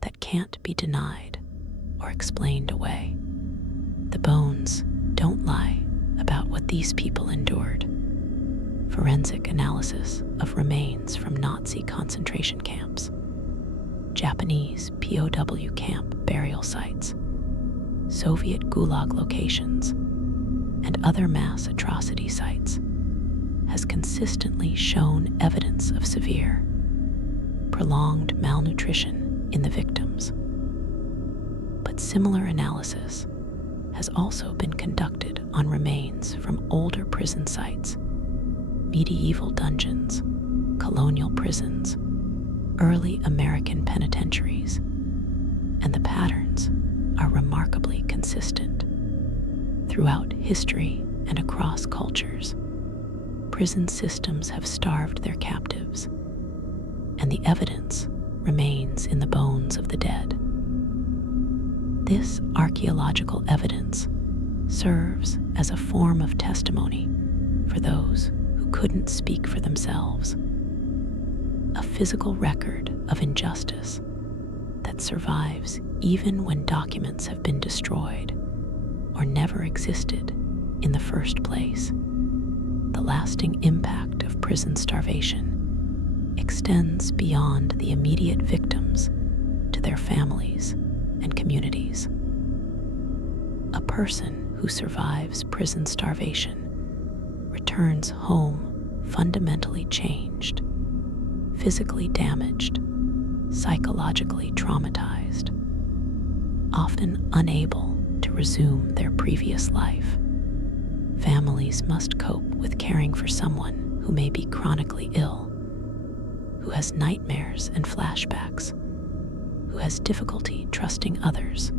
that can't be denied or explained away. The bones don't lie about what these people endured. Forensic analysis of remains from Nazi concentration camps, Japanese POW camp burial sites, Soviet Gulag locations, and other mass atrocity sites has consistently shown evidence of severe, prolonged malnutrition in the victims. But similar analysis has also been conducted on remains from older prison sites, medieval dungeons, colonial prisons, early American penitentiaries, and the patterns are remarkably consistent. Throughout history and across cultures, prison systems have starved their captives, and the evidence remains in the bones of the dead. This archaeological evidence serves as a form of testimony for those who couldn't speak for themselves, a physical record of injustice that survives even when documents have been destroyed or never existed in the first place. The lasting impact of prison starvation extends beyond the immediate victims to their families and communities. A person who survives prison starvation returns home fundamentally changed, physically damaged, psychologically traumatized, often unable to resume their previous life. Families must cope with caring for someone who may be chronically ill, who has nightmares and flashbacks, who has difficulty trusting others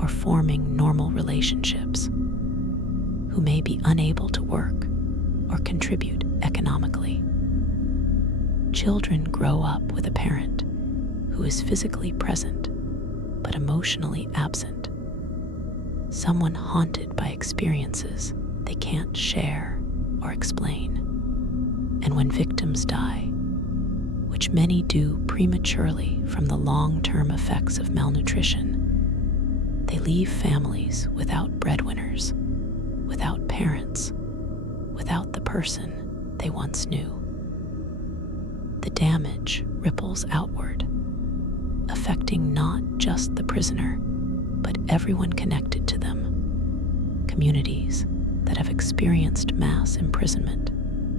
or forming normal relationships, who may be unable to work or contribute economically. Children grow up with a parent who is physically present but emotionally absent, someone haunted by experiences they can't share or explain. And when victims die, which many do prematurely from the long-term effects of malnutrition, they leave families without breadwinners, without parents, without the person they once knew. The damage ripples outward, affecting not just the prisoner, but everyone connected to them. Communities that have experienced mass imprisonment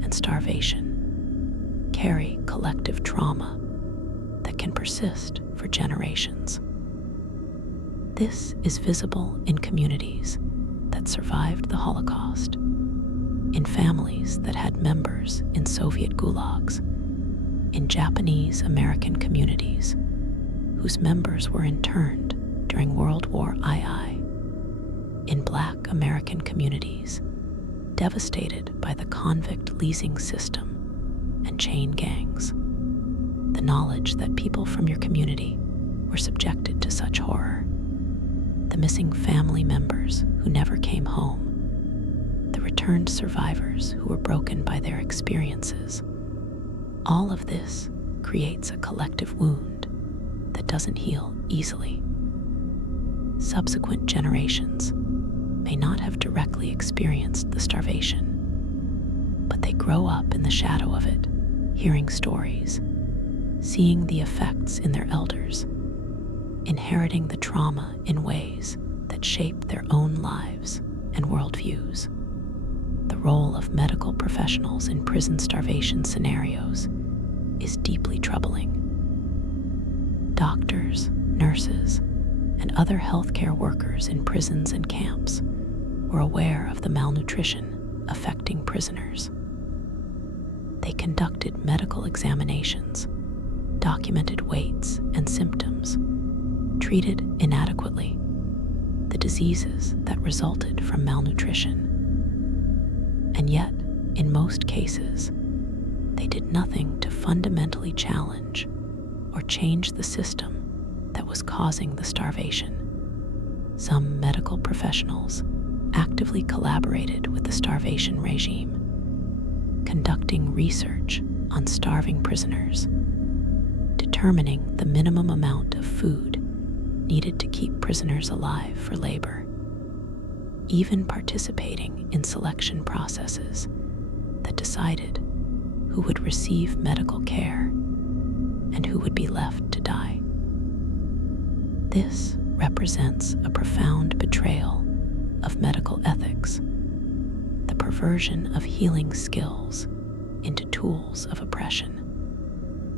and starvation carry collective trauma that can persist for generations. This is visible in communities that survived the Holocaust, in families that had members in Soviet gulags, in Japanese American communities whose members were interned during World War II, in Black American communities devastated by the convict leasing system and chain gangs. The knowledge that people from your community were subjected to such horror, the missing family members who never came home, the returned survivors who were broken by their experiences. All of this creates a collective wound that doesn't heal easily. Subsequent generations may not have directly experienced the starvation, but they grow up in the shadow of it, hearing stories, seeing the effects in their elders, inheriting the trauma in ways that shape their own lives and worldviews. The role of medical professionals in prison starvation scenarios is deeply troubling. Doctors, nurses, and other healthcare workers in prisons and camps were aware of the malnutrition affecting prisoners. They conducted medical examinations, documented weights and symptoms, treated inadequately the diseases that resulted from malnutrition. And yet, in most cases, they did nothing to fundamentally challenge or change the system that was causing the starvation. Some medical professionals actively collaborated with the starvation regime, conducting research on starving prisoners, determining the minimum amount of food needed to keep prisoners alive for labor, even participating in selection processes that decided who would receive medical care and who would be left to die. This represents a profound betrayal of medical ethics, the perversion of healing skills into tools of oppression.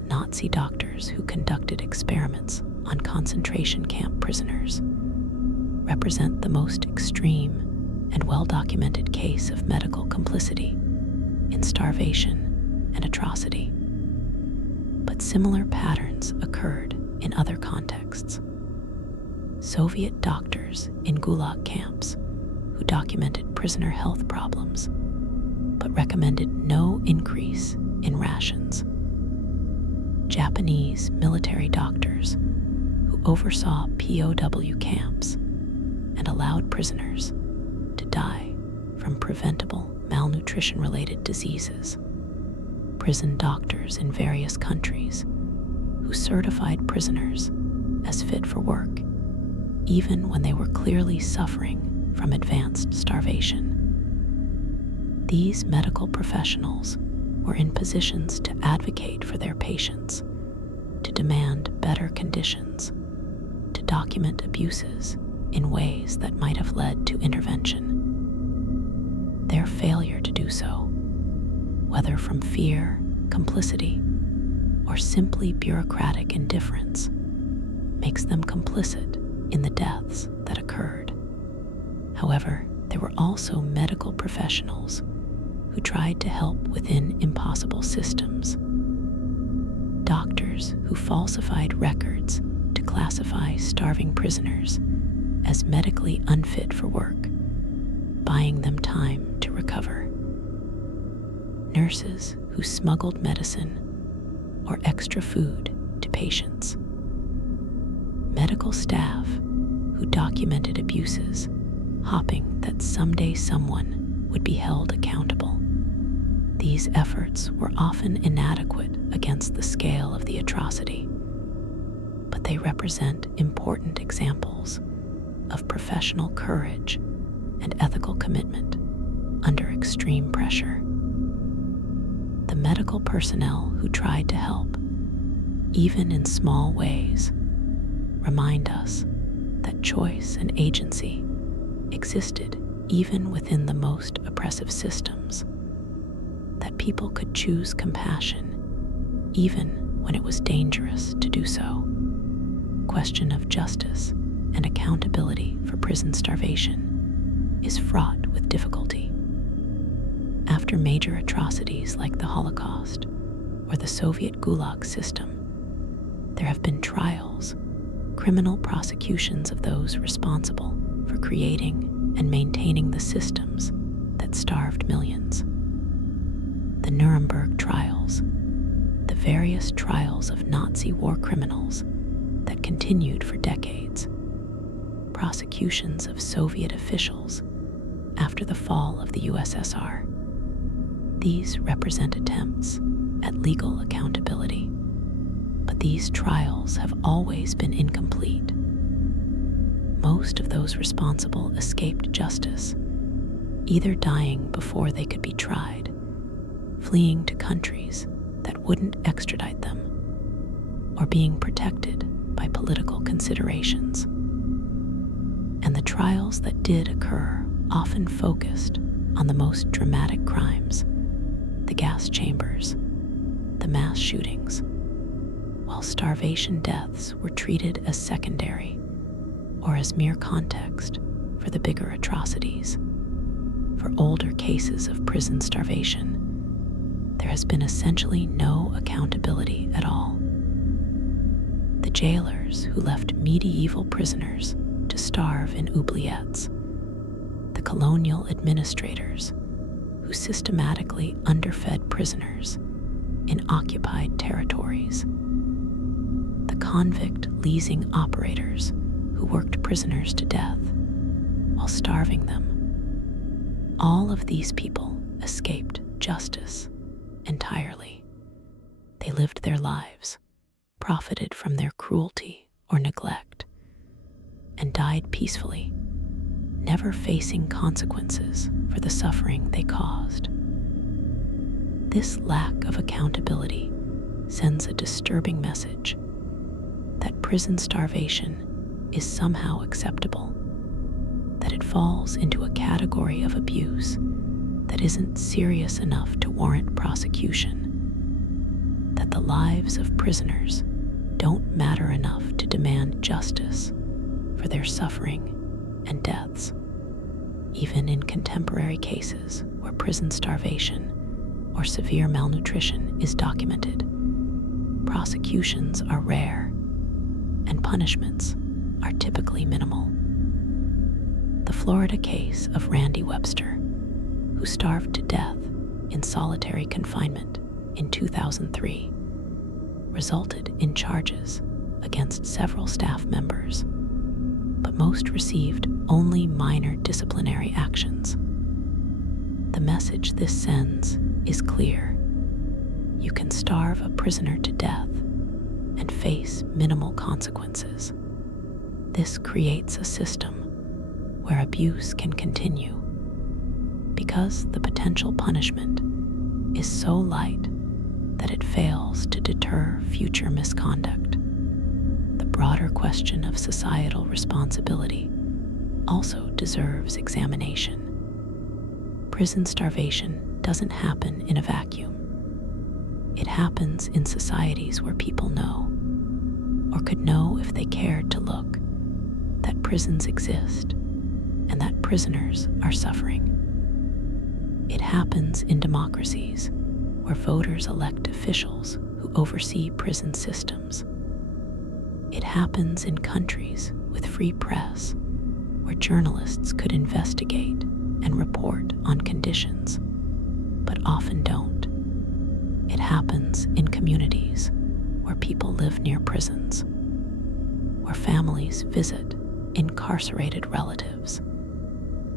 Nazi doctors who conducted experiments on concentration camp prisoners represent the most extreme and well-documented case of medical complicity in starvation and atrocity. But similar patterns occurred in other contexts. Soviet doctors in Gulag camps who documented prisoner health problems but recommended no increase in rations. Japanese military doctors who oversaw POW camps and allowed prisoners to die from preventable malnutrition-related diseases. Prison doctors in various countries who certified prisoners as fit for work, even when they were clearly suffering from advanced starvation. These medical professionals were in positions to advocate for their patients, to demand better conditions, to document abuses in ways that might have led to intervention. Their failure to do so, whether from fear, complicity, or simply bureaucratic indifference, makes them complicit in the deaths that occurred. However, there were also medical professionals who tried to help within impossible systems. Doctors who falsified records to classify starving prisoners as medically unfit for work, buying them time to recover. Nurses who smuggled medicine or extra food to patients. Medical staff who documented abuses, hoping that someday someone would be held accountable. These efforts were often inadequate against the scale of the atrocity, but they represent important examples of professional courage and ethical commitment under extreme pressure. The medical personnel who tried to help, even in small ways, remind us that choice and agency existed even within the most oppressive systems, that people could choose compassion even when it was dangerous to do so. The question of justice and accountability for prison starvation is fraught with difficulty. After major atrocities like the Holocaust or the Soviet Gulag system, there have been trials, criminal prosecutions of those responsible for creating and maintaining the systems that starved millions. The Nuremberg trials, the various trials of Nazi war criminals that continued for decades, prosecutions of Soviet officials after the fall of the USSR. These represent attempts at legal accountability, but these trials have always been incomplete. Most of those responsible escaped justice, either dying before they could be tried, fleeing to countries that wouldn't extradite them, or being protected by political considerations. And the trials that did occur often focused on the most dramatic crimes, the gas chambers, the mass shootings, while starvation deaths were treated as secondary or as mere context for the bigger atrocities. For older cases of prison starvation, there has been essentially no accountability at all. The jailers who left medieval prisoners to starve in oubliettes, the colonial administrators who systematically underfed prisoners in occupied territories, the convict leasing operators who worked prisoners to death while starving them. All of these people escaped justice entirely. They lived their lives, profited from their cruelty or neglect, and died peacefully, never facing consequences for the suffering they caused. This lack of accountability sends a disturbing message that prison starvation is somehow acceptable, that it falls into a category of abuse that isn't serious enough to warrant prosecution, that the lives of prisoners don't matter enough to demand justice for their suffering and deaths. Even in contemporary cases where prison starvation or severe malnutrition is documented, prosecutions are rare and punishments are typically minimal. The Florida case of Randy Webster, who starved to death in solitary confinement in 2003, resulted in charges against several staff members, but most received only minor disciplinary actions. The message this sends is clear. You can starve a prisoner to death and face minimal consequences. This creates a system where abuse can continue because the potential punishment is so light that it fails to deter future misconduct. The broader question of societal responsibility also deserves examination. Prison starvation doesn't happen in a vacuum. It happens in societies where people know, or could know if they cared to look, that prisons exist and that prisoners are suffering. It happens in democracies where voters elect officials who oversee prison systems. It happens in countries with free press where journalists could investigate and report on conditions, but often don't. It happens in communities where people live near prisons, where families visit incarcerated relatives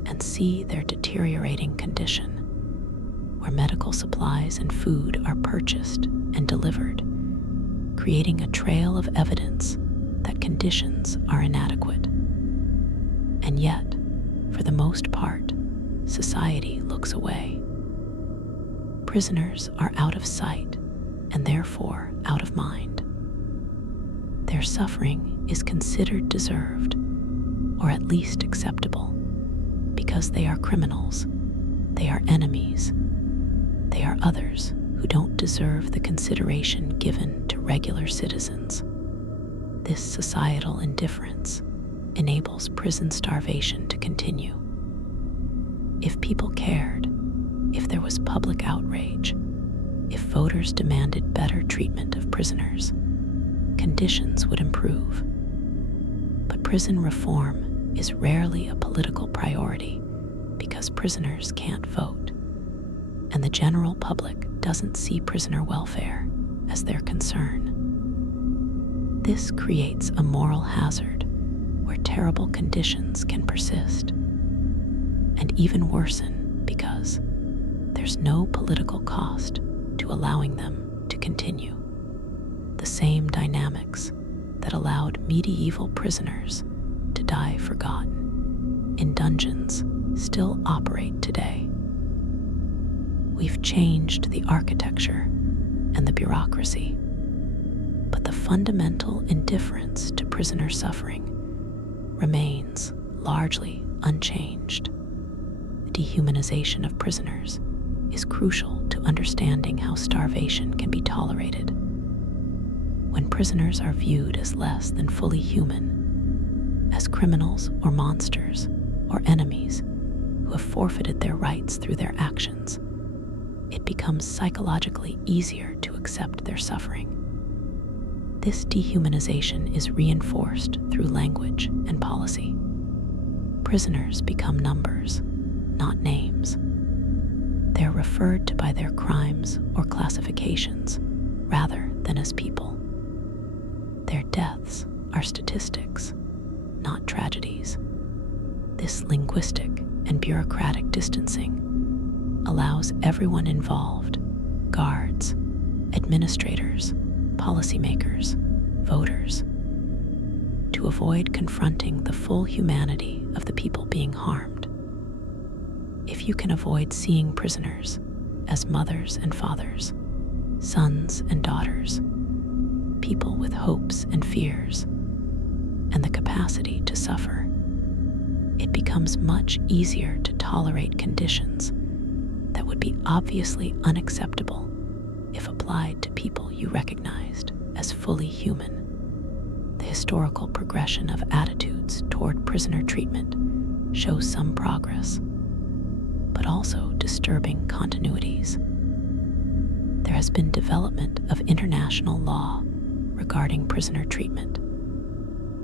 and see their deteriorating condition, where medical supplies and food are purchased and delivered, creating a trail of evidence that conditions are inadequate. And yet, for the most part, society looks away. Prisoners are out of sight and therefore out of mind. Their suffering is considered deserved, or at least acceptable, because they are criminals, they are enemies, they are others who don't deserve the consideration given to regular citizens. This societal indifference enables prison starvation to continue. If people cared, if there was public outrage, if voters demanded better treatment of prisoners, conditions would improve. But prison reform is rarely a political priority because prisoners can't vote, and the general public doesn't see prisoner welfare as their concern. This creates a moral hazard where terrible conditions can persist and even worsen because there's no political cost to allowing them to continue. The same dynamics that allowed medieval prisoners to die forgotten in dungeons still operate today. We've changed the architecture and the bureaucracy, but the fundamental indifference to prisoner suffering remains largely unchanged. The dehumanization of prisoners is crucial to understanding how starvation can be tolerated. When prisoners are viewed as less than fully human, as criminals or monsters or enemies who have forfeited their rights through their actions, it becomes psychologically easier to accept their suffering. This dehumanization is reinforced through language and policy. Prisoners become numbers, not names. They're referred to by their crimes or classifications rather than as people. Their deaths are statistics, not tragedies. This linguistic and bureaucratic distancing allows everyone involved, guards, administrators, policymakers, voters, to avoid confronting the full humanity of the people being harmed. If you can avoid seeing prisoners as mothers and fathers, sons and daughters, people with hopes and fears, and the capacity to suffer, it becomes much easier to tolerate conditions that would be obviously unacceptable if applied to people you recognized as fully human. The historical progression of attitudes toward prisoner treatment shows some progress, but also disturbing continuities. There has been development of international law regarding prisoner treatment.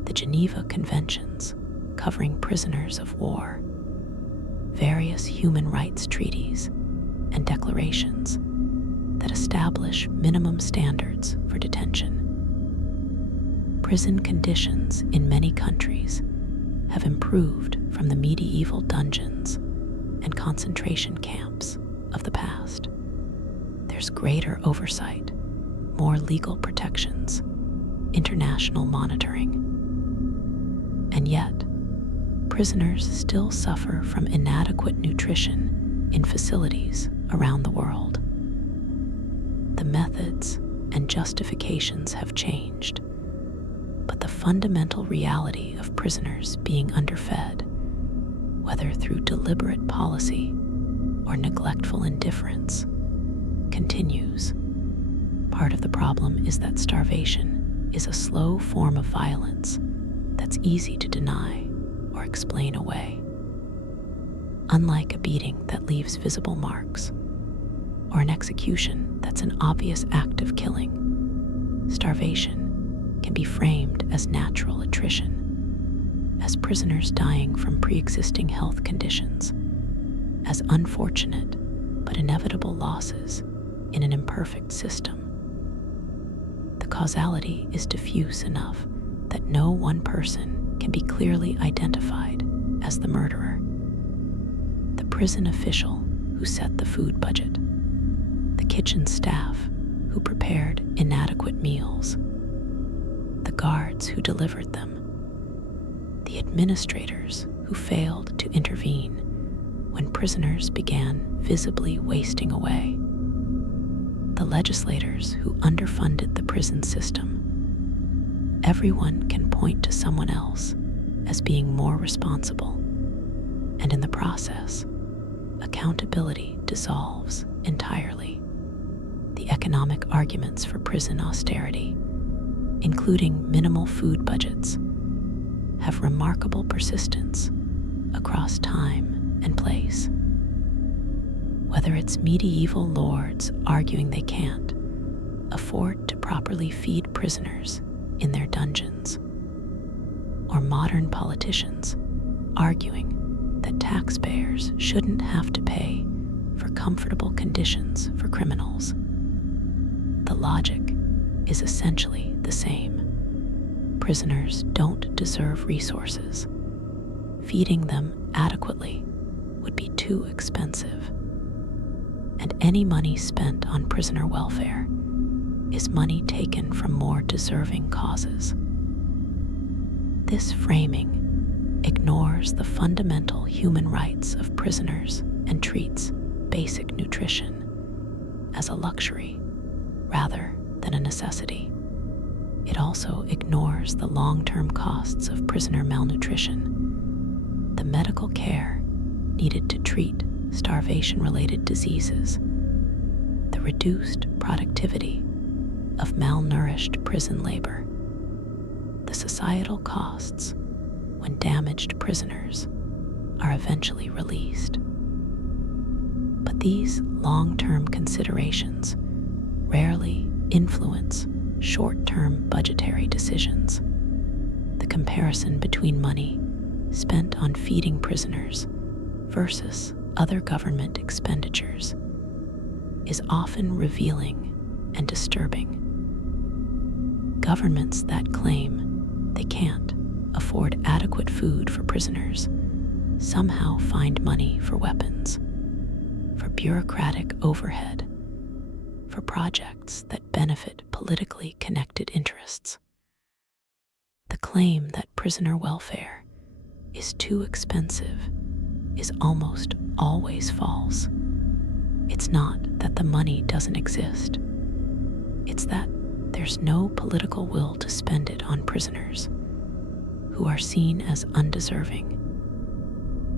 The Geneva Conventions covering prisoners of war, various human rights treaties, and declarations that establish minimum standards for detention. Prison conditions in many countries have improved from the medieval dungeons and concentration camps of the past. There's greater oversight, more legal protections, international monitoring. And yet, prisoners still suffer from inadequate nutrition in facilities around the world. The methods and justifications have changed, but the fundamental reality of prisoners being underfed, whether through deliberate policy or neglectful indifference, continues. Part of the problem is that starvation is a slow form of violence that's easy to deny or explain away. Unlike a beating that leaves visible marks, or an execution that's an obvious act of killing, starvation can be framed as natural attrition, as prisoners dying from pre-existing health conditions, as unfortunate but inevitable losses in an imperfect system. The causality is diffuse enough that no one person can be clearly identified as the murderer. The prison official who set the food budget, the kitchen staff who prepared inadequate meals, the guards who delivered them, the administrators who failed to intervene when prisoners began visibly wasting away, the legislators who underfunded the prison system. Everyone can point to someone else as being more responsible, and in the process, accountability dissolves entirely. The economic arguments for prison austerity, including minimal food budgets, have remarkable persistence across time and place. Whether it's medieval lords arguing they can't afford to properly feed prisoners in their dungeons, or modern politicians arguing that taxpayers shouldn't have to pay for comfortable conditions for criminals, the logic is essentially the same. Prisoners don't deserve resources. Feeding them adequately would be too expensive, and any money spent on prisoner welfare is money taken from more deserving causes. This framing ignores the fundamental human rights of prisoners and treats basic nutrition as a luxury rather than a necessity. It also ignores the long-term costs of prisoner malnutrition, the medical care needed to treat starvation-related diseases, the reduced productivity of malnourished prison labor, the societal costs when damaged prisoners are eventually released. But these long-term considerations rarely influence short-term budgetary decisions. The comparison between money spent on feeding prisoners versus other government expenditures is often revealing and disturbing. Governments that claim they can't afford adequate food for prisoners somehow find money for weapons, for bureaucratic overhead, for projects that benefit politically connected interests. The claim that prisoner welfare is too expensive is almost always false. It's not that the money doesn't exist. It's that there's no political will to spend it on prisoners who are seen as undeserving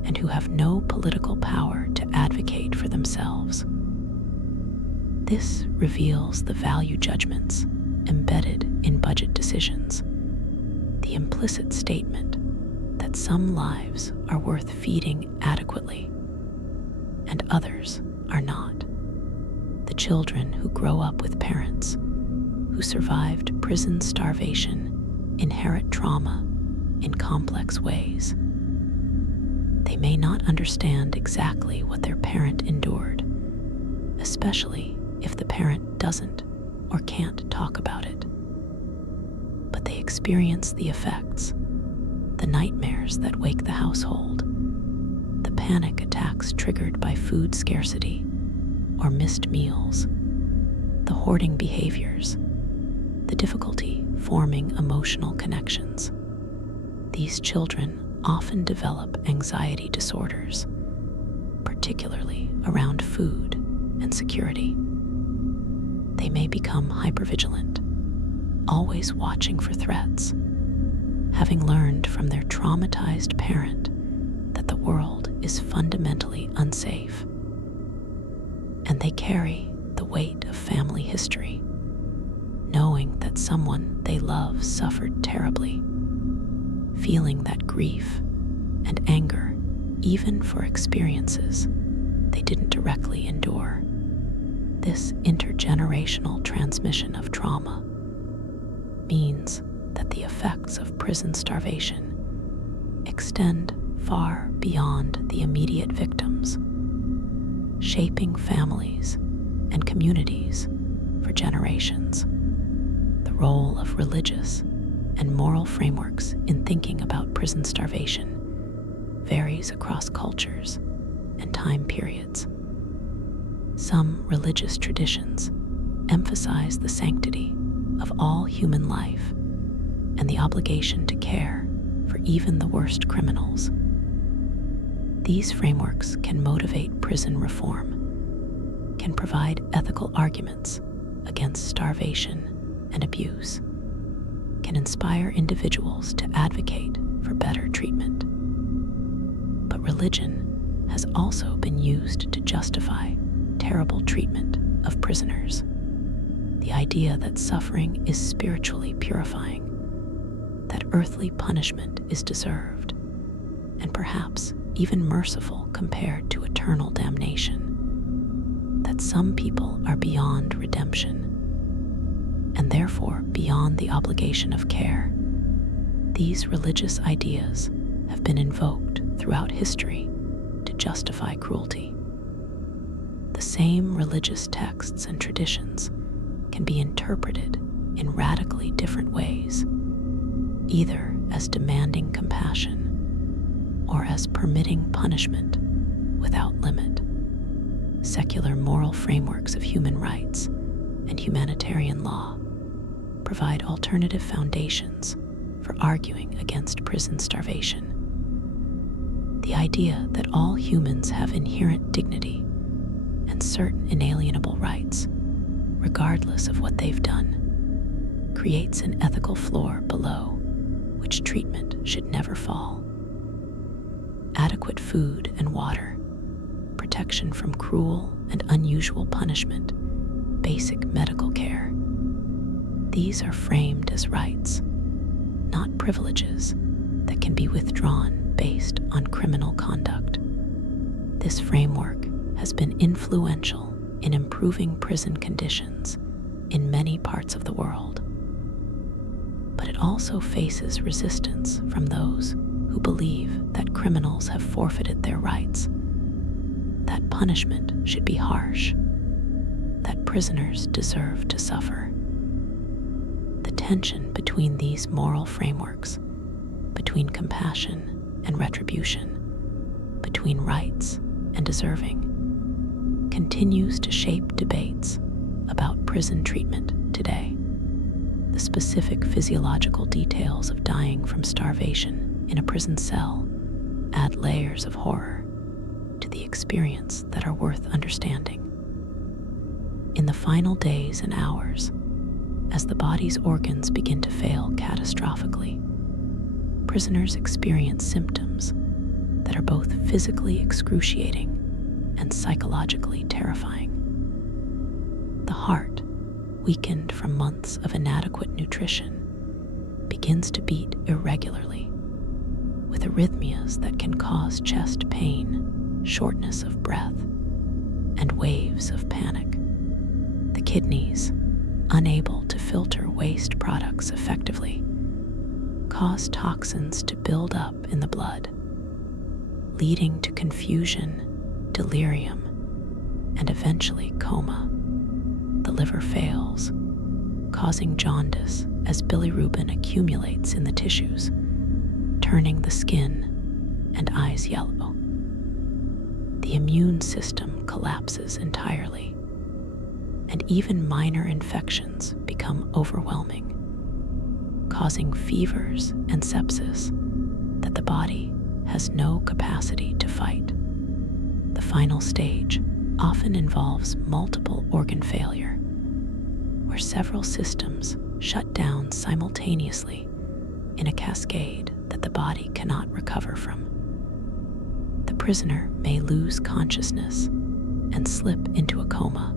and who have no political power to advocate for themselves. This reveals the value judgments embedded in budget decisions, the implicit statement that some lives are worth feeding adequately and others are not. The children who grow up with parents who survived prison starvation inherit trauma in complex ways. They may not understand exactly what their parent endured, especially if the parent doesn't or can't talk about it. But they experience the effects, the nightmares that wake the household, the panic attacks triggered by food scarcity or missed meals, the hoarding behaviors, the difficulty forming emotional connections. These children often develop anxiety disorders, particularly around food and security. They may become hypervigilant, always watching for threats, having learned from their traumatized parent that the world is fundamentally unsafe. And they carry the weight of family history, knowing that someone they love suffered terribly, feeling that grief and anger even for experiences they didn't directly endure. This intergenerational transmission of trauma means that the effects of prison starvation extend far beyond the immediate victims, shaping families and communities for generations. The role of religious and moral frameworks in thinking about prison starvation varies across cultures and time periods. Some religious traditions emphasize the sanctity of all human life and the obligation to care for even the worst criminals. These frameworks can motivate prison reform, can provide ethical arguments against starvation and abuse, can inspire individuals to advocate for better treatment. But religion has also been used to justify terrible treatment of prisoners. The idea that suffering is spiritually purifying, that earthly punishment is deserved, and perhaps even merciful compared to eternal damnation, that some people are beyond redemption, and therefore beyond the obligation of care. These religious ideas have been invoked throughout history to justify cruelty. The same religious texts and traditions can be interpreted in radically different ways, either as demanding compassion or as permitting punishment without limit. Secular moral frameworks of human rights and humanitarian law provide alternative foundations for arguing against prison starvation. The idea that all humans have inherent dignity and certain inalienable rights, regardless of what they've done, creates an ethical floor below which treatment should never fall. Adequate food and water, protection from cruel and unusual punishment, basic medical care. These are framed as rights, not privileges that can be withdrawn based on criminal conduct. This framework has been influential in improving prison conditions in many parts of the world. but it also faces resistance from those who believe that criminals have forfeited their rights, that punishment should be harsh, that prisoners deserve to suffer. The tension between these moral frameworks, between compassion and retribution, between rights and deserving, continues to shape debates about prison treatment today. The specific physiological details of dying from starvation in a prison cell add layers of horror to the experience that are worth understanding. In the final days and hours, as the body's organs begin to fail catastrophically, prisoners experience symptoms that are both physically excruciating and psychologically terrifying. The heart, weakened from months of inadequate nutrition, begins to beat irregularly, with arrhythmias that can cause chest pain, shortness of breath, and waves of panic. The kidneys, unable to filter waste products effectively, cause toxins to build up in the blood, leading to confusion, delirium, and eventually coma. The liver fails, causing jaundice as bilirubin accumulates in the tissues, turning the skin and eyes yellow. The immune system collapses entirely, and even minor infections become overwhelming, causing fevers and sepsis that the body has no capacity to fight. The final stage often involves multiple organ failure, where several systems shut down simultaneously in a cascade that the body cannot recover from. The prisoner may lose consciousness and slip into a coma,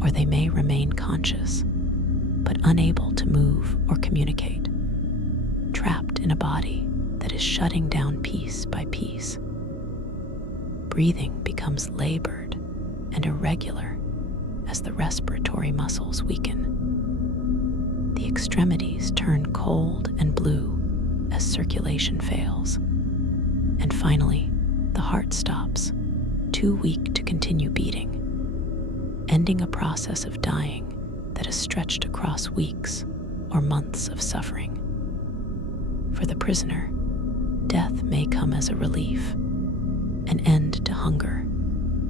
or they may remain conscious but unable to move or communicate, trapped in a body that is shutting down piece by piece. Breathing becomes labored and irregular as the respiratory muscles weaken. The extremities turn cold and blue as circulation fails. And finally, the heart stops, too weak to continue beating, ending a process of dying that is stretched across weeks or months of suffering. For the prisoner, death may come as a relief, an end to hunger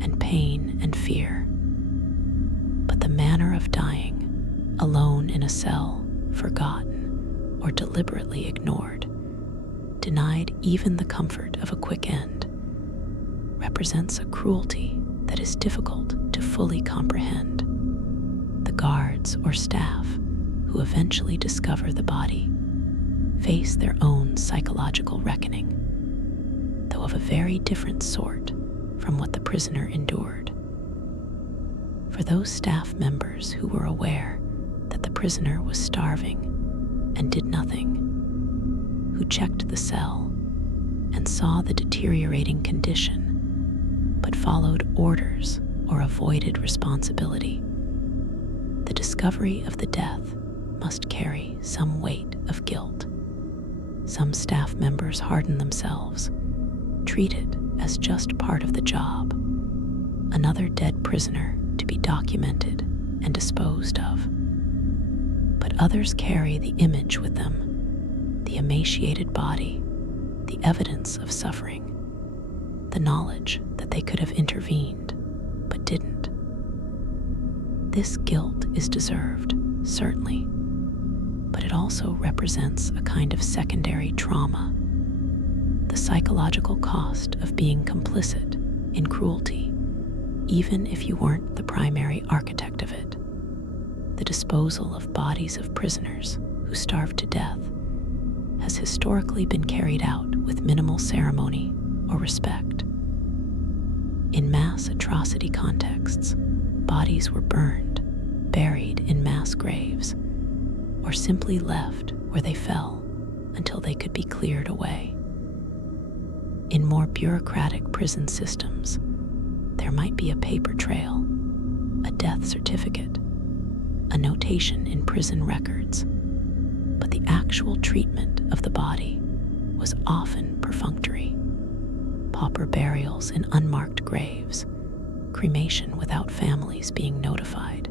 and pain and fear. But the manner of dying, alone in a cell, forgotten or deliberately ignored, denied even the comfort of a quick end, represents a cruelty that is difficult to fully comprehend. The guards or staff who eventually discover the body face their own psychological reckoning, though of a very different sort from what the prisoner endured. For those staff members who were aware that the prisoner was starving and did nothing, who checked the cell and saw the deteriorating condition but followed orders or avoided responsibility, the discovery of the death must carry some weight of guilt. Some staff members harden themselves, treat it as just part of the job, another dead prisoner to be documented and disposed of. But others carry the image with them, the emaciated body, the evidence of suffering, the knowledge that they could have intervened but didn't. This guilt is deserved, certainly, but it also represents a kind of secondary trauma, the psychological cost of being complicit in cruelty, even if you weren't the primary architect of it. The disposal of bodies of prisoners who starved to death has historically been carried out with minimal ceremony or respect. In mass atrocity contexts, bodies were burned, buried in mass graves, or simply left where they fell until they could be cleared away. In more bureaucratic prison systems, there might be a paper trail, a death certificate, a notation in prison records, but the actual treatment of the body was often perfunctory. Pauper burials in unmarked graves, cremation without families being notified,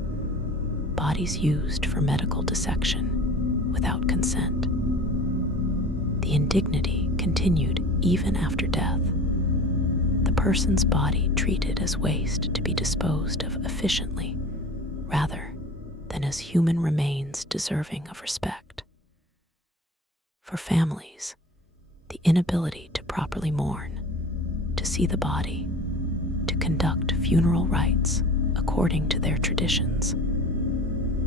bodies used for medical dissection without consent. The indignity continued even after death. The person's body treated as waste to be disposed of efficiently, rather than as human remains deserving of respect. For families, the inability to properly mourn, to see the body, to conduct funeral rites according to their traditions,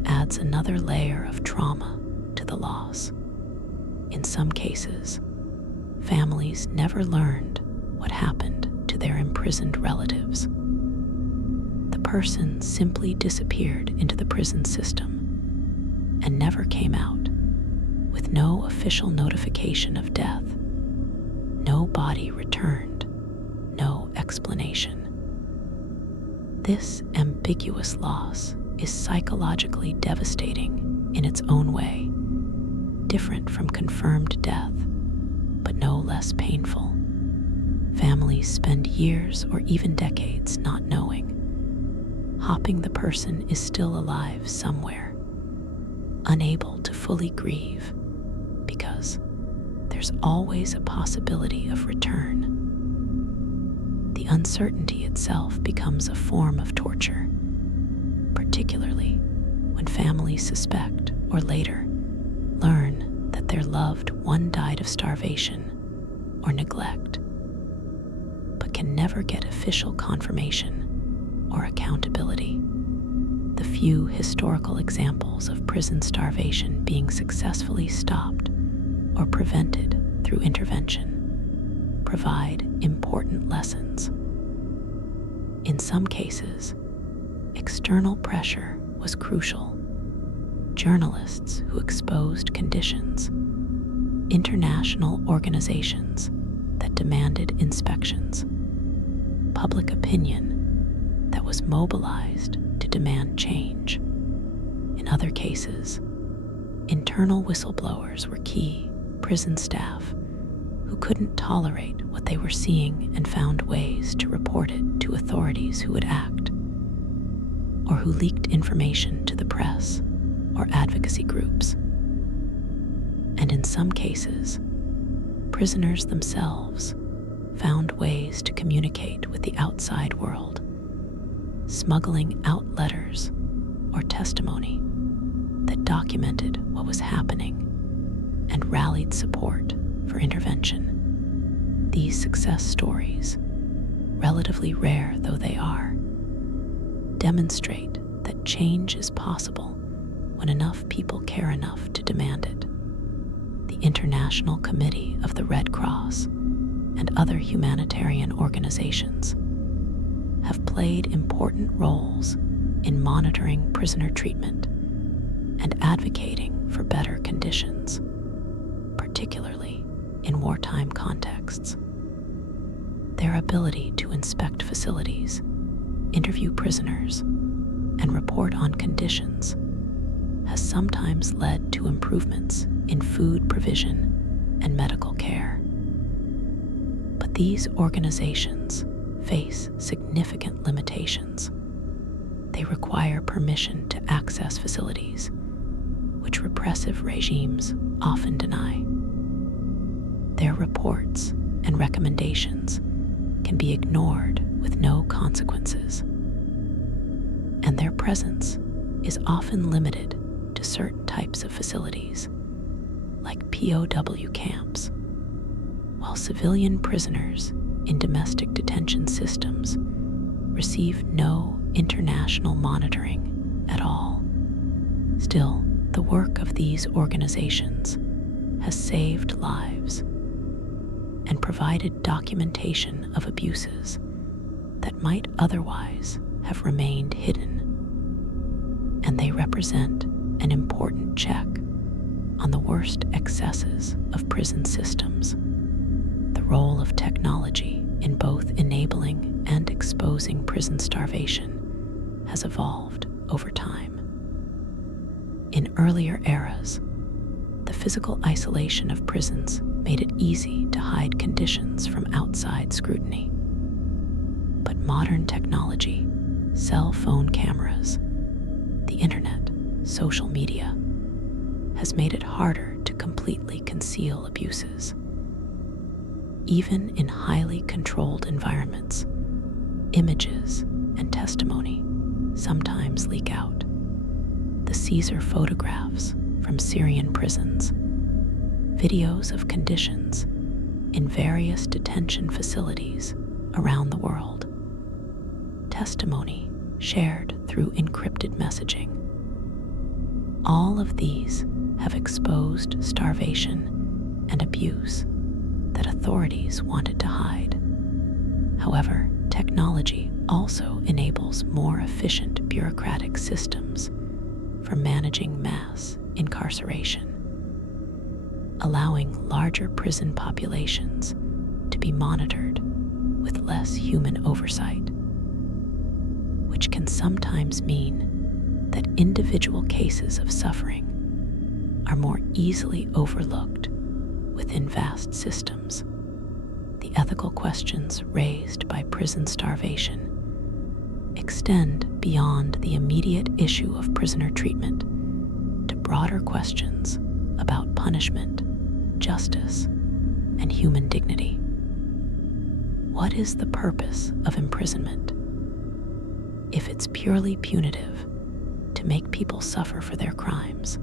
adds another layer of trauma to the loss. In some cases, families never learned what happened to their imprisoned relatives. The person simply disappeared into the prison system and never came out, with no official notification of death, no body returned, no explanation. This ambiguous loss is psychologically devastating in its own way, different from confirmed death, but no less painful. Families spend years or even decades not knowing. Hoping the person is still alive somewhere, unable to fully grieve, because there's always a possibility of return. The uncertainty itself becomes a form of torture, particularly when families suspect or later learn that their loved one died of starvation or neglect, but can never get official confirmation or accountability. The few historical examples of prison starvation being successfully stopped or prevented through intervention provide important lessons. In some cases, external pressure was crucial. Journalists who exposed conditions, international organizations that demanded inspections, public opinion that was mobilized to demand change. In other cases, internal whistleblowers were key. Prison staff who couldn't tolerate what they were seeing and found ways to report it to authorities who would act, or who leaked information to the press or advocacy groups. And in some cases, prisoners themselves found ways to communicate with the outside world, smuggling out letters or testimony that documented what was happening and rallied support for intervention. These success stories, relatively rare though they are, demonstrate that change is possible when enough people care enough to demand it. The International Committee of the Red Cross and other humanitarian organizations have played important roles in monitoring prisoner treatment and advocating for better conditions, particularly in wartime contexts. Their ability to inspect facilities, interview prisoners, and report on conditions has sometimes led to improvements in food provision and medical care. But these organizations face significant limitations. They require permission to access facilities, which repressive regimes often deny. Their reports and recommendations can be ignored with no consequences, and their presence is often limited to certain types of facilities, like POW camps, while civilian prisoners in domestic detention systems receive no international monitoring at all. Still, the work of these organizations has saved lives and provided documentation of abuses that might otherwise have remained hidden, and they represent an important check on the worst excesses of prison systems. The role of technology in both enabling and exposing prison starvation has evolved over time. In earlier eras, The physical isolation of prisons made it easy to hide conditions from outside scrutiny. But modern technology, cell phone cameras, the internet, social media, has made it harder to completely conceal abuses. Even in highly controlled environments, images and testimony sometimes leak out. The Caesar photographs from Syrian prisons, videos of conditions in various detention facilities around the world, testimony shared through encrypted messaging. All of these have exposed starvation and abuse that authorities wanted to hide. However, technology also enables more efficient bureaucratic systems for managing mass incarceration, allowing larger prison populations to be monitored with less human oversight, which can sometimes mean that individual cases of suffering are more easily overlooked within vast systems. The ethical questions raised by prison starvation extend beyond the immediate issue of prisoner treatment to broader questions about punishment, justice, and human dignity. What is the purpose of imprisonment? If it's purely punitive, to make people suffer for their crimes,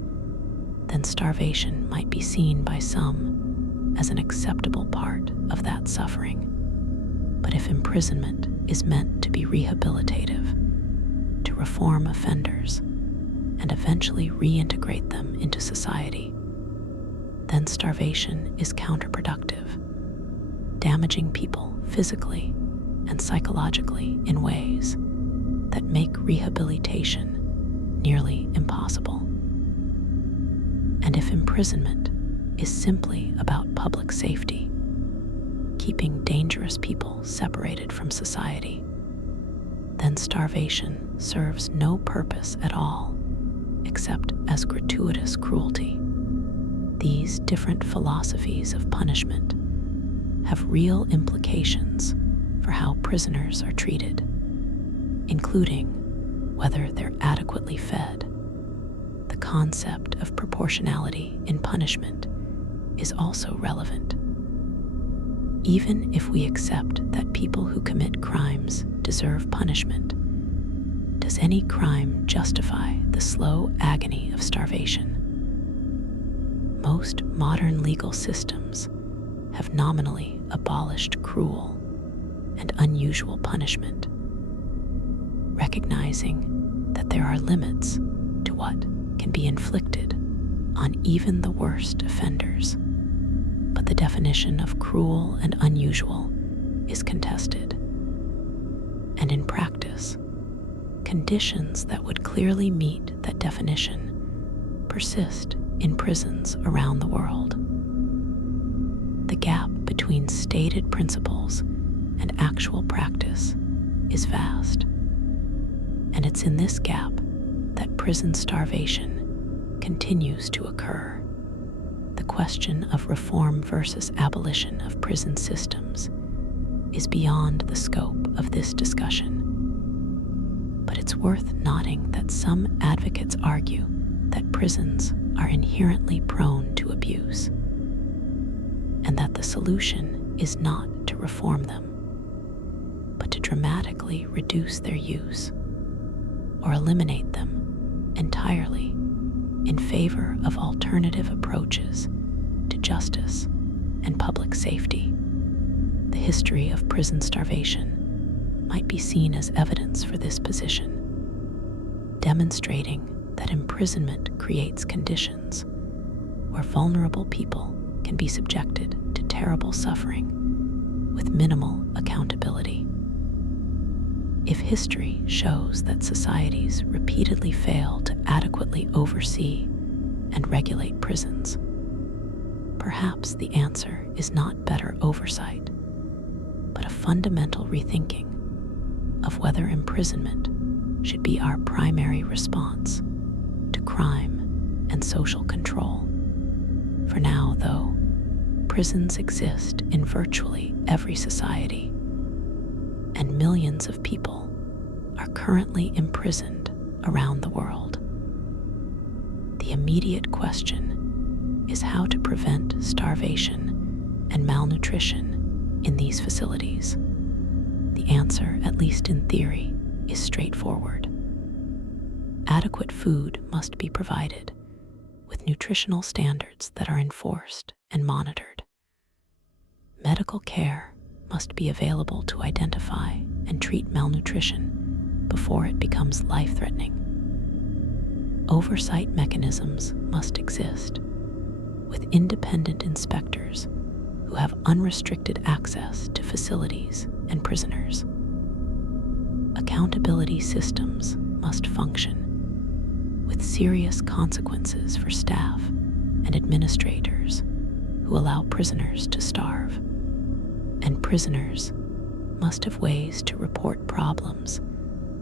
then starvation might be seen by some as an acceptable part of that suffering. But if imprisonment is meant to be rehabilitative, to reform offenders, and eventually reintegrate them into society, then starvation is counterproductive, damaging people physically and psychologically in ways that make rehabilitation nearly impossible. And if imprisonment is simply about public safety, keeping dangerous people separated from society, then starvation serves no purpose at all except as gratuitous cruelty. These different philosophies of punishment have real implications for how prisoners are treated, including whether they're adequately fed. The concept of proportionality in punishment is also relevant. Even if we accept that people who commit crimes deserve punishment, does any crime justify the slow agony of starvation? Most modern legal systems have nominally abolished cruel and unusual punishment, recognizing that there are limits to what can be inflicted on even the worst offenders. But the definition of cruel and unusual is contested. And in practice, conditions that would clearly meet that definition persist in prisons around the world. The gap between stated principles and actual practice is vast. And it's in this gap that prison starvation continues to occur. The question of reform versus abolition of prison systems is beyond the scope of this discussion. But it's worth noting that some advocates argue that prisons are inherently prone to abuse, and that the solution is not to reform them, but to dramatically reduce their use or eliminate them entirely in favor of alternative approaches to justice and public safety. The history of prison starvation might be seen as evidence for this position, demonstrating that imprisonment creates conditions where vulnerable people can be subjected to terrible suffering with minimal accountability. If history shows that societies repeatedly fail to adequately oversee and regulate prisons, perhaps the answer is not better oversight, but a fundamental rethinking of whether imprisonment should be our primary response to crime and social control. For now, though, prisons exist in virtually every society, and millions of people are currently imprisoned around the world. The immediate question is how to prevent starvation and malnutrition in these facilities. The answer, at least in theory, is straightforward. Adequate food must be provided, with nutritional standards that are enforced and monitored. Medical care must be available to identify and treat malnutrition before it becomes life-threatening. Oversight mechanisms must exist, with independent inspectors who have unrestricted access to facilities and prisoners. Accountability systems must function, with serious consequences for staff and administrators who allow prisoners to starve. And prisoners must have ways to report problems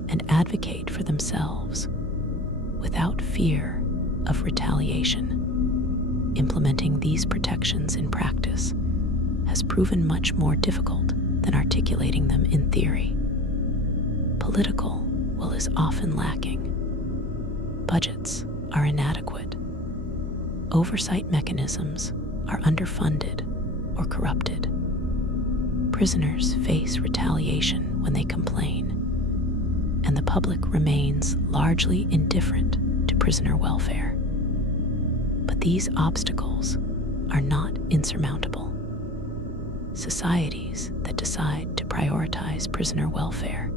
and advocate for themselves without fear of retaliation. Implementing these protections in practice has proven much more difficult than articulating them in theory. Political will is often lacking. Budgets are inadequate. Oversight mechanisms are underfunded or corrupted. Prisoners face retaliation when they complain, and the public remains largely indifferent to prisoner welfare. But these obstacles are not insurmountable. Societies that decide to prioritize prisoner welfare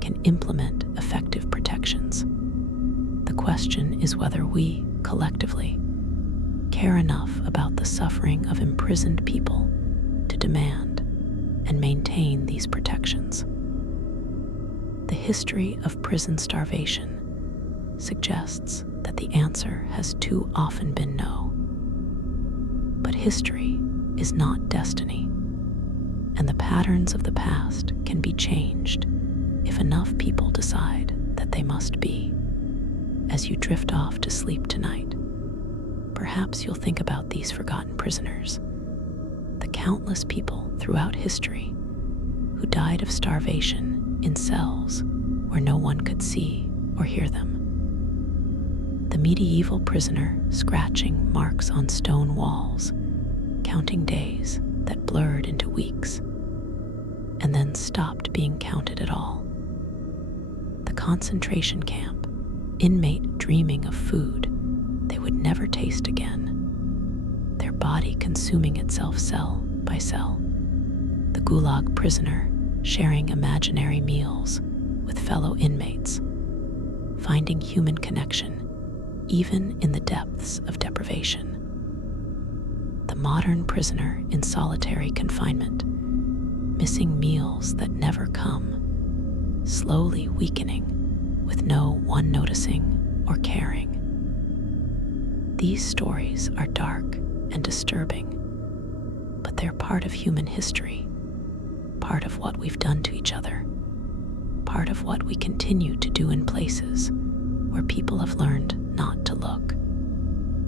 can implement effective protections. The question is whether we, collectively, care enough about the suffering of imprisoned people to demand and maintain these protections. The history of prison starvation suggests that the answer has too often been no. But history is not destiny, and the patterns of the past can be changed if enough people decide that they must be. As you drift off to sleep tonight, perhaps you'll think about these forgotten prisoners, the countless people throughout history who died of starvation in cells where no one could see or hear them. The medieval prisoner scratching marks on stone walls, counting days that blurred into weeks, and then stopped being counted at all. The concentration camp inmate dreaming of food they would never taste again, their body consuming itself cell by cell. The gulag prisoner sharing imaginary meals with fellow inmates, finding human connection even in the depths of deprivation. The modern prisoner in solitary confinement, missing meals that never come, slowly weakening with no one noticing or caring. These stories are dark and disturbing, but they're part of human history, part of what we've done to each other, part of what we continue to do in places where people have learned not to look.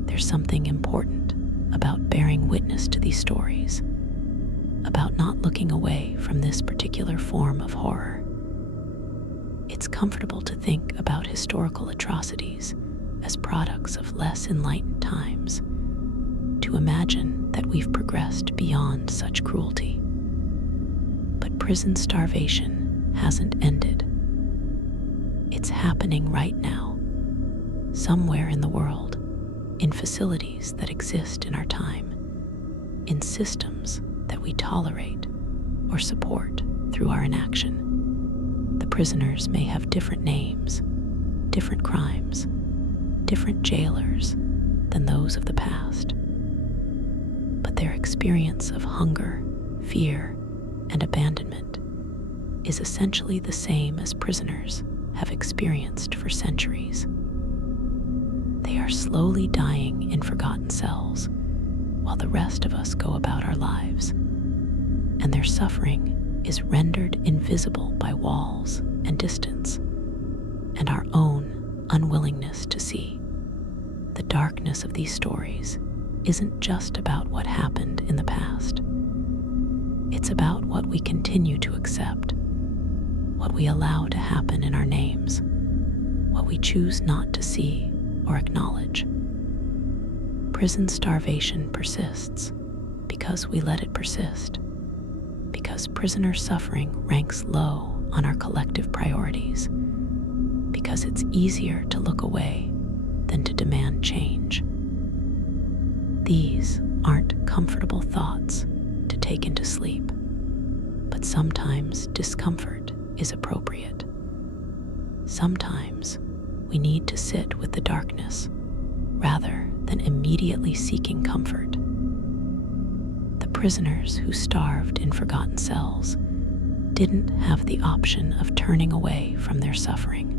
There's something important about bearing witness to these stories, about not looking away from this particular form of horror. It's comfortable to think about historical atrocities as products of less enlightened times, to imagine that we've progressed beyond such cruelty. But prison starvation hasn't ended. It's happening right now, somewhere in the world, in facilities that exist in our time, in systems that we tolerate or support through our inaction. The prisoners may have different names, different crimes, different jailers than those of the past, but their experience of hunger, fear, and abandonment is essentially the same as prisoners have experienced for centuries. They are slowly dying in forgotten cells while the rest of us go about our lives, and their suffering is rendered invisible by walls and distance, and our own unwillingness to see. The darkness of these stories isn't just about what happened in the past. It's about what we continue to accept, what we allow to happen in our names, what we choose not to see or acknowledge. Prison starvation persists because we let it persist, because prisoner suffering ranks low on our collective priorities, because it's easier to look away than to demand change. These aren't comfortable thoughts to take into sleep, but sometimes discomfort is appropriate. Sometimes we need to sit with the darkness rather than immediately seeking comfort. The prisoners who starved in forgotten cells didn't have the option of turning away from their suffering.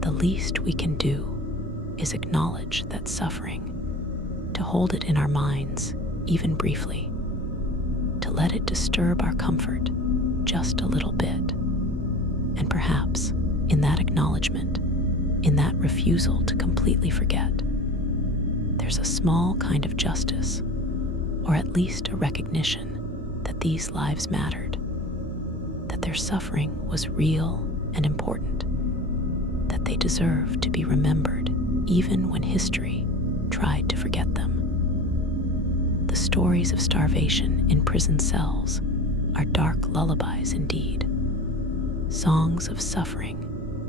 The least we can do is acknowledge that suffering, to hold it in our minds, even briefly, to let it disturb our comfort just a little bit. And perhaps in that acknowledgement, in that refusal to completely forget, there's a small kind of justice, or at least a recognition that these lives mattered, that their suffering was real and important, that they deserve to be remembered even when history tried to forget them. The stories of starvation in prison cells are dark lullabies indeed, songs of suffering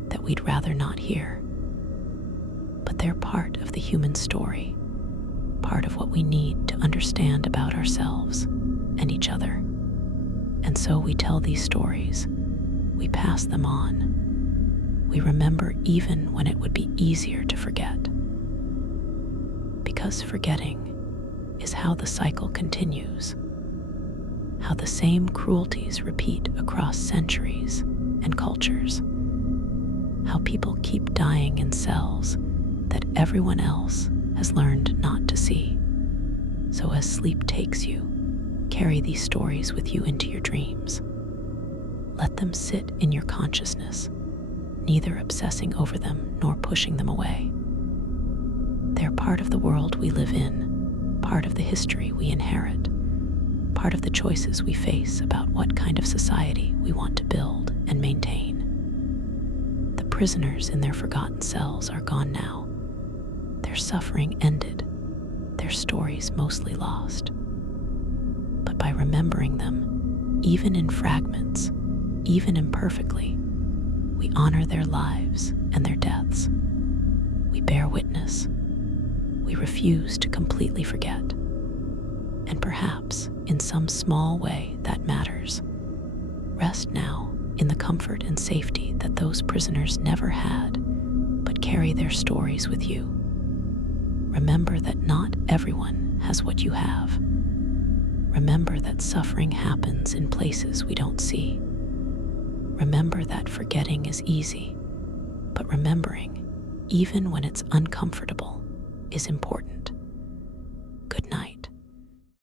that we'd rather not hear. But they're part of the human story, part of what we need to understand about ourselves and each other. And so we tell these stories, we pass them on, we remember even when it would be easier to forget. Because forgetting is how the cycle continues, how the same cruelties repeat across centuries and cultures, how people keep dying in cells that everyone else has learned not to see. So as sleep takes you, carry these stories with you into your dreams. Let them sit in your consciousness, neither obsessing over them nor pushing them away. They're part of the world we live in, part of the history we inherit, part of the choices we face about what kind of society we want to build and maintain. The prisoners in their forgotten cells are gone now. Their suffering ended, their stories mostly lost. But by remembering them, even in fragments, even imperfectly, we honor their lives and their deaths. We bear witness. We refuse to completely forget. And perhaps, in some small way, that matters. Rest now in the comfort and safety that those prisoners never had, but carry their stories with you. Remember that not everyone has what you have. Remember that suffering happens in places we don't see. Remember that forgetting is easy, but remembering, even when it's uncomfortable, is important.